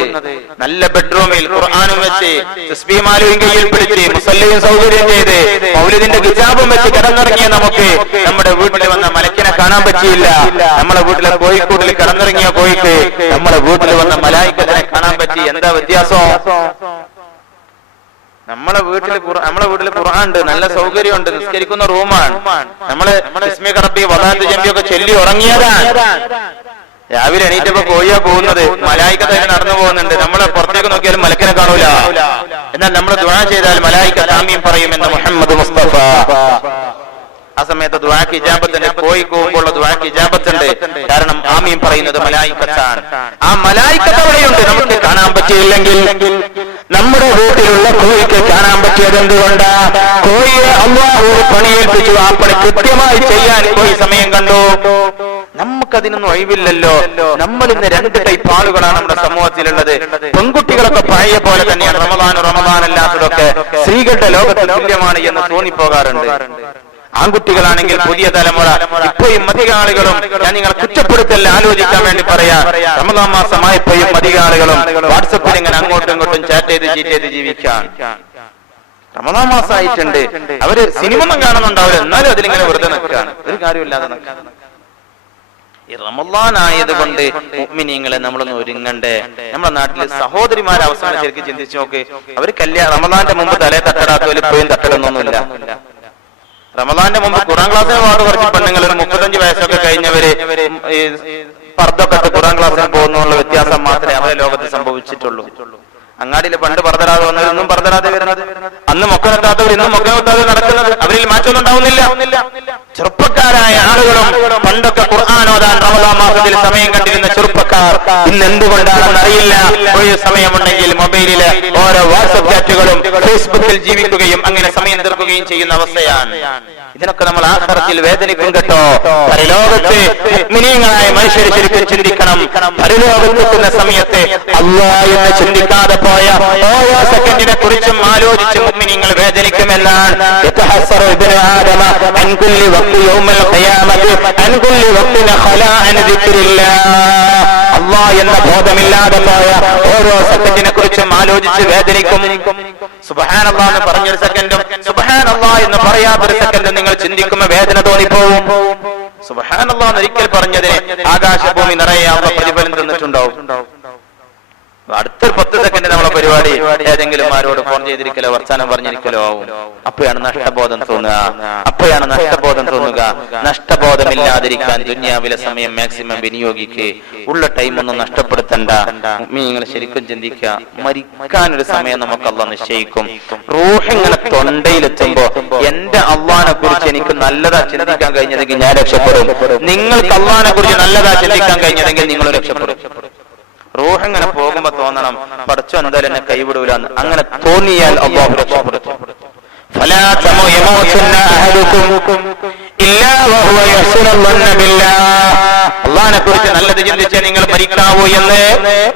നല്ല ബെഡ്റൂമിൽ ഖുർആനും വെച്ച് തസ്ബീഹും കയ്യിൽ പിടിച്ച് മുസല്ലയും സൗകര്യം ചെയ്ത് മൗലിദിന്റെ കിതാബും വെച്ച് കിടന്നിറങ്ങിയ നമുക്ക് നമ്മുടെ വീട്ടിൽ വന്ന മലക്കിനെ കാണാൻ പറ്റിയില്ല. നമ്മുടെ വീട്ടിലെ കോഴിക്കൂട്ടിൽ കിടന്നിറങ്ങിയ കോഴിക്ക് നമ്മുടെ വീട്ടിൽ വന്ന മലായികത്തിനെ കാണാൻ പറ്റി. എന്താ വ്യത്യാസം? നമ്മളെ വീട്ടിൽ ഖുർആൻ ഉണ്ട്, നല്ല സൗകര്യമുണ്ട്, നിസ്കരിക്കുന്ന റൂമാണ്. നമ്മള് ഒക്കെ ചൊല്ലി ഉറങ്ങിയതാണ്. രാവിലെ എണീറ്റപ്പോ കോഴിയാ പോകുന്നത്, മലായികത്ത് നടന്നു പോകുന്നുണ്ട്. നമ്മളെ പുറത്തേക്ക് നോക്കിയാലും മലക്കിനെ കാണൂല. എന്നാൽ നമ്മൾ ദുആ ചെയ്താൽ മലായികത്ത് ആമീൻ പറയുമെന്ന് മുഹമ്മദ് മുസ്തഫ. ആ സമയത്ത് ദുആക്ക് ഇജാബത്തുണ്ട്. കോഴി കൂവുമ്പോൾ ദുആക്ക് ഇജാബത്തുണ്ട്. കാരണം ആമീൻ പറയുന്നത് മലായികത്താണ്. ആ മലായികത്ത് അവിടെയുണ്ട്, നമുക്ക് കാണാൻ പറ്റിയില്ലെങ്കിൽ നമ്മുടെ വീട്ടിലുള്ള കോഴിക്ക് കാണാൻ പറ്റിയത് എന്തുകൊണ്ടാ? കോഴിയെ അല്ലാഹു പണിയേൽപ്പിച്ചു, ആ പണി കൃത്യമായി ചെയ്യാൻ കോഴി സമയം കണ്ടു. നമുക്കതിനൊന്നും ഒഴിവില്ലല്ലോ. നമ്മൾ ഇന്ന് രണ്ട് ടൈപ്പ് ആളുകളാണ് നമ്മുടെ സമൂഹത്തിലുള്ളത്. പെൺകുട്ടികളൊക്കെ പഴയ പോലെ തന്നെയാണ്. റമദാൻ അല്ലാത്തതൊക്കെ സ്ത്രീകളുടെ ലോകത്ത് തുല്യമാണ് എന്ന് തോന്നിപ്പോകാറുണ്ട്. ആൺകുട്ടികളാണെങ്കിൽ പുതിയ തലമുറ ഇപ്പോഴും അധികം ആളുകളും, ഞാൻ നിങ്ങളെ കുറ്റപ്പെടുത്തല്ല, ആലോചിക്കാൻ വേണ്ടി പറയാ, റമദാൻ മാസമായപ്പോഴും അധികം ആളുകളും വാട്സപ്പിൽ ഇങ്ങനെ അങ്ങോട്ടും ഇങ്ങോട്ടും ചാറ്റ് ചെയ്ത് ജീവിക്കാൻ. റമദാൻ മാസമായിട്ടുണ്ട്, അവര് സിനിമ ഒന്നും കാണുന്നുണ്ടാവില്ല, എന്നാലും അതിലിങ്ങനെ വെറുതെ നിൽക്കാൻ, ഒരു കാര്യമില്ലാതെ നിൽക്കാൻ. ഈ റമദാൻ ആയതുകൊണ്ട് മുഅ്മിനീങ്ങളെ നമ്മളൊന്ന് ഒരുങ്ങണ്ടേ. നമ്മുടെ നാട്ടില് സഹോദരിമാരെ അവസാനം ശരിക്കും ചിന്തിച്ചു നോക്ക്. അവര് റമദാന്റെ മുമ്പ് തലേ തട്ടടാത്തവര് ഇപ്പോഴും തട്ടടൊന്നൊന്നുമില്ല. റമദാന്റെ മുമ്പ് ഖുർആൻ ക്ലാസ്സിന് പാട് കുറച്ച് പെണ്ണുങ്ങൾ, ഒരു 35 വയസ്സൊക്കെ കഴിഞ്ഞവര് പർദ്ദൊക്കെ ഖുർആൻ ക്ലാസ്സിന് പോകുന്നുള്ള വ്യത്യാസം മാത്രമേ അവരെ ലോകത്ത് സംഭവിച്ചിട്ടുള്ളൂ. അങ്ങാടിയിൽ പണ്ട് പർദ്ദരാതെ വന്നവർ ഇന്നും പർദ്ദരാതെ വരുന്നത്, അന്ന് മൊക്കനെത്താത്തവർ ഇന്നും മൊക്കനെത്താതെ നടക്കുന്നത്, അവരിൽ മാറ്റമൊന്നും ഉണ്ടാവുന്നില്ല. ചെറുപ്പക്കാരായ ആളുകളും പണ്ടൊക്കെ ഖുർആൻ ഓതാൻ റമദാൻ മാസത്തിൽ സമയം കണ്ടിരുന്ന ചെറുപ്പക്കാർ ഇന്ന് എന്തുകൊണ്ടാണെന്ന് അറിയില്ല. ഒരു സമയമുണ്ടെങ്കിൽ മൊബൈലിലെ ഓരോ വാട്സപ്പ് ചാറ്റുകളും ഫേസ്ബുക്കിൽ ജീവിക്കുകയും അങ്ങനെ സമയം തീർക്കുകയും ചെയ്യുന്ന അവസ്ഥയാണ്. ഇതിനൊക്കെ നമ്മൾ ആഖിറത്തിൽ വേദനിക്കും കേട്ടോ. പരലോകത്ത് മുഅ്മിനീങ്ങളായ മനുഷ്യർ ശരിക്കും ചിന്തിക്കണം. പരലോകത്തെത്തുന്ന സമയത്ത് അല്ലാഹ് എന്ന് ചിന്തിക്കാതെ പോയ ഓരോ സെക്കൻഡിനെ കുറിച്ചും ആലോചിച്ച് മുഅ്മിനീങ്ങൾ വേദനിക്കുമെന്നാണ്. യതഹസ്സറു ഇബ്നു ആദമ അൻ കുല്ലി വഖ്തി യൗമൽ ഖിയാമത്തി അൻ കുല്ലി വഖ്തിൻ ഖലാ അൻ ദിക്രില്ലാഹ്. അല്ലാഹ് എന്ന ബോധമില്ലാതെ പോയ ഓരോ സെക്കൻഡിനെ കുറിച്ചും ആലോചിച്ച് വേദനിക്കും. സുബ്ഹാനല്ലാഹ് എന്ന് പറഞ്ഞൊരു സെക്കൻഡും സുബ്ഹാനല്ലാഹ് എന്ന് പറയാത്തൊരു സെക്കൻഡും നിങ്ങൾ ചിന്തിക്കുമ്പോൾ വേദന തോന്നിപ്പോവും. സുബ്ഹാനല്ലാഹ് എന്ന് ഒരിക്കൽ പറഞ്ഞതിന് ആകാശഭൂമി നിറയെ അല്ലാഹ് പ്രതിഫലം തന്നിട്ടുണ്ടാവും. അടുത്തൊരു 10 സെക്കൻഡ് നമ്മളെ പരിപാടി ഏതെങ്കിലും ആരോട് ഫോൺ ചെയ്തിരിക്കലോ വർത്താനം പറഞ്ഞിരിക്കലോ ആവും. അപ്പോഴാണ് നഷ്ടബോധം തോന്നുക. നഷ്ടബോധമില്ലാതിരിക്കാൻ ദുനിയാവിലെ സമയം മാക്സിമം വിനിയോഗിക്കുക. ഉള്ള ടൈം ഒന്നും നഷ്ടപ്പെടുത്തണ്ട. നിങ്ങൾ ശരിക്കും ചിന്തിക്കുക, മരിക്കാനൊരു സമയം നമുക്ക് അല്ലാഹ് നിശ്ചയിക്കും. റൂഹ് ഇങ്ങനെ തൊണ്ടയിലെത്തുമ്പോ എന്റെ അല്ലാഹനെ കുറിച്ച് എനിക്ക് നല്ലതാ ചിന്തിക്കാൻ കഴിഞ്ഞതെങ്കിൽ ഞാൻ രക്ഷപ്പെടും. നിങ്ങൾക്ക് അല്ലാഹനെ കുറിച്ച് നല്ലതാ ചിന്തിക്കാൻ കഴിഞ്ഞതെങ്കിൽ നിങ്ങൾ രക്ഷപ്പെടും. റൂഹ് ഇങ്ങനെ പോകുമ്പോ തോന്നണം, പടച്ചോൻ എന്തായാലും എന്നെ കൈവിടൂല. അങ്ങനെ തോന്നിയാൽ അല്ലാഹു രക്ഷപ്പെടുത്തും. ഫലാ യമൂതുന്ന അഹദുകും ഇല്ലാ വഹുവ യഹ്സുനു ളന്ന ബില്ലാഹ്. അല്ലാഹനെ കുറിച്ച് നല്ലത് ചിന്തിച്ച് നിങ്ങൾ മരിക്കാവൂ എന്ന്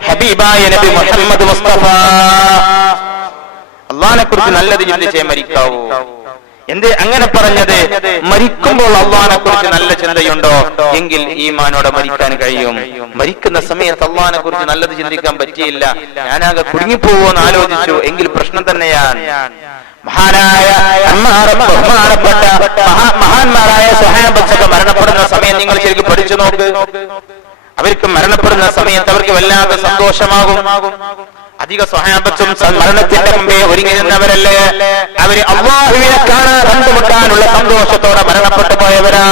ഹബീബായ നബി മുഹമ്മദ് മുസ്തഫ. അല്ലാഹനെ കുറിച്ച് നല്ലത് ചിന്തിച്ചേ മരിക്കാവൂ. എന്തേ അങ്ങനെ പറഞ്ഞത്? മരിക്കുമ്പോൾ അല്ലാഹനെ കുറിച്ച് നല്ല ചിന്തയുണ്ടോ എങ്കിൽ ഈമാനോടെ മരിക്കാൻ കഴിയും. മരിക്കുന്ന സമയത്ത് അല്ലാഹനെ കുറിച്ച് നല്ലത് ചിന്തിക്കാൻ പറ്റിയില്ല, ഞാനാകെ കുടുങ്ങിപ്പോവോന്ന് ആലോചിച്ചു എങ്കിൽ പ്രശ്നം തന്നെയാണ്. മഹാന്മാരായ സ്വഹാബത്തൊക്കെ മരണപ്പെടുന്ന സമയം നിങ്ങൾ ശരിക്കും പഠിച്ചു നോക്ക്. അവർക്ക് മരണപ്പെടുന്ന സമയത്ത് അവർക്ക് വല്ലാതെ സന്തോഷമാകും. അധിക സ്വഹാബത്തും മരണത്തിന്റെ മുമ്പേ ഒരുങ്ങിയിരുന്നവരല്ലേ. അവര് അല്ലാഹുവിനെ കണ്ടുമുട്ടാനുള്ള സന്തോഷത്തോടെ മരണപ്പെട്ടു പോയവരാ.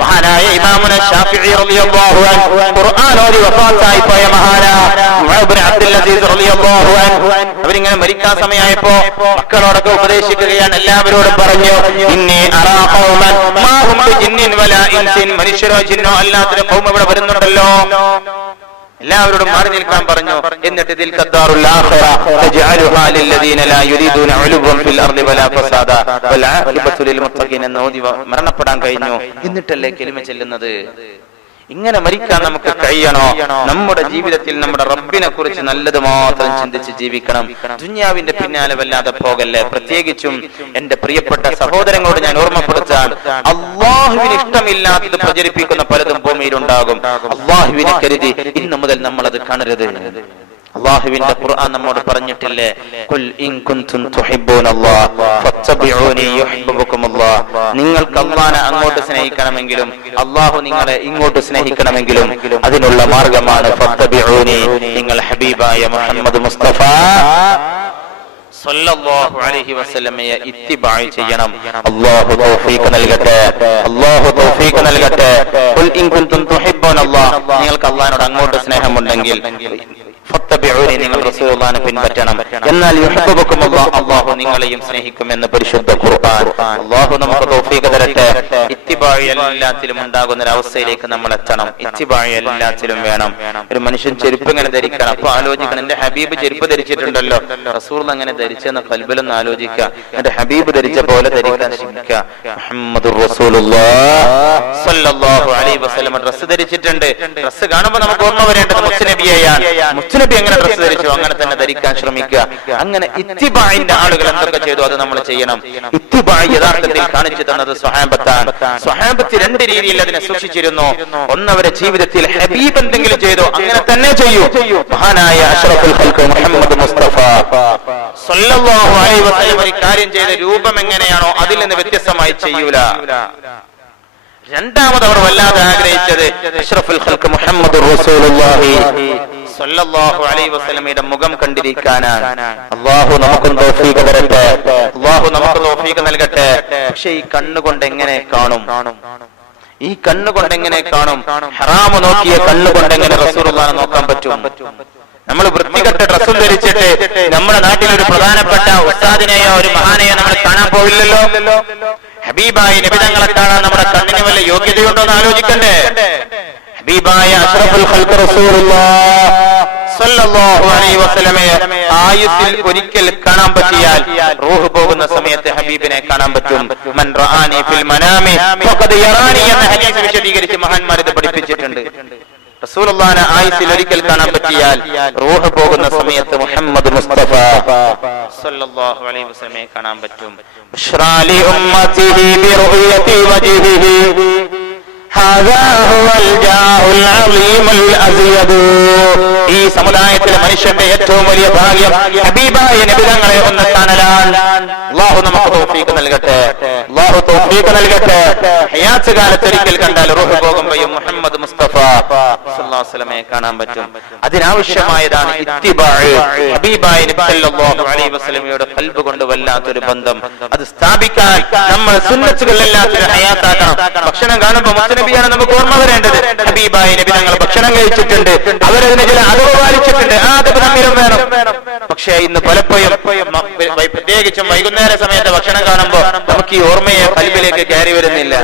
മഹാനായ ഇമാമുന ശാഫിഈ റളിയല്ലാഹു അൻഹു, ഖുർആൻ ഓതി വഫാത്തായി പോയ മഹാനാ ഉമർ ഇബ്നു അബ്ദുൽ അസീസ് റളിയല്ലാഹു അൻഹു, അവരിങ്ങനെ മരിക്കാൻ സമയമായപ്പോ മക്കളോടൊക്കെ ഉപദേശിക്കുകയാണ്. എല്ലാവരോടും പറഞ്ഞു, ഇന്നി അറാ ഖൗമൻ മാ ഹും ബിജിന്നിൻ വലാ ഇൻസിൻ. മനുഷ്യരോ ജിന്നോ അല്ലാത്തൊരു ഖൗം ഇവിടെ വരുന്നുണ്ടല്ലോ. എല്ലാവരോടും മാറി നിൽക്കാൻ പറഞ്ഞു. എന്നിട്ട് ദിൽഖദ്ദാറുൽ ആഖിറ തജഅലുഹാ ലില്ലദീന ലാ യുരീദൂന ഉലുവൻ ഫിൽ അർളി വലാ ഫസാദ വൽ ആഖിബത്തു ലിൽ മുത്തഖീൻ എന്ന് ഓതി മരണപ്പെടാൻ കഴിഞ്ഞു. എന്നിട്ടല്ലേ കലിമ ചെല്ലുന്നത്. ഇങ്ങനെ മരിക്കാൻ നമുക്ക് കഴിയണോ? നമ്മുടെ ജീവിതത്തിൽ നമ്മുടെ റബ്ബിനെ കുറിച്ച് നല്ലത് മാത്രം ചിന്തിച്ച് ജീവിക്കണം. ദുനിയാവിന്റെ പിന്നാലെ വല്ലാതെ പോകല്ലേ. പ്രത്യേകിച്ചും എന്റെ പ്രിയപ്പെട്ട സഹോദരങ്ങളോട് ഞാൻ ഓർമ്മപ്പെടുത്താൻ, അല്ലാഹുവിന് ഇഷ്ടമില്ലാത്തത് പ്രചരിപ്പിക്കുന്ന പലതും ഭൂമിയിലുണ്ടാകും. അല്ലാഹുവിനെ കരുതി ഇന്നു മുതൽ നമ്മൾ അത് കാണരുത്. അല്ലാഹുവിന്റെ ഖുർആൻ നമ്മോട് പറഞ്ഞിട്ടില്ലേ, ഖുൽ ഇൻ കുൻതും തുഹിബ്ബൂനല്ലാഹ ഫത്തബിഊനി യുഹിബ്ബുകുമുല്ലാഹ്. നിങ്ങൾക്ക് അല്ലാഹനെ അങ്ങോട്ട് സ്നേഹിക്കണമെങ്കിലും അല്ലാഹു നിങ്ങളെ ഇങ്ങോട്ട് സ്നേഹിക്കണമെങ്കിലും അതിനുള്ള മാർഗമാണ് ഫത്തബിഊനി. നിങ്ങൾ ഹബീബായ മുഹമ്മദ് മുസ്തഫ സല്ലല്ലാഹു അലൈഹി വസല്ലമയെ ഇത്തിബാഅ് ചെയ്യണം. അല്ലാഹു തൗഫീഖ് നൽകട്ടെ, അല്ലാഹു തൗഫീഖ് നൽകട്ടെ. ഖുൽ ഇൻ കുൻതും തുഹിബ്ബൂനല്ലാഹ്, നിങ്ങൾക്ക് അല്ലാഹുവിനോട് അങ്ങോട്ട് സ്നേഹമുണ്ടെങ്കിൽ ഫത്തബിഊനി, നിങ്ങൾ റസൂലുള്ളാഹിനെ പിൻപറ്റണം. എന്നാൽ യുഹിബ്ബുകുമുല്ലാഹ്, അല്ലാഹു നിങ്ങളെയും സ്നേഹിക്കുമെന്ന് പരിശുദ്ധ ഖുർആൻ. അല്ലാഹു നമുക്ക് തൗഫീഖ് തരട്ടെ. ഇത്തിബാഅ് എല്ലാത്തിലും ഉണ്ടാകുന്ന ഒരു അവസ്ഥയിലേക്ക് നമ്മൾ എത്തണം. ഇത്തിബാഅ് എല്ലാത്തിലും വേണം. ഒരു മനുഷ്യൻ ചെരുപ്പ് ഇങ്ങനെ ധരിക്കണം, അപ്പൊ ആലോചിക്കണം, എന്റെ ഹബീബ് ചെരുപ്പ് ധരിച്ചിട്ടുണ്ടല്ലോ, റസൂൽ അങ്ങനെ ധരിച്ചെന്ന് കൽബിലൊന്ന് ആലോചിക്കുക. എന്റെ ഹബീബ് ധരിച്ച പോലെ ധരിക്കാൻ ശ്രമിക്കുക. മുഹമ്മദുർ റസൂലുള്ളാഹ് സ്വല്ലല്ലാഹു അലൈഹി വസല്ലം ഡ്രസ് ധരിച്ചിട്ടുണ്ട്. ഡ്രസ് കാണുമ്പോൾ നമുക്ക് ഓർമ്മ വരേണ്ടത് മുസ്നബിയെയാണ്. മുസ്നബി എങ്ങനെ ഡ്രസ് ധരിച്ചു അങ്ങനെ തന്നെ ധരിക്കാൻ ശ്രമിക്കുക. അങ്ങനെ ഇത്തിബാഇന്റെ ആളുകൾ എന്തൊക്കെ ചെയ്തു അത് നമ്മൾ ചെയ്യണം. ഇത്തിബാഇ യഥാർത്ഥത്തിൽ കാണിച്ചു തന്നത് സ്വഹാബത്താണ്. സ്വഹാബത്ത് രണ്ട് രീതിയിൽ അതിനെ സൂക്ഷിച്ചിരുന്നു. ഒന്നവരെ ജീവിതത്തിൽ ഹബീബ് എന്തെങ്കിലും ചെയ്തു അങ്ങനെ തന്നെ ചെയ്യൂ. മഹാനായ അഷ്റഫുൽ ഖൽഖ് മുഹമ്മദ് മുസ്തഫ സ്വല്ലല്ലാഹു അലൈഹി വസല്ലം ഒരു കാര്യം ചെയ്ത രൂപം എങ്ങനെയാണോ അതിൽ നിന്ന് വ്യത്യസ്തമായി ചെയ്യൂല. രണ്ടാമത് അവർ വല്ലാതെ ആഗ്രഹിച്ചത് അഷ്റഫുൽ ഖൽഖ് മുഹമ്മദ് റസൂലുള്ളാഹി സ്വല്ലല്ലാഹു അലൈഹി വസല്ലമയുടെ മുഖം കണ്ടിരിക്കാനാണ്. അല്ലാഹു നമുക്ക് തൗഫീഖ് തരട്ടെ, അല്ലാഹു നമുക്ക് തൗഫീഖ് നൽകട്ടെ. പക്ഷേ ഈ കണ്ണുകൊണ്ട് എങ്ങനെ കാണും? ഈ കണ്ണുകൊണ്ട് എങ്ങനെ കാണും? ഹറാമ് നോക്കിയ കണ്ണുകൊണ്ട് എങ്ങനെ റസൂലുള്ളാഹിനെ നോക്കാൻ പറ്റും? നമ്മൾ വൃത്തികെട്ട ഡ്രസ്സും ധരിച്ചിട്ട് നമ്മുടെ നാട്ടിലൊരു പ്രധാനപ്പെട്ട ഉസ്താദിനെയോ ഒരു മഹാനെയോ നമ്മൾ കാണാൻ പോവില്ലല്ലോ. ഹബീബായ നബി തങ്ങളെ കാണാൻ നമ്മുടെ കണ്ണിന് വല്ല യോഗ്യതയുണ്ടോ എന്ന് ആലോചിക്കണ്ടേ? ഹബീബായ അഷ്റഫുൽ ഖൽഖ് റസൂലുള്ളാഹി സ്വല്ലല്ലാഹു അലൈഹി വസല്ലമയെ ആയുസ്സിൽ ഒരിക്കൽ കാണാൻ പറ്റിയാൽ റൂഹ് പോകുന്ന സമയത്ത് ഹബീബിനെ കാണാൻ പറ്റും. മൻ റആനി ഫിൽ മനാമി ഫഖദ് യറാനി എന്ന ഹദീസ് വിശദീകരിച്ച് മഹാന്മാർ ഇത് പഠിപ്പിച്ചിട്ടുണ്ട്. റസൂലുള്ളാഹിനെ ആയുസ്സിൽ ഒരിക്കൽ കാണാൻ പറ്റിയാൽ റൂഹ് പോകുന്ന സമയത്ത് മുഹമ്മദ് മുസ്തഫ സ്വല്ലല്ലാഹു അലൈഹി വസല്ലമയെ കാണാൻ പറ്റും. ബിശ്റാലി ഉമ്മതിഹി ബിറുയതി വജ്ഹിഹി ഹാദാ ഹുവൽ ജാഉൽ അളീമുൽ അസിയദ്. ഈ സമുദായത്തിലെ മനുഷ്യന്റെ ഏറ്റവും വലിയ ഭാഗ്യം ഹബീബായ നബി തങ്ങളെ ഒന്ന് കാണലാണ്. അല്ലാഹു നമുക്ക് തൗഫീഖ് നൽകട്ടെ, അല്ലാഹു തൗഫീഖ് നൽകട്ടെ. ഹയാത്ത് കാലത്ത് ഒരിക്കൽ കണ്ടാൽ റൂഹ് പോകുമ്പോൾ മുഹമ്മദ് മുസ്തഫ സ്വല്ലല്ലാഹു അലൈഹി വസല്ലമയെ കാണാൻ പറ്റും. അതിനാവശ്യമായതാണ് ഇത്തിബാഅ്. ഹബീബായ നബി സല്ലല്ലാഹു അലൈഹി വസല്ലമയുടെ ഖൽബ് കൊണ്ട് വല്ലാത്തൊരു ബന്ധം അത് സ്ഥാപിക്കാൻ നമ്മൾ സുന്നത്തുകൾ എല്ലാത്തിനും ഹയാത്താക്കണം. ഭക്ഷണം കാണുമ്പോൾ മുസ്നബിയാണ് നമുക്ക് ഓർമ്മ വരേണ്ടത്. ഹബീബായ നബി തങ്ങൾ ഭക്ഷണം കഴിച്ചിട്ടുണ്ട്, അവരതിന് ചില അദബ് പാലിച്ചിട്ടുണ്ട്. ആ അദബ് നമ്മിലും വേണം. പക്ഷേ ഇന്ന് പലപ്പോഴും പ്രത്യേകിച്ചും വൈകുന്നേര സമയത്ത് ഭക്ഷണം കാണുമ്പോൾ നമുക്ക് ഈ ഓർമ്മയെ ഖൽബിലേക്ക് കയറി വരുന്നില്ല.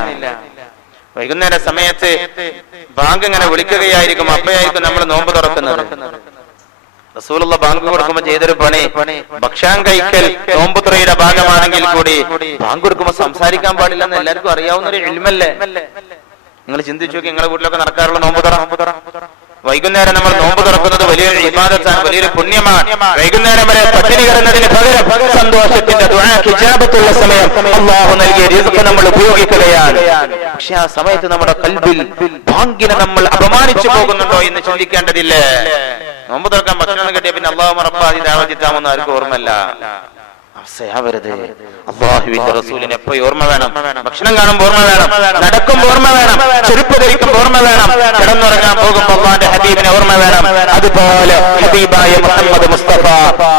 വൈകുന്നേര സമയത്ത് ബാങ്ക് ഇങ്ങനെ വിളിക്കുകയായിരിക്കും, അപ്പോഴായിരിക്കും നമ്മൾ നോമ്പ് തുറക്കുന്നത്. റസൂലുള്ള ബാങ്ക് കൊടുക്കുമ്പോൾ ചെയ്തൊരു പണി, ഭക്ഷണം കഴിക്കൽ നോമ്പ് തുറയുടെ ഭാഗമാണെങ്കിൽ കൂടി ബാങ്ക് കൊടുക്കുമ്പോൾ സംസാരിക്കാൻ പാടില്ലെന്ന് എല്ലാവർക്കും അറിയാവുന്ന ഒരു ഇൽമല്ലേ? നിങ്ങൾ ചിന്തിച്ചു നോക്കി, നിങ്ങളുടെ വീട്ടിലൊക്കെ നടക്കാറുള്ള നോമ്പ് തുറ. വൈകുന്നേരം നമ്മൾ നോമ്പ് തുറക്കുന്നത് വലിയൊരു ഇബാദത്താണ്, വലിയൊരു പുണ്യമാണ്. വൈകുന്നേരം വരെ പട്ടിണി കിടന്നതിന് പകരം സന്തോഷത്തിന്റെ ദുആക്ക് ഇജാബത്തുള്ള സമയം അല്ലാഹു നൽകിയ റിസ്ക് നമ്മൾ ഉപയോഗിക്കുകയാണ്. പക്ഷെ ആ സമയത്ത് നമ്മുടെ ഖൽബിൽ ബാങ്കിനെ നമ്മൾ അപമാനിച്ചു പോകുന്നുണ്ടോ എന്ന് ചിന്തിക്കേണ്ടതില്ലേ? നോമ്പ് തുറക്കാൻ ഭക്ഷണം കിട്ടിയ പിന്നെ അല്ലാഹു റബ്ബാദി ദാവത്തിത്താമെന്ന് ആർക്കും ഓർമ്മല്ല. അവസയാവരുത്. അല്ലാഹുവിന്റെ റസൂലിനെ എപ്പോഴും ഓർമ്മ വേണം. ഭക്ഷണം കാണുമ്പോൾ ഓർമ്മ വേണം, നടക്കുമ്പോൾ ഓർമ്മ വേണം, ചെരുപ്പ് ധരിക്കുമ്പോൾ ഓർമ്മ വേണം, കിടന്നുറങ്ങാൻ പോകുമ്പോൾ അല്ലാഹുവിന്റെ ഹബീബിനെ ഓർമ്മ വേണം. അതുപോലെ ഹബീബായ മുഹമ്മദ് മുസ്തഫ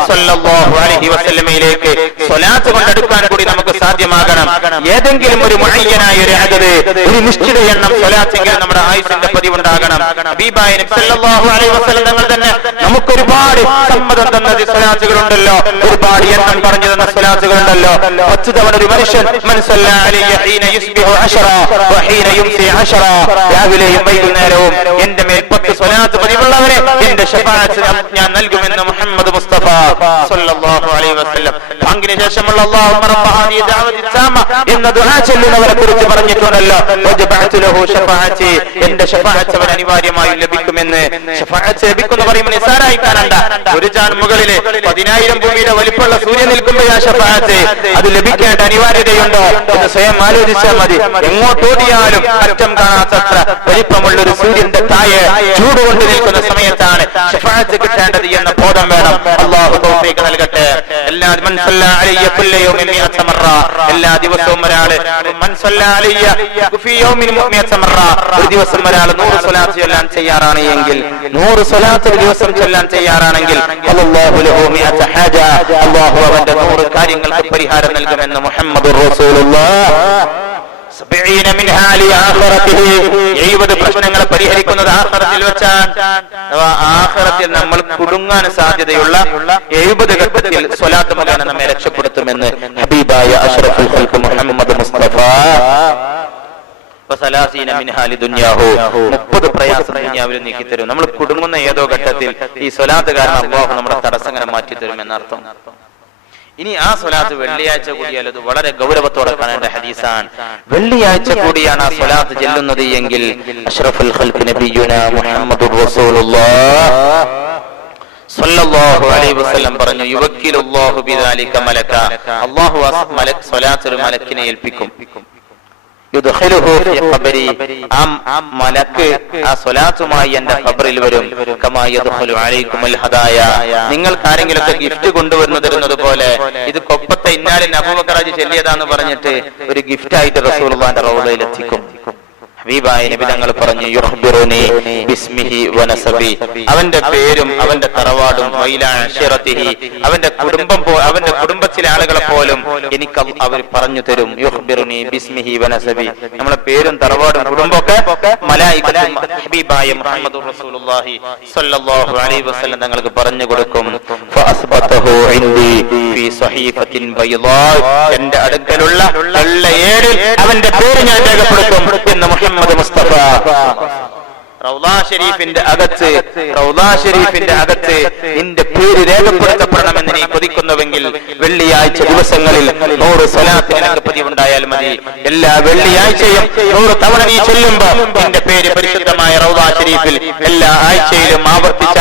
സ്വല്ലല്ലാഹു അലൈഹി വസല്ലമയിലേക്ക് സ്വലാത്ത് കൊണ്ടെടുക്കാൻ കൂടി നമുക്ക് സാധ്യമാകണം. ഏതെങ്കിലും ഒരു മുഅയ്യനായ ഒരു അദദ്, ഒരു നിശ്ചിത എണ്ണം സ്വലാത്തെങ്കിലും നമ്മുടെ ആയുസ്സിന്റെ പതിവുണ്ടാകണം. ഹബീബായ നബി സല്ലല്ലാഹു അലൈഹി വസല്ലം തങ്ങൾ തന്നെ നമുക്ക് ഒരുപാട് സമ്മതം തന്ന സ്വലാത്തുകളുണ്ടല്ലോ, ഒരുപാട് എണ്ണം പറഞ്ഞു തന്ന സ്വലാത്തുകളുണ്ടല്ലോ. 10 തവണ ഒരു മനുഷ്യൻ രാവിലെയും വൈകുന്നേരവും എന്റെ മേൽ 10 സ്വലാത്ത് പതിവുള്ളവരെ എന്റെ ശഫാഅത്ത് ഞാൻ നൽകുമെന്ന് മുഹമ്മദ് മുസ്തഫ സ്വല്ലല്ലാഹു അലൈഹി വസല്ലം. ബാങ്കിന് ശേഷമുള്ള അല്ലാഹുമ്മ റബ്ബ ഹാദിഹി ദഅവതി തമ്മ എന്ന ദുആ ചൊല്ലുന്നവരെ കുറിച്ച് പറഞ്ഞിട്ടുണ്ടല്ലോ. വജബഅതു ലഹു ശഫാഅത്തി, എന്റെ ശഫാഅത്ത് അവൻ അനിവാര്യമായി ലഭിക്കുമെന്ന്. ശഫാഅത്ത് ലഭിക്കുന്ന പറയുമ്പോൾ നിസാരായി കാണണ്ട. ഒരു ചാൺ മുകളിൽ 10,000 ഭൂമിയുടെ വലിപ്പമുള്ള സൂര്യൻ നിൽക്കുമ്പോൾ ആ ശഫാഅത്ത് അത് ലഭിക്കേണ്ട അനിവാര്യതയുണ്ടോ എന്ന് സ്വയം ആലോചിച്ചാൽ മതി. എങ്ങോട്ടോടിയാലും അറ്റം കാണാത്തത്ര വലിപ്പമുള്ള ഒരു സൂര്യന്റെ താഴെ ചൂടുകൊണ്ട് നിൽക്കുന്ന സമയത്താണ് ശഫാഅത്ത് കിട്ടാൻ കിട്ടേണ്ടത് എന്ന ബോധം വേണം. അല്ലാഹു തൗഫീഖ് നൽകട്ടെ. എല്ലാ ദിവസവും ഒരാൾ ഒരു ദിവസം ഒരാൾ 100 സ്വലാത്ത് ചൊല്ലാൻ തയ്യാറാണ് എങ്കിൽ 100 സ്വലാത്ത് ഒരു ദിവസം ചൊല്ലാൻ തയ്യാറാണെങ്കിൽ അല്ലാഹു അവന്റെ 100 കാര്യങ്ങൾക്ക് പരിഹാരം നൽകുമെന്ന് മുഹമ്മദുർ റസൂലുള്ളാഹ്. 70 പ്രശ്നങ്ങൾ പരിഹരിക്കുന്നത് ആഖിറത്തിൽ വെച്ചാണ്. ആഖിറത്തിൽ നമ്മൾ കുടുങ്ങാൻ സാധ്യതയുള്ള 70 ഘട്ടത്തിൽ സ്വലാത്ത് മുഖേന നമ്മെ രക്ഷപ്പെടുത്തുമെന്ന് ഹബീബായ അഷ്റഫുൽ ഖൽഖ് മുഹമ്മദ് മുസ്തഫ. 30 പ്രയാസം ദുനിയാവിൽ നീക്കിത്തരും. നമ്മൾ കുടുങ്ങുന്ന ഏതോ ഘട്ടത്തിൽ ഈ സ്വലാത്ത് കാരണം അല്ലാഹു നമ്മുടെ തടസ്സങ്ങളെ മാറ്റിത്തരും എന്നർത്ഥം. ഇനി ആ സ്വലാത്ത് വെള്ളിയാഴ്ച കൂടിയാൽ അത് വളരെ ഗൗരവത്തോടെ കാണേണ്ട ഹദീസാണ്. വെള്ളിയാഴ്ച കൂടിയാണ് ആ സ്വലാത്ത് ചെല്ലുന്നത് എങ്കിൽ അഷ്റഫുൽ ഖൽഖ് നബിയുനാ മുഹമ്മദുർ റസൂലുള്ളാഹ് സ്വല്ലല്ലാഹു അലൈഹി വസല്ലം പറഞ്ഞു, യുവക്കിലുല്ലാഹു ബിദാലിക മലക, അല്ലാഹു സ്വലാത്ത് ഒരു മലക്കിനെ ഏൽപ്പിക്കും. യുദ്ഖിലുഹു ഫീ ഖബരി, ആ മലക്ക് ആ സ്വലാത്തുമായി എന്റെ ഖബറിൽ വരും. കമാ യദ്ഖുലു അലൈക്കുമുൽ ഹദായ, നിങ്ങൾക്ക് ആരെങ്കിലുമൊക്കെ ഗിഫ്റ്റ് കൊണ്ടുവന്നു തരുന്നത് പോലെ ഇത് കൊപ്പത്തെ ഇന്നാലിന് അബൂബക്കർ ഹാജി ചൊല്ലിയതാന്ന് പറഞ്ഞിട്ട് ഒരു ഗിഫ്റ്റ് ആയിട്ട് റസൂലുള്ളാഹിന്റെ റൗളയിൽ എത്തിക്കും. ഹബീബായ നബി തങ്ങൾ പറഞ്ഞു, യുഖ്ബിറുനി ബിസ്മിഹി വനസബി, അവന്റെ പേരും അവന്റെ തറവാടും അവന്റെ കുടുംബത്തിലെ ആളുകളെ പോലും എനിക്ക് അവർ പറഞ്ഞു തരും. യുഖ്ബിറുനി ബിസ്മിഹി വനസബി, നമ്മളെ പേരും തറവാടും കുടുംബമൊക്കെ മലായികത്ത് ഹബീബായ മുഹമ്മദുർ റസൂലുള്ളാഹി സ്വല്ലല്ലാഹു അലൈഹി വസല്ലം തങ്ങൾക്ക് പറഞ്ഞു കൊടുക്കും. ഫഅസ്ബതഹു ഇൻദി ഫീ സഹീഫത്തിൻ ബൈളാ, എന്റെ അടുക്കലുള്ള വെള്ളയേടിൽ അവന്റെ പേര് ഞാൻ രേഖപ്പെടുത്തും എന്ന് മുഹമ്മദ് മുസ്തഫ. റൗളാ ഷരീഫിന്റെ അകത്ത് നിന്റെ പേര് രേഖപ്പെടുത്തപ്പെടണമെന്ന് നീ കൊതിക്കുന്നുവെങ്കിൽ വെള്ളിയാഴ്ച ദിവസങ്ങളിൽ 100 സ്വലാത്ത് നിനക്ക് പതിവുണ്ടായാൽ മതി. എല്ലാ വെള്ളിയാഴ്ചയും 100 തവണ നീ ചൊല്ലുമ്പോൾ നിന്റെ പേര് പരിശുദ്ധമായ റൗളാ ഷരീഫിൽ എല്ലാ ആഴ്ചയിലും ആവർത്തിച്ച്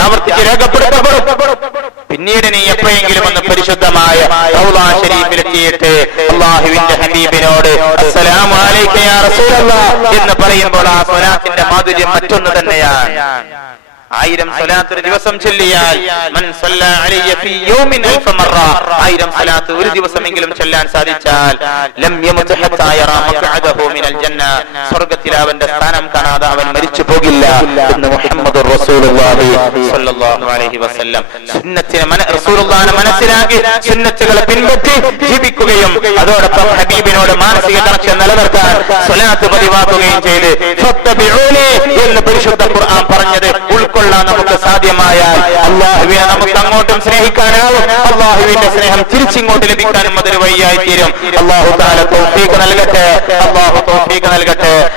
രേഖപ്പെടുത്തപ്പെടും. പിന്നീട് നീ എപ്പോഴെങ്കിലും ഒന്ന് പരിശുദ്ധമായ റൗളാ ഷരീഫിലെത്തിയിട്ട് അല്ലാഹുവിന്റെ ഹബീബിനോട് അസ്സലാമു അലൈക യാ റസൂലല്ലാഹ് എന്ന് പറയുമ്പോൾ ആ സ്വലാത്തിന്റെ മാധുര്യം മറ്റൊന്ന് തന്നെയാണ്. 1000 സ്വലാത്ത് ഒരു ദിവസം ചൊല്ലിയാൽ മൻ സല്ലല്ലാ അലൈഹി ഫീ യൗമിൻ അൽഫ മറ, 1000 സ്വലാത്ത് ഒരു ദിവസമെങ്കിലും ചൊല്ലാൻ സാധിച്ചാൽ ലം യമത് ഹത്താ യറാ മഖഅദഹു മിനൽ ജന്ന, സ്വർഗ്ഗത്തിൽ അവന്റെ സ്ഥാനം കാണാതെ അവൻ മരിച്ചു പോകില്ല എന്ന് മുഹമ്മദുർ റസൂലുള്ളാഹി സ്വല്ലല്ലാഹു അലൈഹി വസല്ലം. സുന്നത്തിനെ റസൂലുള്ളാഹിനെ മനസ്സിലാക്കി സുന്നത്തുകളെ പിൻപറ്റി ജീവിക്കുകയും അതോടൊപ്പം ഹബീബിനോട് മാനസിക കണക്ഷൻ നിലനിർത്താൻ സ്വലാത്ത് പതിവാക്കുകയും ചെയ്ത് ഫത്തബിഊനി എന്ന് പരിശുദ്ധ ഖുർആൻ പറഞ്ഞത് ഉൾക്കൊള്ളാൻ നമുക്ക് സാധ്യമായാൽ അല്ലാഹുവിനെ നമുക്ക് അങ്ങോട്ടും സ്നേഹിക്കാനാവും, അല്ലാഹുവിന്റെ സ്നേഹം തിരിച്ചിങ്ങോട്ട് ലഭിക്കാനും അതൊരു വഴിയായി തീരും. അല്ലാഹു തആല തൗഫീഖ് നൽകട്ടെ.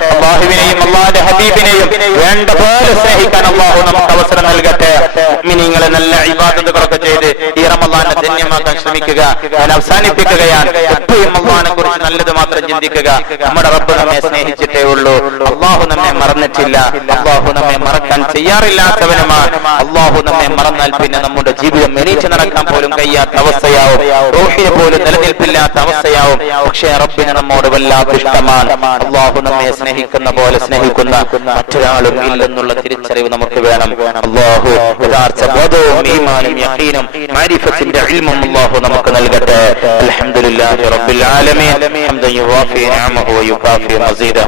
അല്ലാഹുവിനെയും അല്ലാഹുവിന്റെ ഹബീബിനെയും വേണ്ട പോലെ സ്നേഹിക്കാൻ അല്ലാഹു നമുക്ക് അവസരം നൽകട്ടെ. മുഅ്മിനീങ്ങളെ നല്ല ഇബാദത്തുകളൊക്കെ ചെയ്ത് ഈ റമളാനെ ധന്യമാക്കാൻ ശ്രമിക്കുക. ഞാൻ അവസാനിപ്പിക്കുകയാണ്. എപ്പോഴും അല്ലാഹുവിനെ കുറിച്ച് നല്ലത് മാത്രം ചിന്തിക്കുക. നമ്മുടെ റബ്ബ് നമ്മെ സ്നേഹിച്ചിട്ടേ ഉള്ളൂ. അല്ലാഹു നമ്മെ മറന്നിട്ടില്ല. അല്ലാഹു നമ്മെ മറക്കാൻ തയ്യാറില്ലാത്തവനുമാണ്. അല്ലാഹു നമ്മെ മറന്നാൽ പിന്നെ നമ്മുടെ ജീവിതം എണീറ്റ് നടക്കാൻ പോലും കഴിയാത്ത അവസ്ഥയാവും. റൂഹിന് പോലും നിലനിൽപ്പില്ലാത്ത അവസ്ഥയാവും. പക്ഷേ റബ്ബിന് നമ്മോട് വല്ലാത്ത ഇഷ്ടമാണ്. അല്ലാഹു നമ്മെ സ്നേഹിക്കുന്ന പോലെ സ്നേഹിക്കുന്ന മറ്റൊരാളും ഇല്ലെന്നുള്ള തിരിച്ചറിവ് നമുക്ക് വേണം. അല്ലാഹു യഥാർത്ഥ ബോധവും ഈമാനും യഖീനും മഅരിഫത്തിന്റെ ഇൽമും അല്ലാഹു നമുക്ക് നൽകട്ടെ. അൽഹംദുലില്ലാഹി റബ്ബിൽ ആലമീൻ. ഹംദൻ യുവാഫി നിഅമഹു വയുകാഫി മസീദ.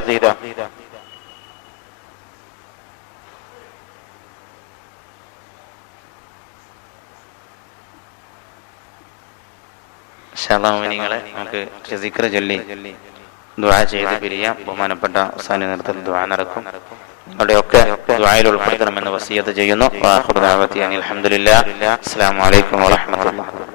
നിങ്ങളെ നമുക്ക് സിക്ർ ചൊല്ലി ദുആ ചെയ്ത് പിരിയാം. ബഹുമാനപ്പെട്ട ഉസ്താദിന്റെ നേതൃത്വത്തിൽ ദുആ നടക്കും. നിങ്ങളുടെയൊക്കെ ദുആയിൽ ഉൾപ്പെടുത്തണമെന്ന് വസിയത്ത് ചെയ്യുന്നു. അൽഹംദുലില്ലാഹ്. അസ്സലാമു അലൈക്കും വറഹ്മത്തുള്ളാഹി.